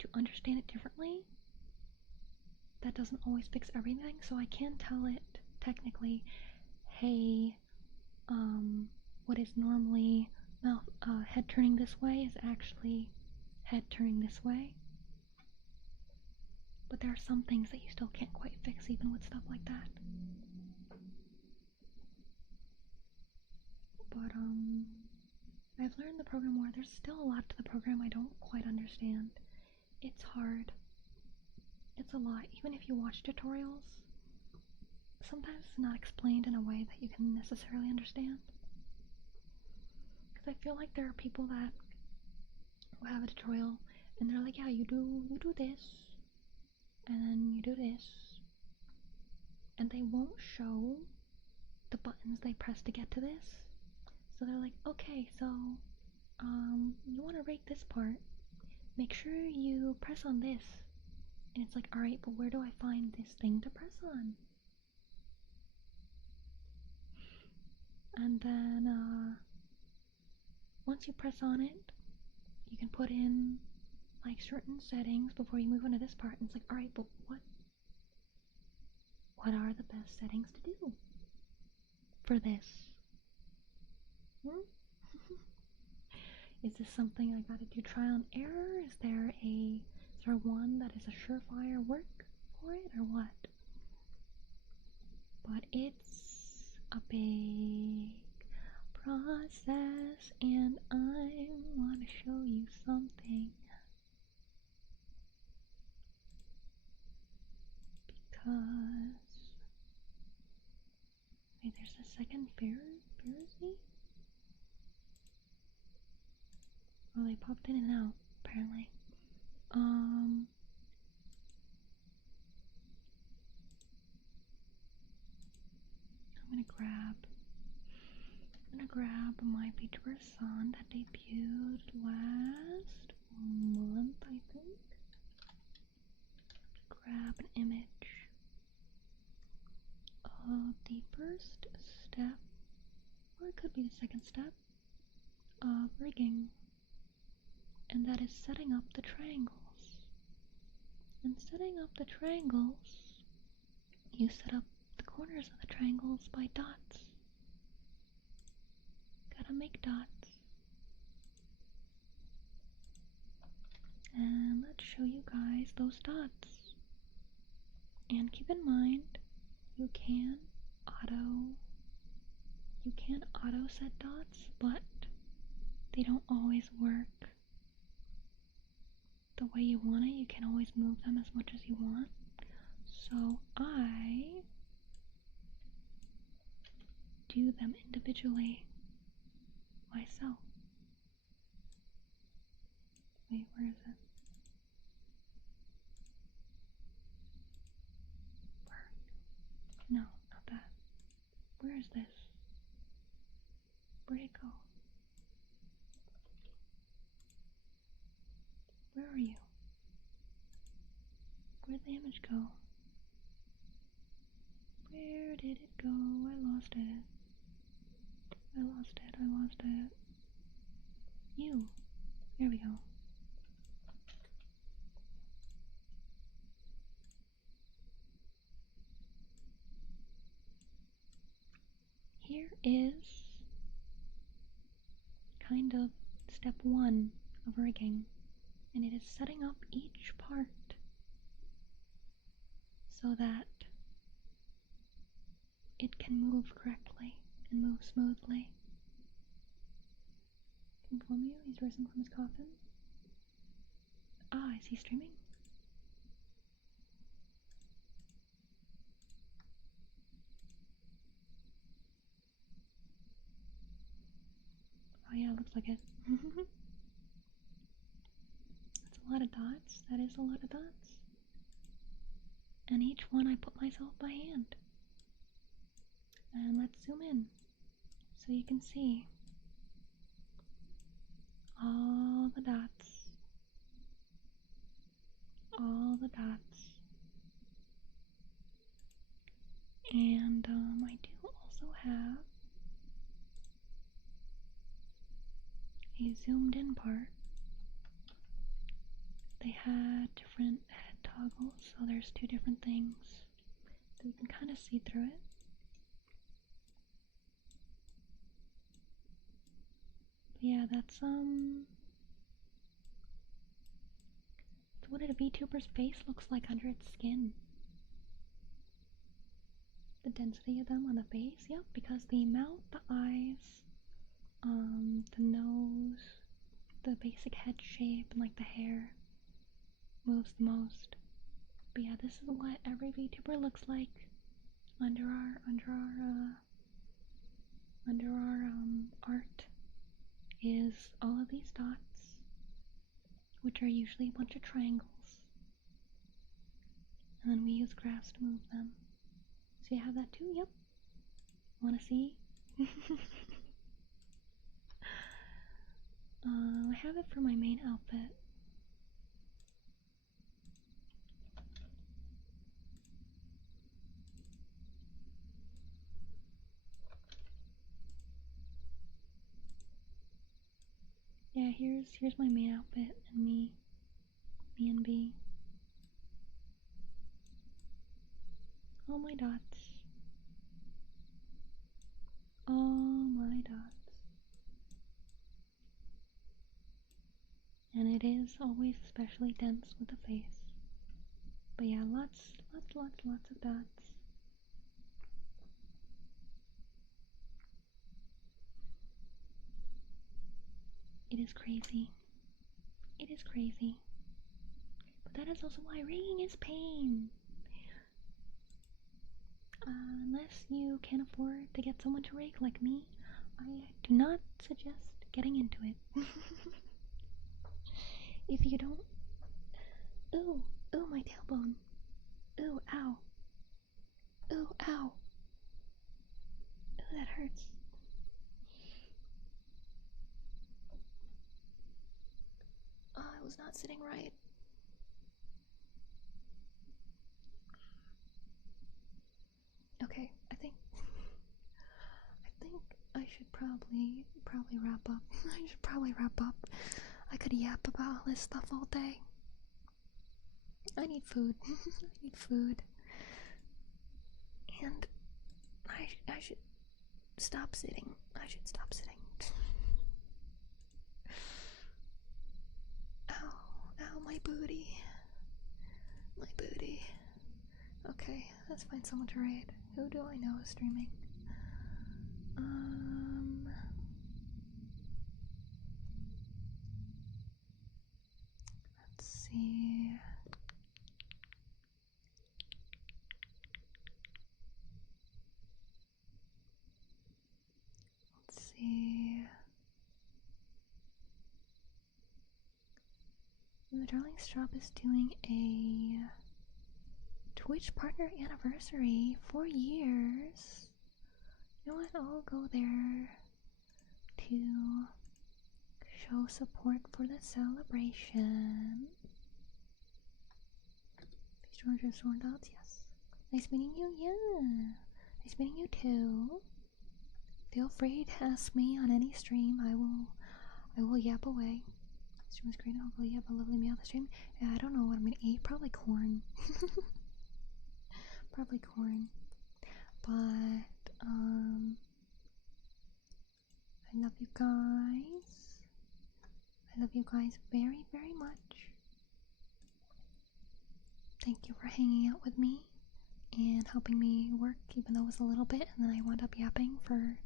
to understand it differently. That doesn't always fix everything, so I can tell it technically, hey, what is normally head turning this way is actually head turning this way. But there are some things that you still can't quite fix even with stuff like that. But I've learned the program more. There's still a lot to the program I don't quite understand. It's hard. It's a lot. Even if you watch tutorials, sometimes it's not explained in a way that you can necessarily understand. Because I feel like there are people that will have a tutorial and they're like, yeah, you do this, and then you do this, and they won't show the buttons they press to get to this. So they're like, okay, so you want to rate this part. make sure you press on this. And it's like, alright, but where do I find this thing to press on? And then, once you press on it, you can put in, like, certain settings before you move on to this part. And it's like, alright, but what are the best settings to do for this? Is this something I gotta do trial and error? Is there one that is a surefire work for it, or what? But it's a big process, and I want to show you something. Because... wait, there's a second Beaberns? Oh, they popped in and out, apparently. I'm gonna grab my Beatrice song that debuted last month, I think. Grab an image of the first step, or it could be the second step, of rigging. And that is setting up the triangles. And setting up the triangles, you set up the corners of the triangles by dots. Gotta make dots. And let's show you guys those dots. And keep in mind, you can auto set dots, but they don't always work the way you want it. You can always move them as much as you want. So I do them individually myself. Wait, where is it? Where? No, not that. Where is this? Where'd it go? Where are you? Where'd the image go? Where did it go? I lost it. I lost it. You. There we go. Here is kind of step 1 of rigging, and it is setting up each part so that it can move correctly and move smoothly. Inform you, he's risen from his coffin. Ah, is he streaming? Oh yeah, looks like it. That's a lot of dots. That is a lot of dots. And each one I put myself by hand. And let's zoom in so you can see all the dots. All the dots. And I do also have a zoomed in part. They had different head toggles, so there's 2 different things that you can kind of see through it. But yeah, that's what a VTuber's face looks like under its skin. The density of them on the face, yep, because the mouth, the eyes, the nose, the basic head shape, and like the hair moves the most. But yeah, this is what every VTuber looks like under our art, is all of these dots, which are usually a bunch of triangles, and then we use graphs to move them. So you have that too? Yep. Wanna see? I have it for my main outfit. Yeah, here's my main outfit and me and B. All my dots. All my dots. And it is always especially dense with the face. But yeah, lots of dots. It is crazy. It is crazy. But that is also why rigging is pain. Unless you can afford to get someone to rig like me, I do not suggest getting into it. If you don't... Ooh, ooh, my tailbone. Ooh, ow. Ooh, ow. Ooh, that hurts. Oh, I was not sitting right. Okay, I think I should probably wrap up. I should probably wrap up. I could yap about all this stuff all day. I need food. I need food. And I should stop sitting. I should stop sitting. Ow, ow, my booty. My booty. Okay, let's find someone to raid. Who do I know is streaming? Let's see. Let's see. The Darling Strop is doing a Twitch partner anniversary, 4 years. You know what? I'll go there to show support for the celebration. Georgia Sworn Dots, yes. Nice meeting you, yeah. Nice meeting you too. Feel free to ask me on any stream. I will yap away. Stream was great. Hopefully you have a lovely meal this stream. Yeah, I don't know what I'm gonna eat. Probably corn. Probably corn. But I love you guys. I love you guys very, very much. Thank you for hanging out with me and helping me work, even though it was a little bit, and then I wound up yapping for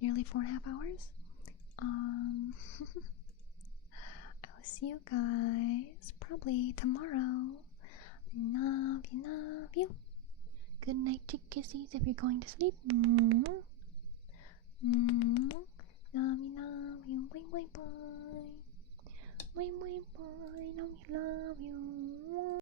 nearly 4.5 hours. I will see you guys probably tomorrow. Love you, love you. Good night, chickies, if you're going to sleep.